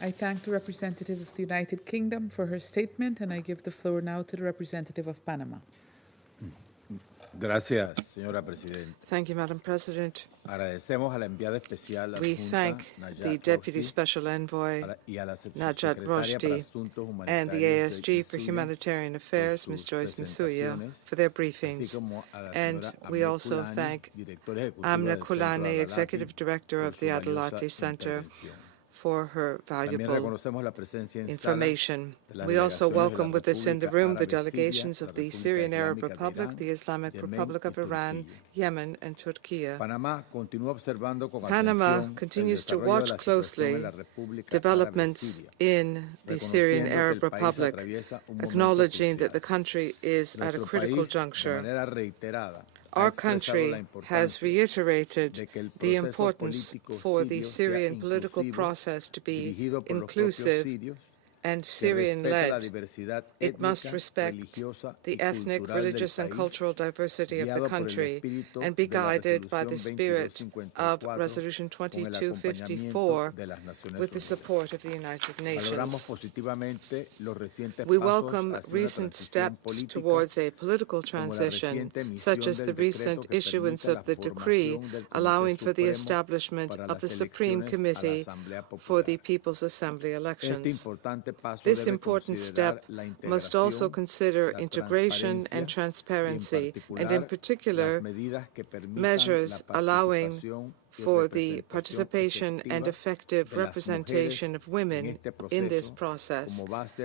I thank the representative of the United Kingdom for her statement, and I give the floor now to the representative of Panama. Gracias, señora Presidenta. Thank you, Madam President. Agradecemos a la enviada especial We thank the Deputy Special Envoy, Najat Roshdi, and the ASG for Humanitarian Affairs, Ms. Joyce Msuya, for their briefings. And we also thank Amneh Khoulani, Executive Director of the Adalati Center, for her valuable information. We also welcome with us in the room the delegations of the Syrian Arab Republic, the Islamic Republic of Iran, Yemen, and Turkey. Panama continues to watch closely developments in the Syrian Arab Republic, acknowledging that the country is at a critical juncture. Our country has reiterated the importance for the Syrian political process to be inclusive and Syrian-led. It must respect the ethnic, religious, and cultural diversity of the country and be guided by the spirit of Resolution 2254 with the support of the United Nations. We welcome recent steps towards a political transition, such as the recent issuance of the decree allowing for the establishment of the Supreme Committee for the People's Assembly elections. This important step must also consider integration and transparency, and in particular, measures allowing for the participation and effective representation of women in this process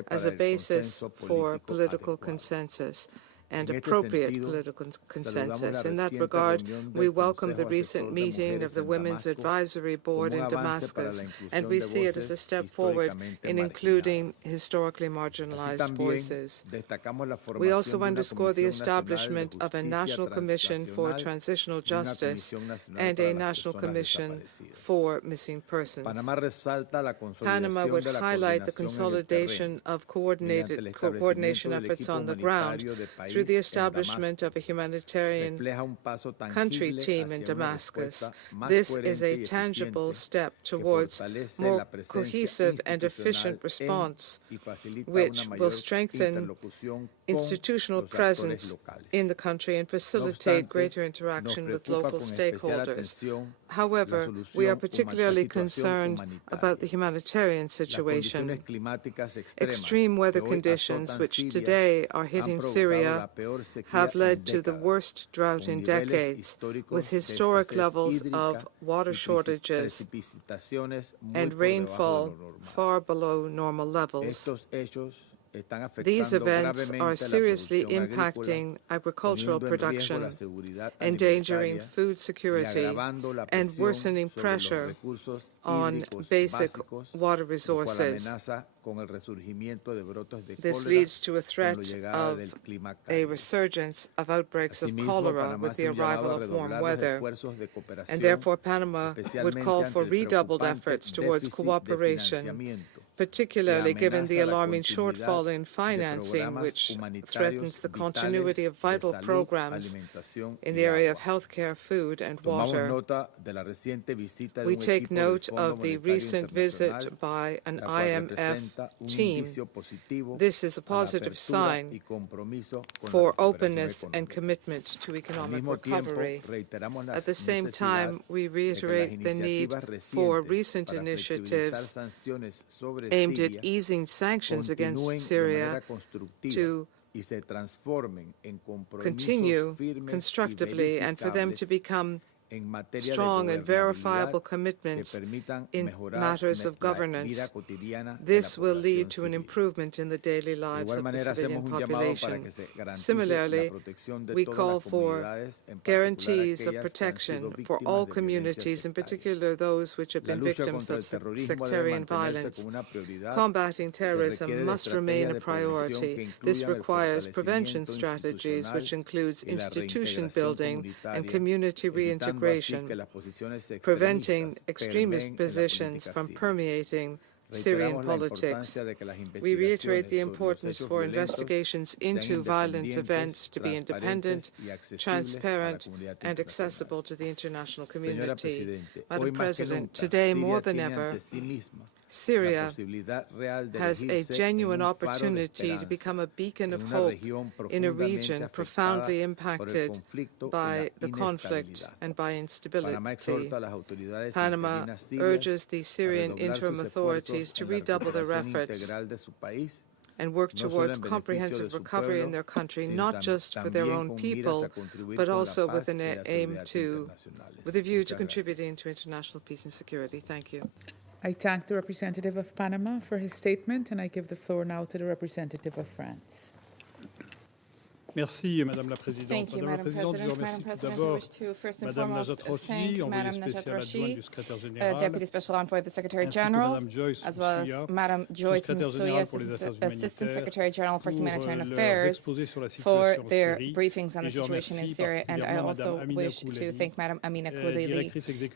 as a basis for political consensus and appropriate political consensus. In that regard, we welcome the recent meeting of the Women's Advisory Board in Damascus, and we see it as a step forward in including historically marginalized voices. We also underscore the establishment of a National Commission for Transitional Justice and a National Commission for Missing Persons. Panama would highlight the consolidation of coordination efforts on the ground through the establishment of a humanitarian country team in Damascus. This is a tangible step towards more cohesive and efficient response, which will strengthen institutional presence in the country and facilitate greater interaction with local stakeholders. However, we are particularly concerned about the humanitarian situation. Extreme weather conditions, which today are hitting Syria, have led to the worst drought in decades, with historic levels of water shortages and rainfall far below normal levels. These events are seriously impacting agricultural production, endangering food security, and worsening pressure on basic water resources. This leads to a threat of a resurgence of outbreaks of cholera with the arrival of warm weather, and therefore Panama would call for redoubled efforts towards cooperation, particularly given the alarming shortfall in financing, which threatens the continuity of vital programs in the area of healthcare, food, and water. We take note of the recent visit by an IMF team. This is a positive sign for openness and commitment to economic recovery. At the same time, we reiterate the need for recent initiatives aimed at easing sanctions against Syria to continue constructively and for them to become strong and verifiable commitments in matters of governance. This will lead to an improvement in the daily lives of the civilian population. Similarly, we call for guarantees of protection for all communities, in particular those which have been victims of sectarian violence. Combating terrorism must remain a priority. This requires prevention strategies, which includes institution building and community reintegration, preventing extremist positions from permeating Syrian politics. We reiterate the importance for investigations into violent events to be independent, transparent, and accessible to the international community. Madam President, today more than ever, Syria has a genuine opportunity to become a beacon of hope in a region profoundly impacted by the conflict and by instability. Panama urges the Syrian interim authorities to redouble their efforts and work towards comprehensive recovery in their country, not just for their own people, but also with a view to contributing to international peace and security. Thank you. I thank the representative of Panama for his statement, and I give the floor now to the representative of France. Merci, Madame la Présidente. Thank you, Madam President. Madam President, I wish to first and foremost thank Madam Najat Roshi, Deputy Special Envoy of the Secretary General, as well as Madam Joyce Msuya, Assistant Secretary General for Humanitarian Affairs, for their briefings on the situation in Syria. And I also wish to thank Madam Amneh,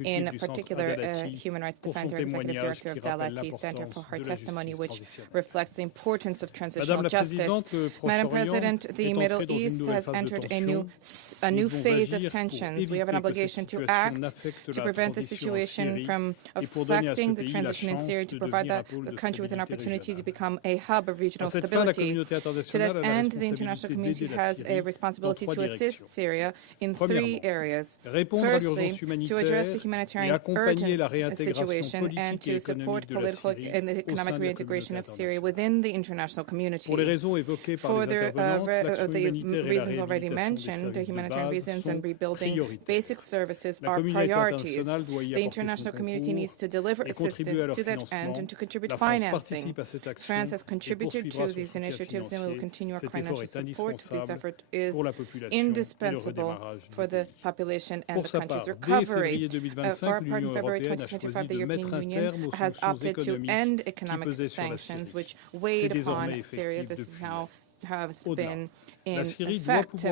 in particular, Human Rights Defender and Executive Director of Dalati Center, for her testimony, which reflects the importance of transitional justice. Madam President, the Middle East has entered a new phase of tensions. We have an obligation to act to prevent the situation from affecting the transition in Syria, to provide the country with an opportunity to become a hub of regional stability. To that end, the international community has a responsibility to assist Syria in three areas. Firstly, to address the humanitarian urgent situation and to support political and economic reintegration of Syria within the international community. For the reasons already mentioned, the humanitarian reasons and rebuilding basic services are priorities. The international community needs to deliver assistance to that end and to contribute financing. France has contributed to these initiatives and will continue our financial support. This effort is indispensable for the population and the country's recovery. For our part, in February 2025, the European Union has opted to end economic sanctions, which weighed upon Syria. This is how has been in effect.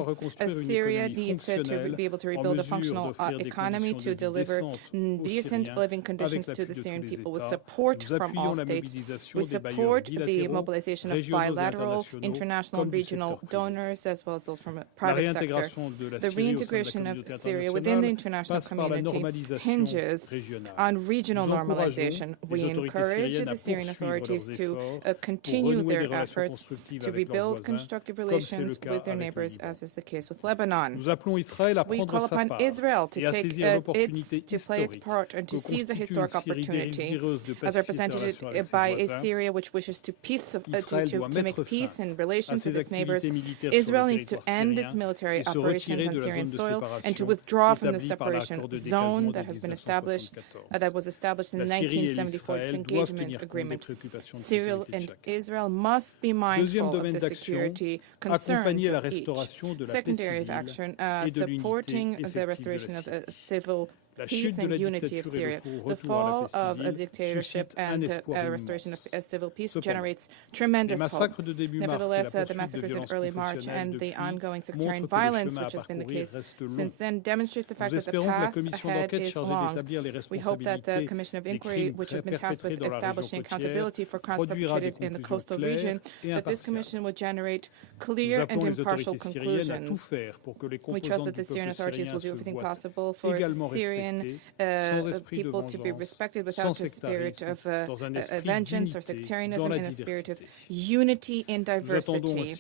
Syria needs to be able to rebuild a functional economy, to deliver decent living conditions to the Syrian people with support from all states. We support the mobilization of bilateral, international, and regional donors, as well as those from the private sector. The reintegration of Syria within the international community hinges on regional normalization. We encourage the Syrian authorities to continue their efforts to rebuild constructive relations with their neighbors, as is the case with Lebanon. We call upon Israel to play its part and to seize the historic opportunity, as represented by a Syria which wishes to make peace in relations with its neighbors. Israel needs to end its military operations on Syrian soil and to withdraw from the separation zone that has been established, that was established in the 1974 disengagement agreement. Syria and Israel must be mindful of the security concerns of each. Secondary of action, supporting the restoration of civil peace and unity of Syria. The fall of a dictatorship and restoration of civil peace generates tremendous hope. Nevertheless, the massacres in early March and the ongoing sectarian violence, which has been the case since then, demonstrates the fact that the path ahead is long. We hope that the Commission of Inquiry, which has been tasked with establishing accountability for crimes perpetrated in the coastal region, that this commission will generate clear and impartial conclusions. We trust that the Syrian authorities will do everything possible for Syrian people to be respected without a spirit of vengeance or sectarianism, in a spirit of unity in diversity.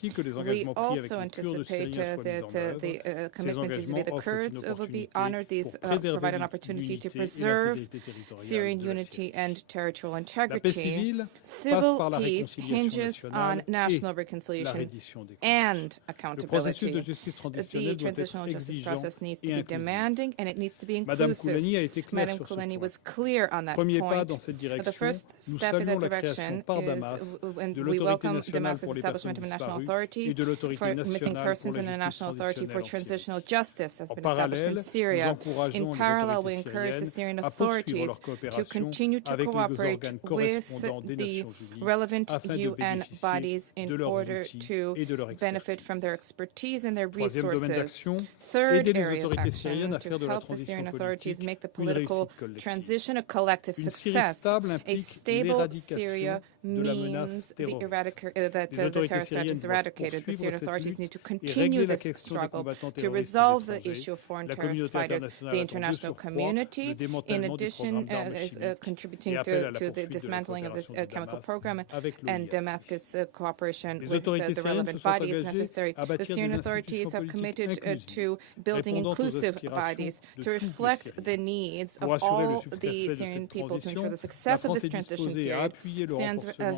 We also anticipate that the commitment vis-à-vis the Kurds will be honored. These provide an opportunity to preserve Syrian unity and territorial integrity. Civil peace hinges on national reconciliation and accountability. The transitional justice process needs to be demanding and it needs to be inclusive. Madam Khoulani was clear on that point. The first step in that direction is when we welcome Damascus' establishment of a national authority for missing persons and a national authority for transitional justice has been established in Syria. In parallel, we encourage the Syrian authorities to continue to cooperate with the relevant UN bodies in order to benefit from their expertise and their resources. Third area of action, to help the Syrian authorities make the political transition a collective success. A stable Syria means that the terrorist threat is eradicated. The Syrian authorities need to continue this struggle to resolve the issue of foreign terrorist fighters. The international community, in addition, is contributing to the dismantling of this chemical program, and Damascus' cooperation with the relevant body is necessary. The Syrian authorities have committed to building inclusive bodies to reflect the needs of all the Syrian people to ensure the success of this transition period,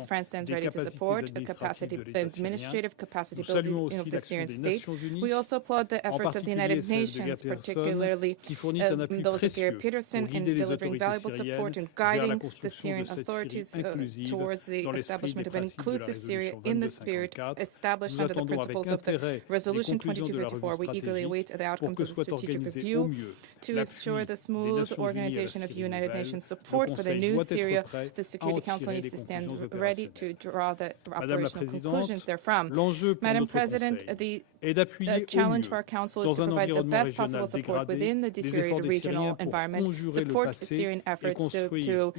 France stands ready to support administrative capacity building of the Syrian state. We also applaud the efforts of the United Nations, particularly those of Gary Peterson, in delivering valuable support and guiding the Syrian authorities towards the establishment of an inclusive Syria in the spirit established under the principles of the Resolution 2254. We eagerly await the outcomes of the strategic review to ensure the smooth organization of United Nations support for the new Syria. The Security Council needs to stand ready to draw the operational conclusions therefrom. Madam President, the challenge for our Council is to provide the best possible support within the deteriorated regional environment, support Syrian efforts to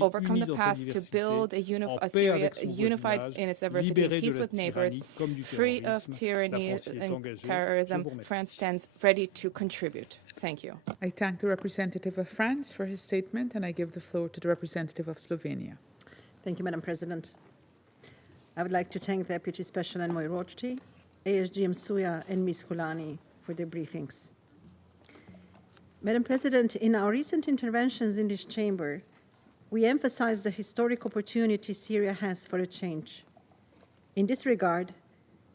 overcome the past, to build a Syria unified in its diversity, in peace with neighbors, free of tyranny and terrorism. France stands ready to contribute. Thank you. I thank the representative of France for his statement, and I give the floor to the representative of Slovenia. Thank you, Madam President. I would like to thank Deputy Special Envoy Rochti, ASG Msuya, and Ms. Khoulani for their briefings. Madam President, in our recent interventions in this chamber, we emphasized the historic opportunity Syria has for a change. In this regard,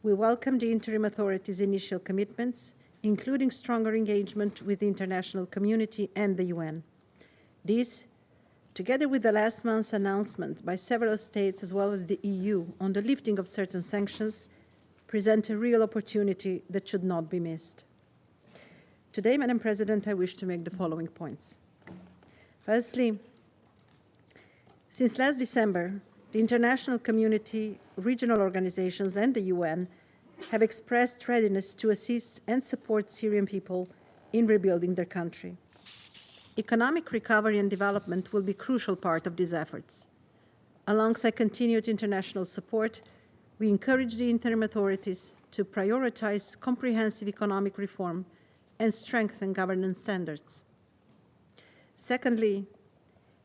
we welcome the interim authorities' initial commitments, including stronger engagement with the international community and the UN. This, together with the last month's announcement by several states as well as the EU on the lifting of certain sanctions, present a real opportunity that should not be missed. Today, Madam President, I wish to make the following points. Firstly, since last December, the international community, regional organizations, and the UN have expressed readiness to assist and support Syrian people in rebuilding their country. Economic recovery and development will be a crucial part of these efforts. Alongside continued international support, we encourage the interim authorities to prioritize comprehensive economic reform and strengthen governance standards. Secondly,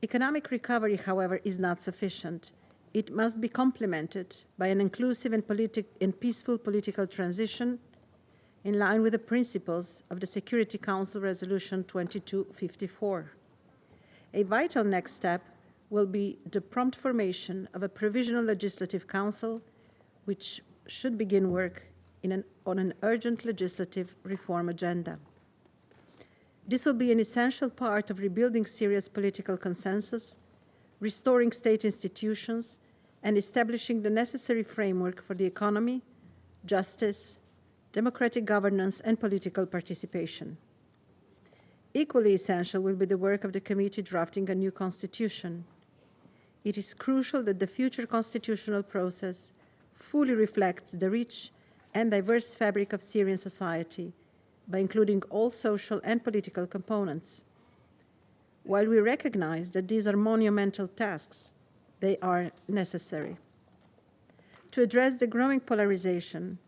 economic recovery, however, is not sufficient. It must be complemented by an inclusive and peaceful political transition in line with the principles of the Security Council Resolution 2254. A vital next step will be the prompt formation of a provisional legislative council, which should begin work on an urgent legislative reform agenda. This will be an essential part of rebuilding Syria's political consensus, restoring state institutions, and establishing the necessary framework for the economy, justice, democratic governance, and political participation. Equally essential will be the work of the committee drafting a new constitution. It is crucial that the future constitutional process fully reflects the rich and diverse fabric of Syrian society by including all social and political components. While we recognize that these are monumental tasks, they are necessary. To address the growing polarization,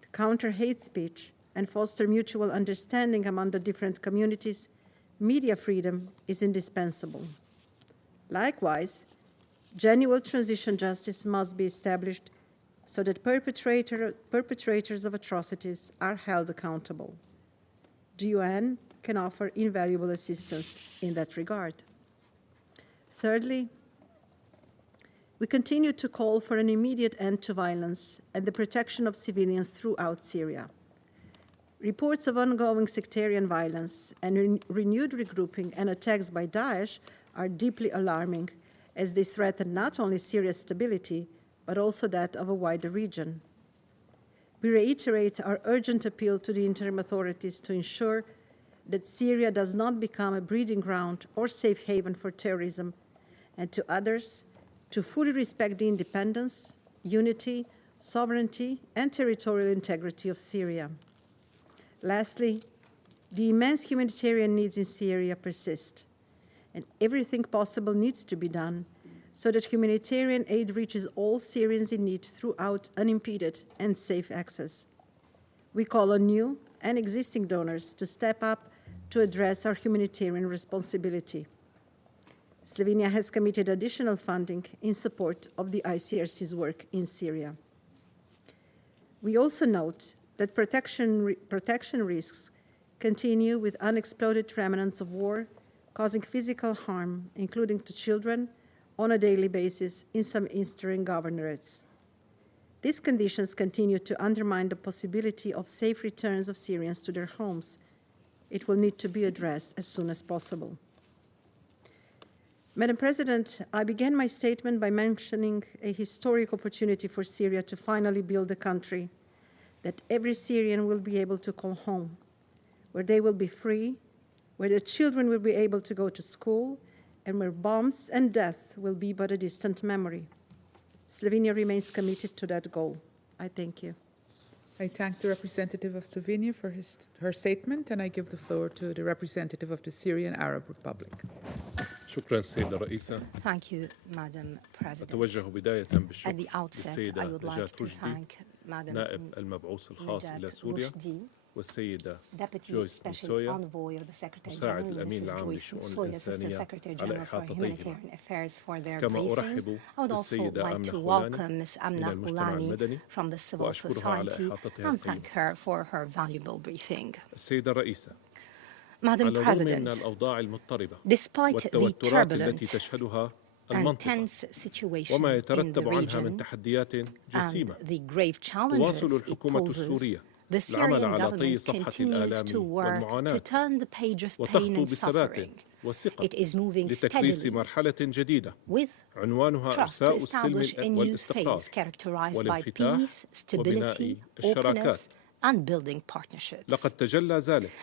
to counter hate speech, and foster mutual understanding among the different communities, media freedom is indispensable. Likewise, genuine transition justice must be established so that perpetrators of atrocities are held accountable. The UN can offer invaluable assistance in that regard. Thirdly, we continue to call for an immediate end to violence and the protection of civilians throughout Syria. Reports of ongoing sectarian violence and renewed regrouping and attacks by Daesh are deeply alarming, as they threaten not only Syria's stability, but also that of a wider region. We reiterate our urgent appeal to the interim authorities to ensure that Syria does not become a breeding ground or safe haven for terrorism, and to others to fully respect the independence, unity, sovereignty, and territorial integrity of Syria. Lastly, the immense humanitarian needs in Syria persist, and everything possible needs to be done so that humanitarian aid reaches all Syrians in need throughout unimpeded and safe access. We call on new and existing donors to step up to address our humanitarian responsibility. Slovenia has committed additional funding in support of the ICRC's work in Syria. We also note that protection risks continue with unexploded remnants of war, causing physical harm, including to children, on a daily basis in some eastern governorates. These conditions continue to undermine the possibility of safe returns of Syrians to their homes. It will need to be addressed as soon as possible. Madam President, I began my statement by mentioning a historic opportunity for Syria to finally build a country that every Syrian will be able to call home, where they will be free, where their children will be able to go to school, and where bombs and death will be but a distant memory. Slovenia remains committed to that goal. I thank you. I thank the representative of Slovenia for her statement, and I give the floor to the representative of the Syrian Arab Republic. Thank you, Madam President. At the outset, I would like to thank Madam Najat Roshdi, Deputy Special Envoy of the Secretary General, Mrs. Joyce Msuya, Assistant Secretary General for Humanitarian Affairs, for their briefing. I would also like to welcome Ms. Amneh Khoulani from the civil society and thank her for her valuable briefing. Madam President, despite the turbulent and tense situation in the region and the grave challenges it poses, the Syrian government continues to work to turn the page of pain and suffering. It is moving steadily with trust to establish a new phase characterized by peace, stability, openness, and building partnerships.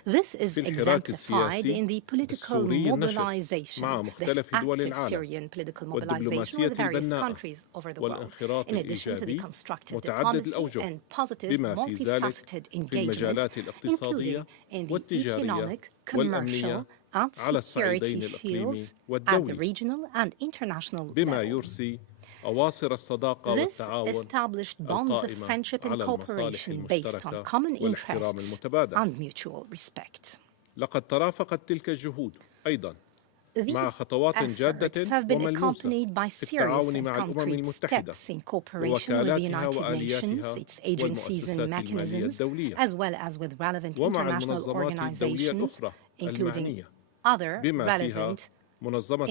This is exemplified in the political mobilization, this active Syrian political mobilization with various countries over the world, in addition to the constructive diplomacy and positive, multifaceted engagement, including in the economic, commercial, and security fields at the regional and international levels. This established bonds of friendship and cooperation based on common interests and mutual respect. These efforts have been accompanied by serious and concrete steps in cooperation with the United Nations, its agencies and mechanisms, as well as with relevant international organizations, including other relevant international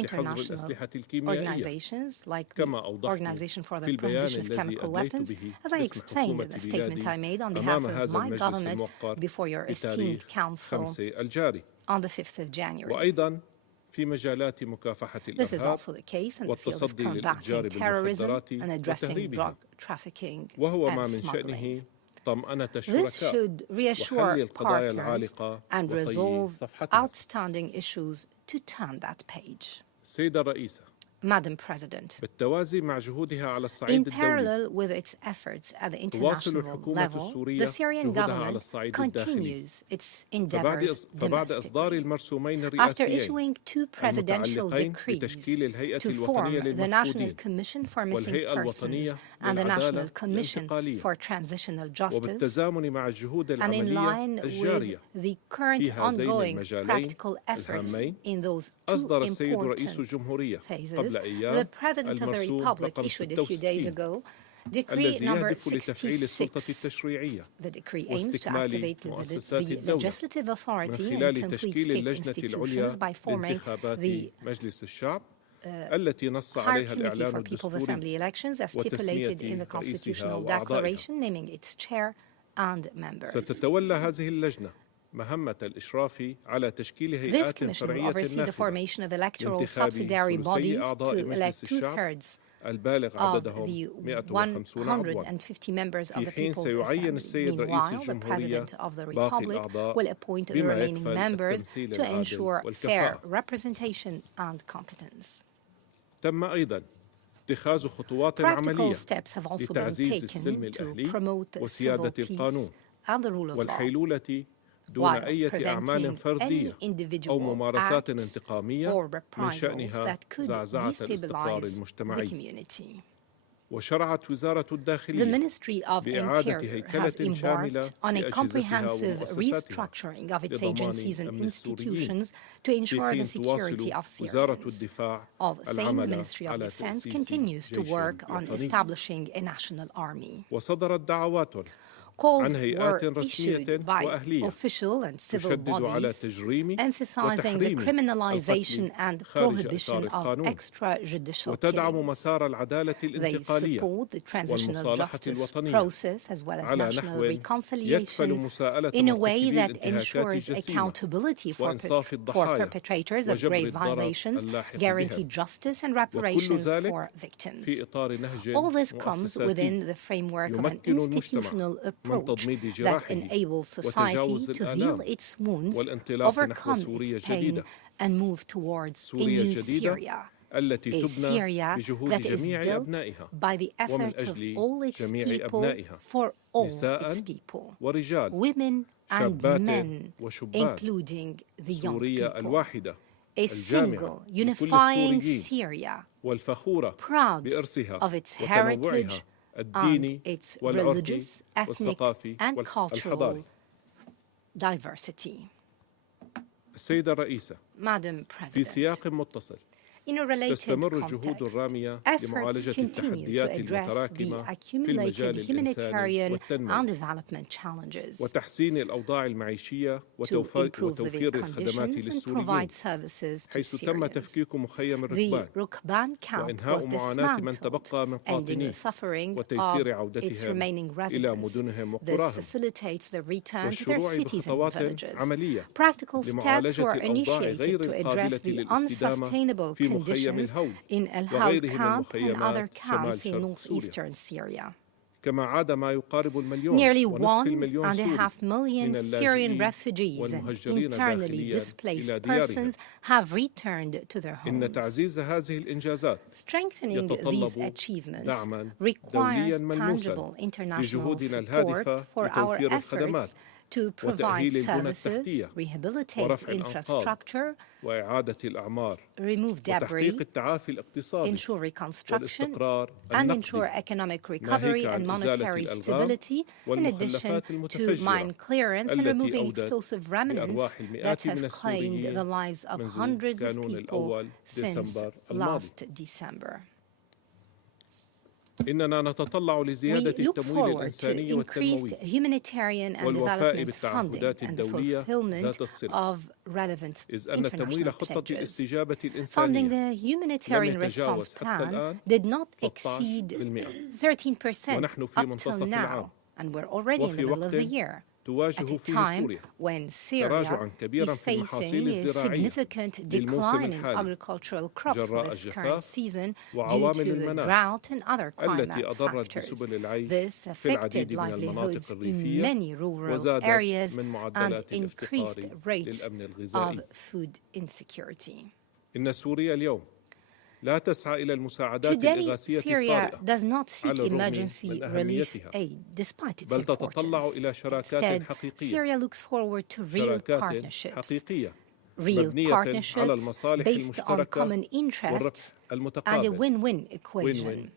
organizations like the Organization for the Prohibition of Chemical Weapons, as I explained in the statement I made on behalf of my government before your esteemed Council on the 5th of January. This is also the case in the field of combating terrorism and addressing drug trafficking and smuggling. This should reassure partners and resolve outstanding issues to turn that page. Madam President, in parallel with its efforts at the international level, the Syrian government continues its endeavors domestically. After issuing 2 presidential decrees to form the National Commission for Missing Persons and the National Commission for Transitional Justice, and in line with the current ongoing practical efforts in those 2 important phases, the President of the Republic issued a few days ago Decree number 66. The decree aims to activate the legislative authority and complete state institutions by forming the High Committee for People's Assembly elections as stipulated in the Constitutional Declaration, naming its chair and members. This commission will oversee the formation of electoral subsidiary bodies to elect 2/3 of the 150 members of the People's Assembly. Meanwhile, the President of the Republic will appoint the remaining members to ensure fair representation and competence. Practical steps have also been taken to promote civil peace and the rule of law, while preventing any individual acts or reprisals that could destabilize the community. The Ministry of Interior has embarked on a comprehensive restructuring of its agencies and institutions to ensure the security of Syrians. All the same, the Ministry of Defense continues to work on establishing a national army. Calls were issued by official and civil bodies emphasizing the criminalization and prohibition of extrajudicial killings. They support the transitional justice process as well as national reconciliation in a way that ensures accountability for perpetrators of grave violations, guarantee justice and reparations for victims. All this comes within the framework of an institutional approach that enables society to heal its wounds, overcome its pain, and move towards a new Syria. A Syria that is built by the effort of all its people for all its people, women and men, including the young people. A single, unifying Syria, proud of its heritage and its religious, ethnic, and cultural diversity. Madam President, in a related context, efforts continue to address the accumulated humanitarian and development challenges, to improve living conditions and provide services to Syrians. The Rukban camp was dismantled, ending the suffering of its remaining residents. This facilitates the return to their cities and villages. Practical steps were initiated to address the unsustainable conditions in El Haud camp and other camps in northeastern Syria. Nearly 1.5 million Syrian refugees and internally displaced persons have returned to their homes. Strengthening these achievements requires tangible international support for our efforts to provide services, rehabilitate infrastructure, remove debris, ensure reconstruction, and ensure economic recovery and monetary stability, in addition to mine clearance and removing explosive remnants that have claimed the lives of hundreds of people since last December. We look forward to increased humanitarian and development funding and the fulfillment of relevant international pledges. Funding the humanitarian response plan did not exceed 13% up till now, and we're already in the middle of the year. At a time when Syria is facing a significant decline in agricultural crops for this current season due to the drought and other climate factors. This affected livelihoods in many rural areas and increased rates of food insecurity. Today, Syria does not seek emergency relief aid, despite its importance. Instead, Syria looks forward to real partnerships based on common interests and a win-win equation.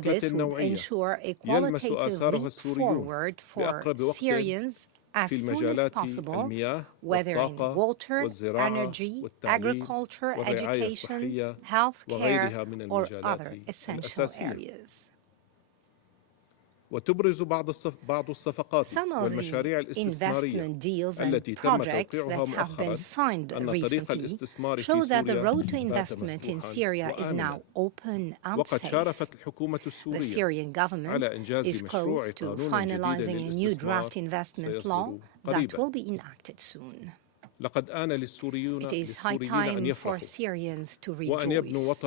This would ensure a qualitative leap forward for Syrians as soon as possible, whether in water, energy, agriculture, education, health care, or other essential areas. Some of the investment deals and projects that have been signed recently show that the road to investment in Syria is now open and safe. The Syrian government is close to finalizing a new draft investment law that will be enacted soon. It is high time for Syrians to rejoice,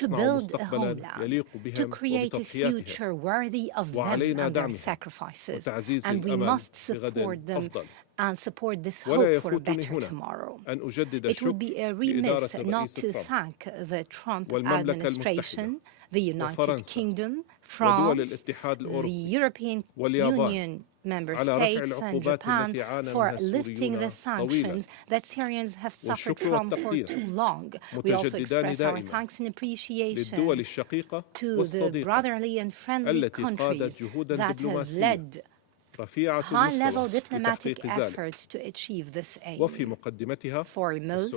to build a homeland, to create a future worthy of them and their sacrifices, and we must support them and support this hope for a better tomorrow. It would be remiss not to thank the Trump administration, the United Kingdom, France, the European Union member states and Japan for lifting the sanctions that Syrians have suffered from for too long. We also express our thanks and appreciation to the brotherly and friendly countries that have led high-level diplomatic efforts to achieve this aim. Foremost,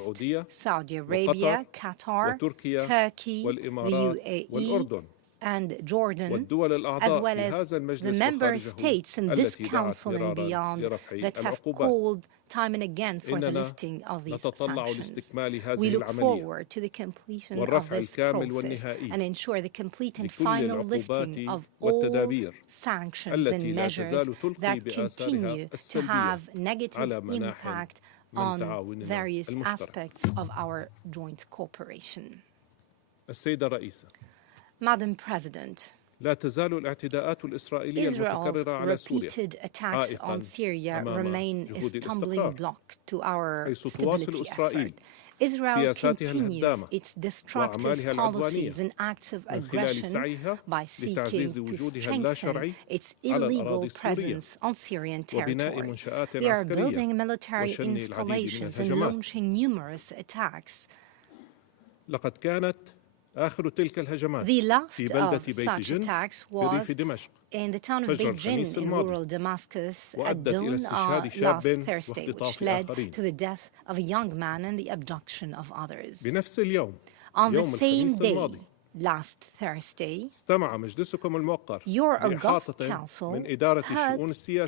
Saudi Arabia, Qatar, Turkey, the UAE, and Jordan, as well as the member states in this council and beyond that have called time and again for the lifting of these sanctions. We look forward to the completion of this process and ensure the complete and final lifting of all sanctions and measures that continue to have negative impact on various aspects of our joint cooperation. Madam President, Israel's repeated attacks on Syria remain a stumbling block to our stability effort. Israel continues its destructive policies and acts of aggression by seeking to strengthen its illegal presence on Syrian territory. They are building military installations and launching numerous attacks. The last of such attacks was in the town of Beijing in rural Damascus at dawn last Thursday, which led to the death of a young man and the abduction of others. On the same day, last Thursday, your august council had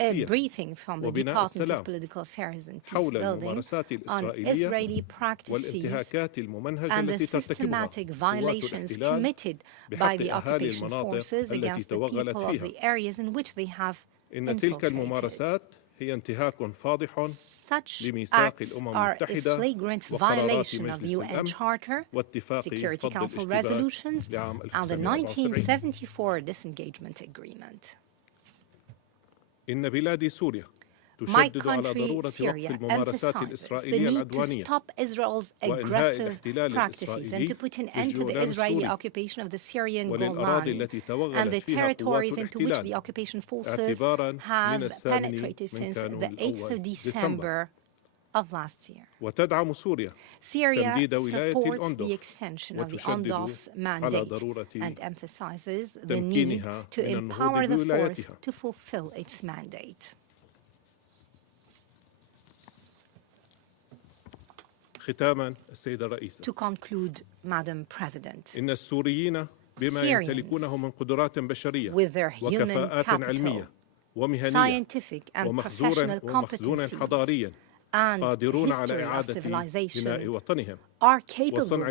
a briefing from the Department of Political Affairs and Peace Building on Israeli practices and the systematic violations committed by the occupation forces against the people of the areas in which they have infiltrated. Such acts are a flagrant violation of the UN Charter, Security Council resolutions, and the 1974 disengagement agreement. My country, Syria, emphasizes the need to stop Israel's aggressive practices and to put an end to the Israeli occupation of the Syrian Khoulani and the territories into which the occupation forces have penetrated since the 8th of December of last year. Syria supports the extension of the UNDOF's mandate and emphasizes the need to empower the force to fulfill its mandate. To conclude, Madam President, Syrians, with their human capital, scientific and professional competencies, and history of civilization, are capable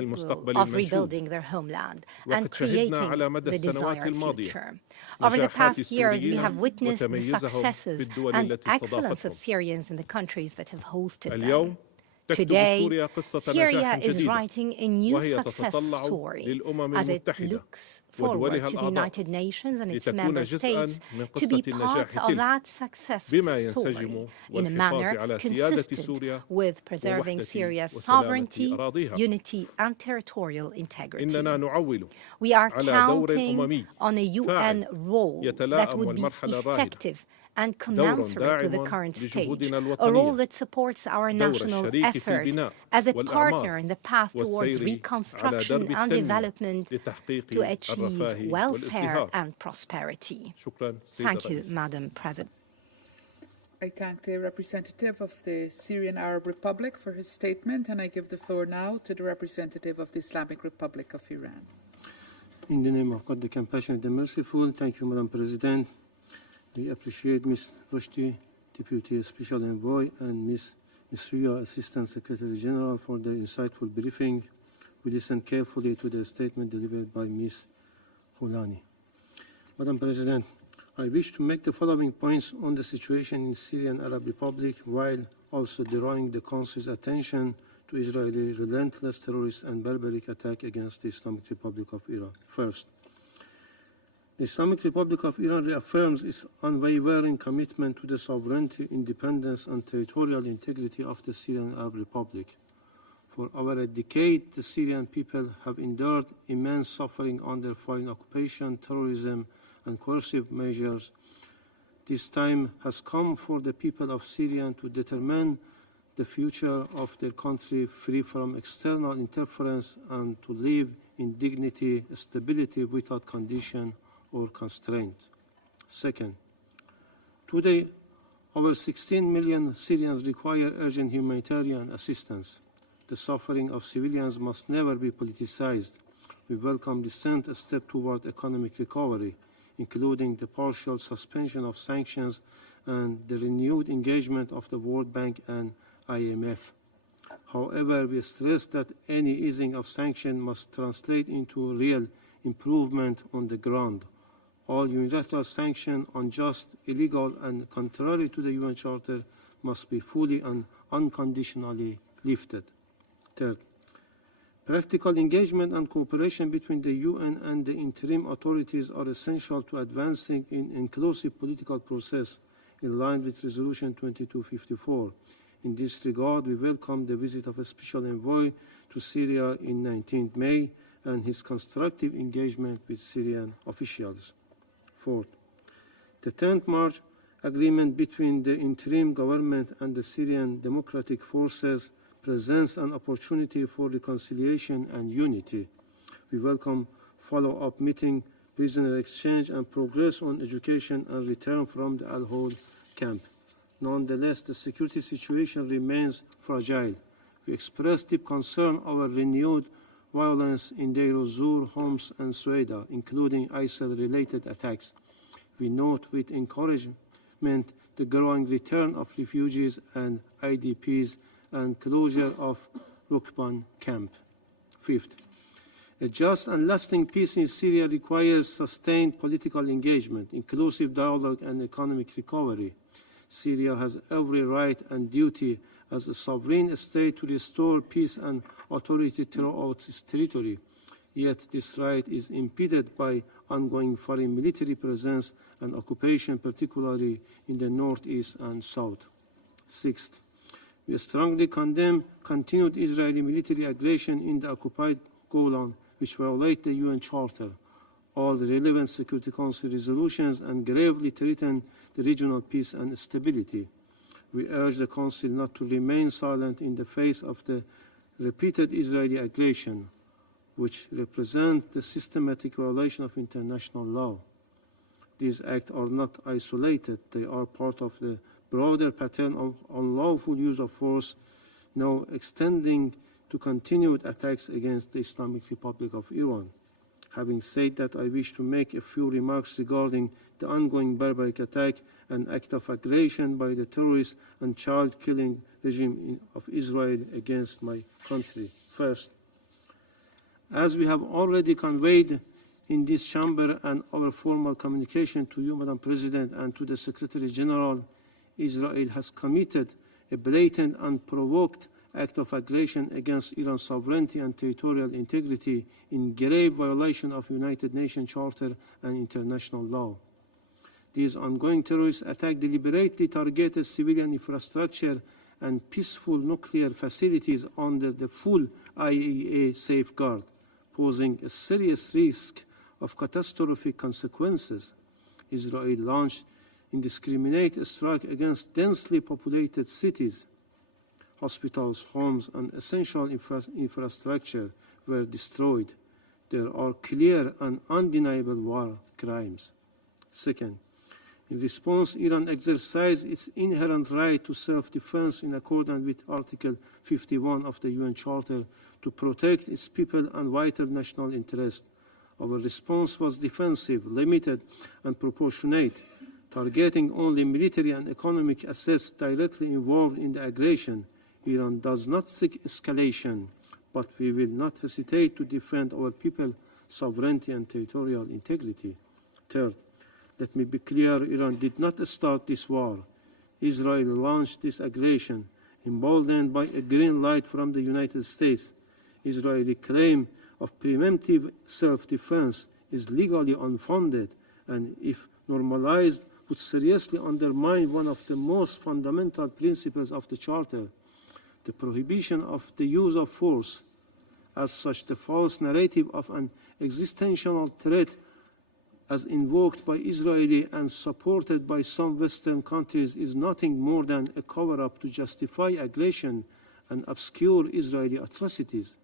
of rebuilding their homeland and creating the desired future. Over the past years, we have witnessed the successes and excellence of Syrians in the countries that have hosted them. Today, Syria is writing a new success story as it looks forward to the United Nations and its member states to be part of that success story in a manner consistent with preserving Syria's sovereignty, unity, and territorial integrity. We are counting on a UN role that would be effective and commensurate with the current stage, a role that supports our national effort as a partner in the path towards reconstruction and development to achieve welfare and prosperity. Thank you, Madam President. I thank the representative of the Syrian Arab Republic for his statement, and I give the floor now to the representative of the Islamic Republic of Iran. In the name of God, the compassionate, the merciful, thank you, Madam President. We appreciate Ms. Roshdi, Deputy Special Envoy, and Ms. Msuya, Assistant Secretary General, for their insightful briefing. We listened carefully to the statement delivered by Ms. Khoulani. Madam President, I wish to make the following points on the situation in Syrian Arab Republic, while also drawing the Council's attention to Israel's relentless terrorist and barbaric attack against the Islamic Republic of Iran. First, the Islamic Republic of Iran reaffirms its unwavering commitment to the sovereignty, independence, and territorial integrity of the Syrian Arab Republic. For over a decade, the Syrian people have endured immense suffering under foreign occupation, terrorism, and coercive measures. This time has come for the people of Syria to determine the future of their country free from external interference and to live in dignity, stability without condition or constraint. Second, today, over 16 million Syrians require urgent humanitarian assistance. The suffering of civilians must never be politicized. We welcome recent steps toward economic recovery, including the partial suspension of sanctions and the renewed engagement of the World Bank and IMF. However, we stress that any easing of sanctions must translate into real improvement on the ground. All unilateral sanctions, unjust, illegal, and contrary to the UN Charter, must be fully and unconditionally lifted. Third, practical engagement and cooperation between the UN and the interim authorities are essential to advancing an inclusive political process in line with Resolution 2254. In this regard, we welcome the visit of a special envoy to Syria in 19th May and his constructive engagement with Syrian officials. Fourth, the 10th March agreement between the interim government and the Syrian Democratic Forces presents an opportunity for reconciliation and unity. We welcome follow-up meeting, prisoner exchange, and progress on education and return from the Al-Hol camp. Nonetheless, the security situation remains fragile. We express deep concern over renewed violence in Deir ez-Zor, Homs, and Sueda, including ISIL-related attacks. We note with encouragement the growing return of refugees and IDPs and closure of Rukban camp. Fifth, a just and lasting peace in Syria requires sustained political engagement, inclusive dialogue, and economic recovery. Syria has every right and duty as a sovereign state to restore peace and authority throughout its territory. Yet this right is impeded by ongoing foreign military presence and occupation, particularly in the northeast and south. Sixth, we strongly condemn continued Israeli military aggression in the occupied Golan, which violate the UN Charter, all the relevant Security Council resolutions, and gravely threaten the regional peace and stability. We urge the Council not to remain silent in the face of the repeated Israeli aggression, which represent the systematic violation of international law. These acts are not isolated. They are part of the broader pattern of unlawful use of force, now extending to continued attacks against the Islamic Republic of Iran. Having said that, I wish to make a few remarks regarding the ongoing barbaric attack and act of aggression by the terrorist and child-killing regime of Israel against my country. First, as we have already conveyed in this chamber and our formal communication to you, Madam President, and to the Secretary General, Israel has committed a blatant and provoked act of aggression against Iran's sovereignty and territorial integrity in grave violation of United Nations Charter and international law. These ongoing terrorist attacks deliberately targeted civilian infrastructure and peaceful nuclear facilities under the full IAEA safeguard, posing a serious risk of catastrophic consequences. Israel launched indiscriminate strikes against densely populated cities. Hospitals, homes, and essential infrastructure were destroyed. There are clear and undeniable war crimes. Second, in response, Iran exercised its inherent right to self-defense in accordance with Article 51 of the UN Charter to protect its people and vital national interests. Our response was defensive, limited, and proportionate, targeting only military and economic assets directly involved in the aggression. Iran does not seek escalation, but we will not hesitate to defend our people's sovereignty and territorial integrity. Third, let me be clear, Iran did not start this war. Israel launched this aggression, emboldened by a green light from the United States. Israeli claim of preemptive self-defense is legally unfounded and, if normalized, would seriously undermine one of the most fundamental principles of the Charter, the prohibition of the use of force. As such, the false narrative of an existential threat as invoked by Israeli and supported by some Western countries is nothing more than a cover-up to justify aggression and obscure Israeli atrocities.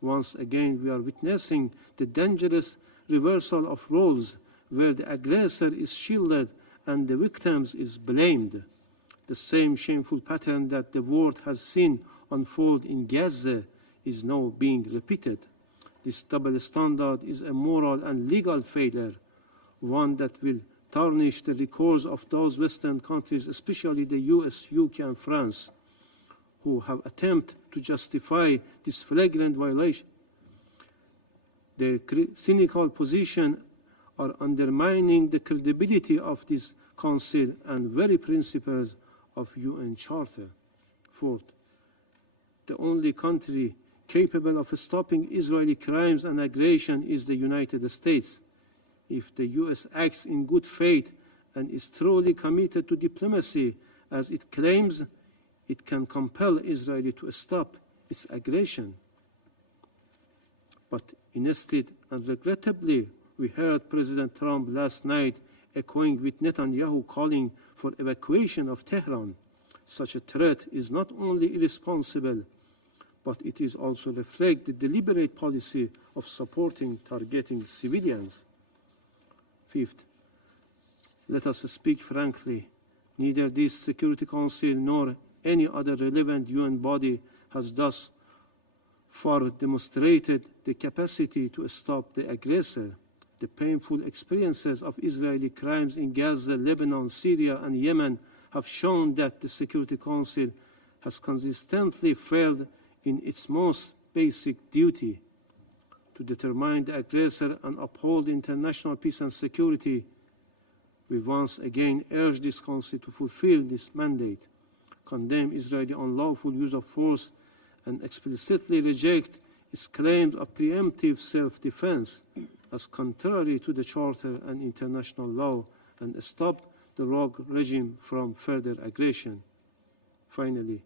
Once again, we are witnessing the dangerous reversal of roles where the aggressor is shielded and the victim is blamed. The same shameful pattern that the world has seen unfold in Gaza is now being repeated. This double standard is a moral and legal failure, one that will tarnish the records of those Western countries, especially the US, UK, and France, who have attempted to justify this flagrant violation. Their cynical position are undermining the credibility of this Council and very principles of UN Charter. Fourth, the only country capable of stopping Israeli crimes and aggression is the United States. If the US acts in good faith and is truly committed to diplomacy, as it claims, it can compel Israel to stop its aggression. But instead, and regrettably, we heard President Trump last night echoing with Netanyahu calling for evacuation of Tehran. Such a threat is not only irresponsible, but it is also reflects the deliberate policy of supporting targeting civilians. Fifth, let us speak frankly. Neither this Security Council nor any other relevant UN body has thus far demonstrated the capacity to stop the aggressor. The painful experiences of Israeli crimes in Gaza, Lebanon, Syria, and Yemen have shown that the Security Council has consistently failed in its most basic duty to determine the aggressor and uphold international peace and security. We once again urge this Council to fulfill this mandate, condemn Israeli unlawful use of force, and explicitly reject its claims of preemptive self-defense as contrary to the Charter and international law, and stop the rogue regime from further aggression. Finally,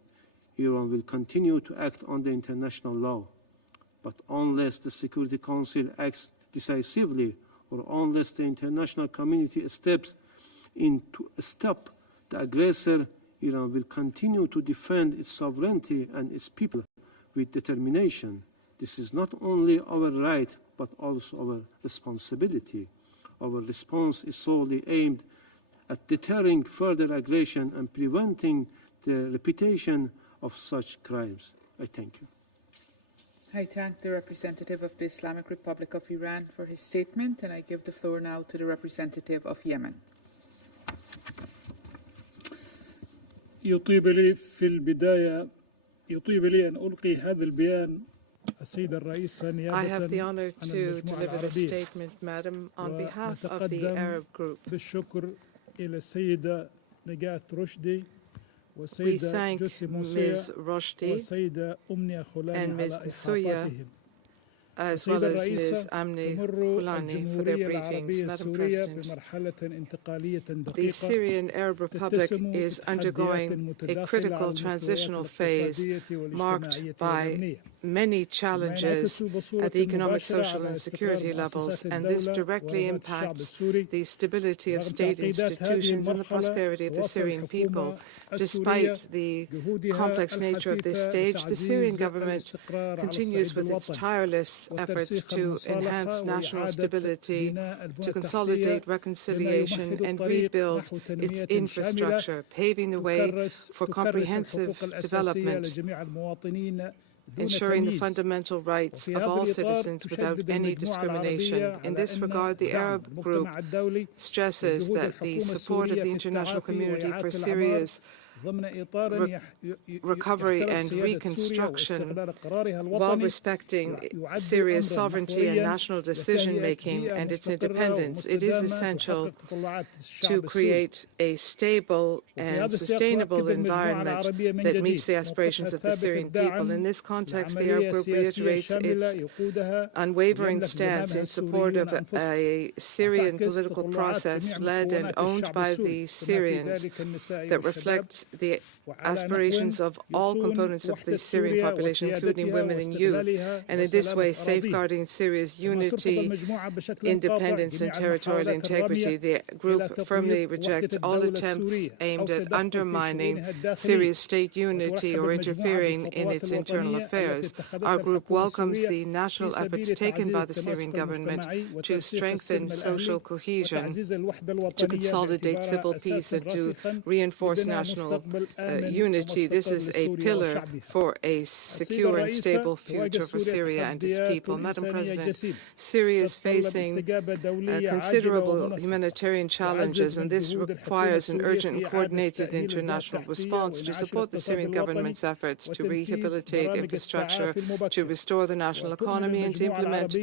Iran will continue to act under international law, but unless the Security Council acts decisively or unless the international community steps in to stop the aggressor, Iran will continue to defend its sovereignty and its people with determination. This is not only our right, but also our responsibility. Our response is solely aimed at deterring further aggression and preventing the repetition of such crimes. I thank you. I thank the representative of the Islamic Republic of Iran for his statement, and I give the floor now to the representative of Yemen. يطيب لي في البداية أن ألقي هذا البيان السيد الرئيس نيابة I have the honor to deliver this statement, Madam, on behalf of the Arab group. بالشكر إلى السيدة نجاة رشدي We والسيدة thank جويس Ms. Rushdie والسيدة أمنية خولاني and Ms. على Msuya, إحاطتهم. as well as Ms. Amneh Khoulani for their briefings. Madam President, the Syrian Arab Republic is undergoing a critical transitional phase marked by many challenges at the economic, social, and security levels, and this directly impacts the stability of state institutions and the prosperity of the Syrian people. Despite the complex nature of this stage, the Syrian government continues with its tireless efforts to enhance national stability, to consolidate reconciliation, and rebuild its infrastructure, paving the way for comprehensive development, ensuring the fundamental rights of all citizens without any discrimination. In this regard, the Arab group stresses that the support of the international community for Syria's recovery and reconstruction, while respecting Syria's sovereignty and national decision-making and its independence, it is essential to create a stable and sustainable environment that meets the aspirations of the Syrian people. In this context, the Arab group reiterates its unwavering stance in support of a Syrian political process led and owned by the Syrians that reflects the aspirations of all components of the Syrian population, including women and youth, and in this way safeguarding Syria's unity, independence, and territorial integrity. The group firmly rejects all attempts aimed at undermining Syria's state unity or interfering in its internal affairs. Our group welcomes the national efforts taken by the Syrian government to strengthen social cohesion, to consolidate civil peace, and to reinforce national political unity. This is a pillar for a secure and stable future for Syria and its people. Madam President, Syria is facing considerable humanitarian challenges, and this requires an urgent and coordinated international response to support the Syrian government's efforts to rehabilitate infrastructure, to restore the national economy, and to implement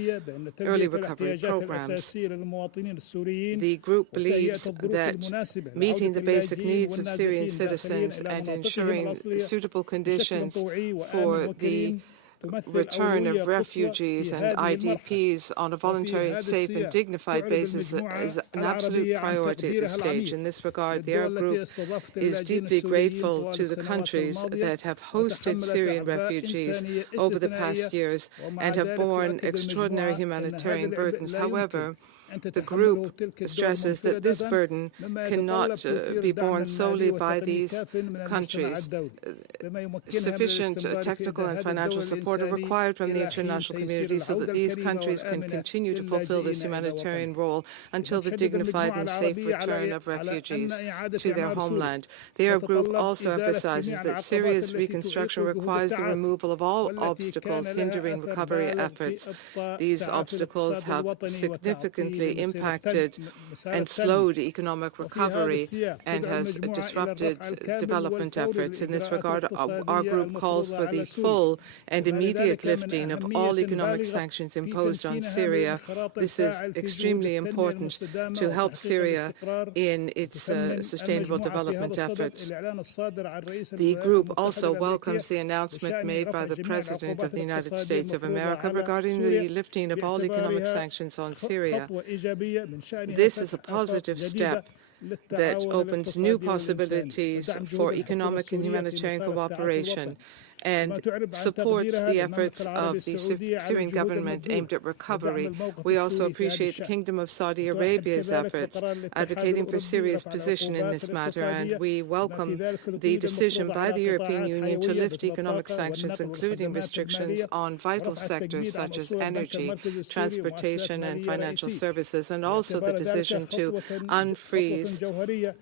early recovery programs. The group believes that meeting the basic needs of Syrian citizens and ensuring suitable conditions for the return of refugees and IDPs on a voluntary, safe and dignified basis is an absolute priority at this stage. In this regard, the Arab Group is deeply grateful to the countries that have hosted Syrian refugees over the past years and have borne extraordinary humanitarian burdens. However, the group stresses that this burden cannot be borne solely by these countries. Sufficient technical and financial support are required from the international community so that these countries can continue to fulfill this humanitarian role until the dignified and safe return of refugees to their homeland. The Arab Group also emphasizes that Syria's reconstruction requires the removal of all obstacles hindering recovery efforts. These obstacles have significantly impacted and slowed economic recovery and has disrupted development efforts. In this regard, our group calls for the full and immediate lifting of all economic sanctions imposed on Syria. This is extremely important to help Syria in its sustainable development efforts. The group also welcomes the announcement made by the President of the United States of America regarding the lifting of all economic sanctions on Syria. This is a positive step that opens new possibilities for economic and humanitarian cooperation and supports the efforts of the Syrian government aimed at recovery. We also appreciate the Kingdom of Saudi Arabia's efforts advocating for Syria's position in this matter, and we welcome the decision by the European Union to lift economic sanctions, including restrictions on vital sectors such as energy, transportation, and financial services, and also the decision to unfreeze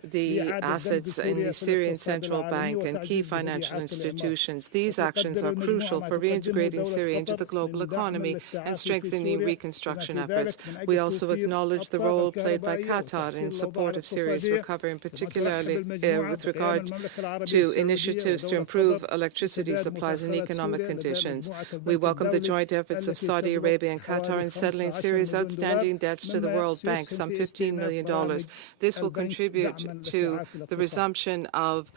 the assets in the Syrian Central Bank and key financial institutions. These actions are crucial for reintegrating Syria into the global economy and strengthening reconstruction efforts. We also acknowledge the role played by Qatar in support of Syria's recovery, and particularly with regard to initiatives to improve electricity supplies and economic conditions. We welcome the joint efforts of Saudi Arabia and Qatar in settling Syria's outstanding debts to the World Bank, some $15 million. This will contribute to the resumption of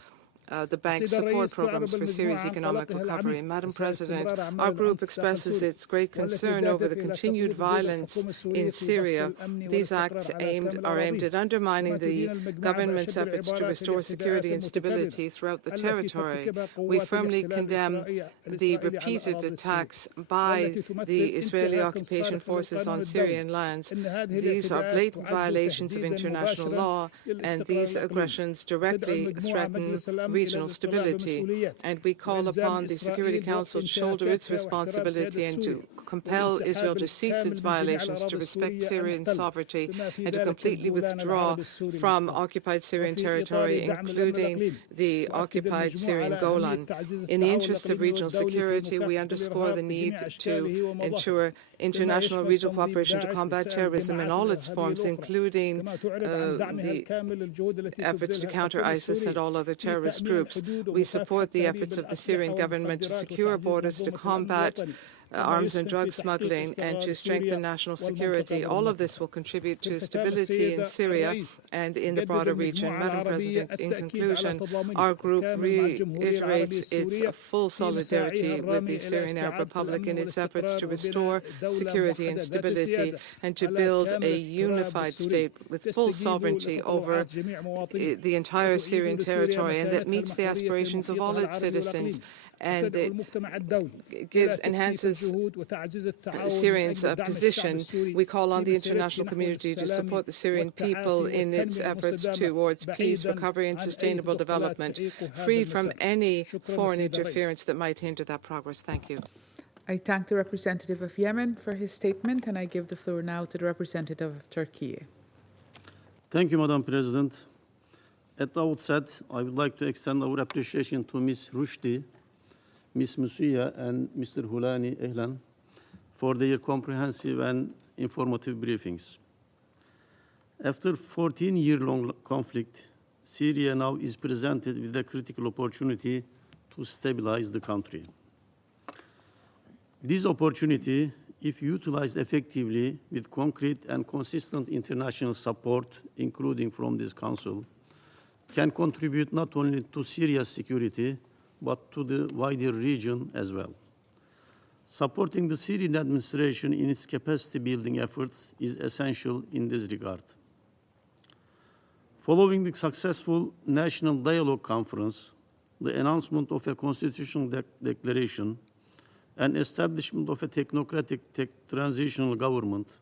the bank's support programs for Syria's economic recovery. Madam President, our group expresses its great concern over the continued violence in Syria. These acts are aimed at undermining the government's efforts to restore security and stability throughout the territory. We firmly condemn the repeated attacks by the Israeli occupation forces on Syrian lands. These are blatant violations of international law, and these aggressions directly threaten regional stability, and we call upon the Security Council to shoulder its responsibility and to compel Israel to cease its violations, to respect Syrian sovereignty, and to completely withdraw from occupied Syrian territory, including the occupied Syrian Golan. In the interests of regional security, we underscore the need to ensure international and regional cooperation to combat terrorism in all its forms, including the efforts to counter ISIS and all other terrorist groups. We support the efforts of the Syrian government to secure borders, to combat arms and drug smuggling, and to strengthen national security. All of this will contribute to stability in Syria and in the broader region. Madam President, in conclusion, our group reiterates its full solidarity with the Syrian Arab Republic in its efforts to restore security and stability and to build a unified state with full sovereignty over the entire Syrian territory, and that meets the aspirations of all its citizens, and that enhances Syrians' position. We call on the international community to support the Syrian people in its efforts towards peace, recovery, and sustainable development, free from any foreign interference that might hinder that progress. Thank you. I thank the representative of Yemen for his statement, and I give the floor now to the representative of Turkey. Thank you, Madam President. At the outset, I would like to extend our appreciation to Ms. Rushdie, Ms. Msuya, and Mr. Khoulani Ehlan for their comprehensive and informative briefings. After 14-year-long conflict, Syria now is presented with a critical opportunity to stabilize the country. This opportunity, if utilized effectively with concrete and consistent international support, including from this Council, can contribute not only to Syria's security, but to the wider region as well. Supporting the Syrian administration in its capacity-building efforts is essential in this regard. Following the successful National Dialogue Conference, the announcement of a constitutional declaration, and establishment of a technocratic transitional government,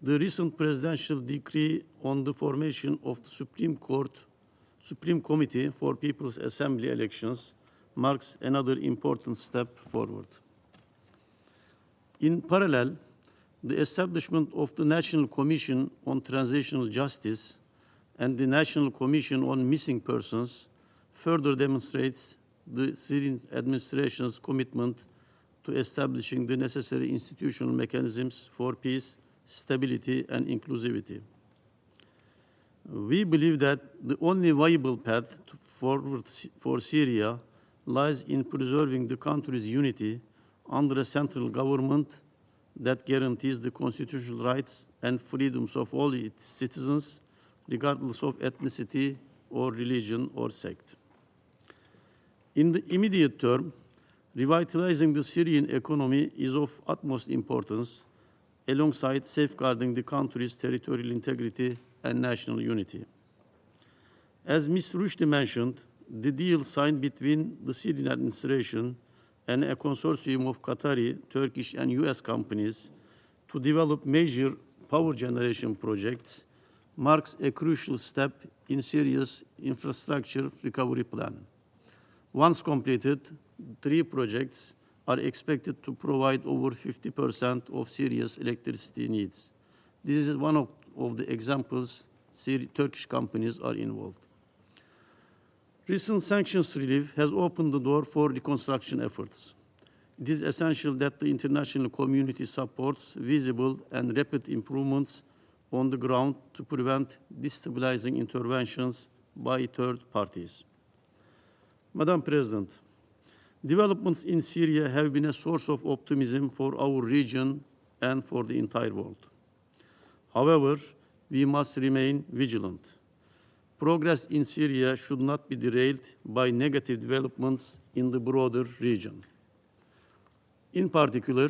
the recent presidential decree on the formation of the Supreme Committee for People's Assembly elections marks another important step forward. In parallel, the establishment of the National Commission on Transitional Justice and the National Commission on Missing Persons further demonstrates the Syrian administration's commitment to establishing the necessary institutional mechanisms for peace, stability, and inclusivity. We believe that the only viable path forward for Syria lies in preserving the country's unity under a central government that guarantees the constitutional rights and freedoms of all its citizens, regardless of ethnicity or religion or sect. In the immediate term, revitalizing the Syrian economy is of utmost importance, alongside safeguarding the country's territorial integrity and national unity. As Ms. Rushdie mentioned, the deal signed between the Syrian administration and a consortium of Qatari, Turkish, and US companies to develop major power generation projects marks a crucial step in Syria's infrastructure recovery plan. Once completed, 3 projects are expected to provide over 50% of Syria's electricity needs. This is one of the examples Turkish companies are involved. Recent sanctions relief has opened the door for reconstruction efforts. It is essential that the international community supports visible and rapid improvements on the ground to prevent destabilizing interventions by third parties. Madam President, developments in Syria have been a source of optimism for our region and for the entire world. However, we must remain vigilant. Progress in Syria should not be derailed by negative developments in the broader region. In particular,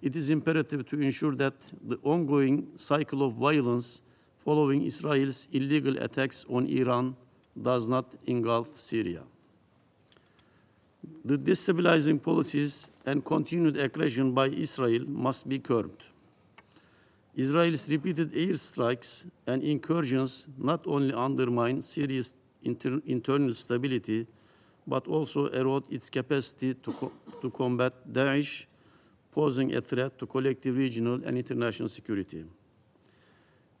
it is imperative to ensure that the ongoing cycle of violence following Israel's illegal attacks on Iran does not engulf Syria. The destabilizing policies and continued aggression by Israel must be curbed. Israel's repeated airstrikes and incursions not only undermine Syria's internal stability, but also erode its capacity to combat Daesh, posing a threat to collective regional and international security.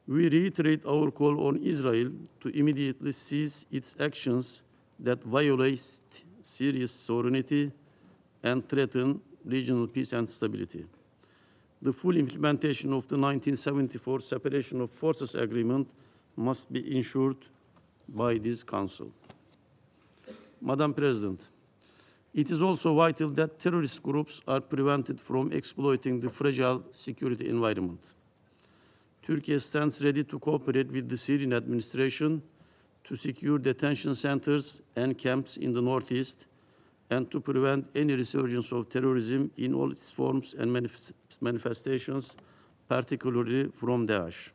We reiterate our call on Israel to immediately cease its actions that violate Syria's sovereignty and threaten regional peace and stability. The full implementation of the 1974 Separation of Forces Agreement must be ensured by this Council. Madam President, it is also vital that terrorist groups are prevented from exploiting the fragile security environment. Turkey stands ready to cooperate with the Syrian administration to secure detention centers and camps in the northeast and to prevent any resurgence of terrorism in all its forms and manifestations, particularly from Daesh.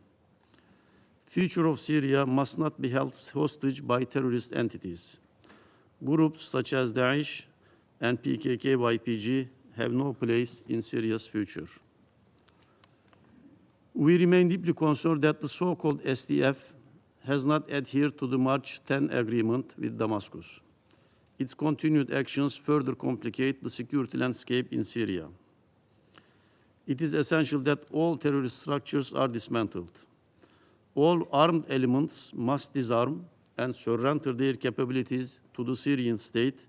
Future of Syria must not be held hostage by terrorist entities. Groups such as Daesh and PKK-YPG have no place in Syria's future. We remain deeply concerned that the so-called SDF has not adhered to the March 10 agreement with Damascus. Its continued actions further complicate the security landscape in Syria. It is essential that all terrorist structures are dismantled. All armed elements must disarm and surrender their capabilities to the Syrian state,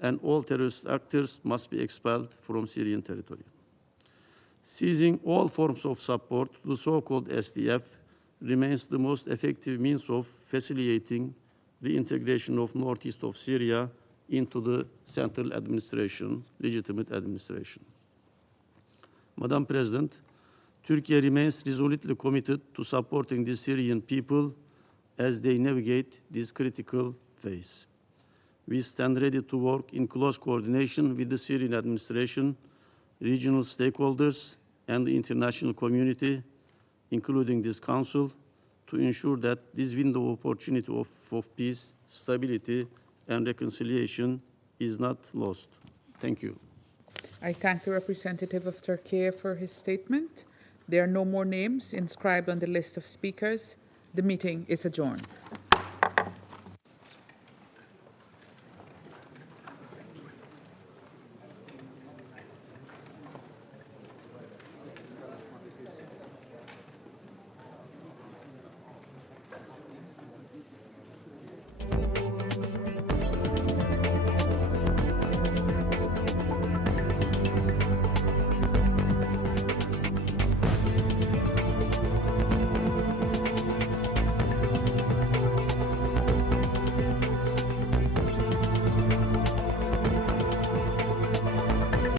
and all terrorist actors must be expelled from Syrian territory. Seizing all forms of support to the so-called SDF remains the most effective means of facilitating the integration of northeast of Syria into the central administration, legitimate administration. Madam President, Turkey remains resolutely committed to supporting the Syrian people as they navigate this critical phase. We stand ready to work in close coordination with the Syrian administration, regional stakeholders, and the international community, including this Council, to ensure that this window of opportunity of peace, stability, and reconciliation is not lost. Thank you. I thank the representative of Turkey for his statement. There are no more names inscribed on the list of speakers. The meeting is adjourned.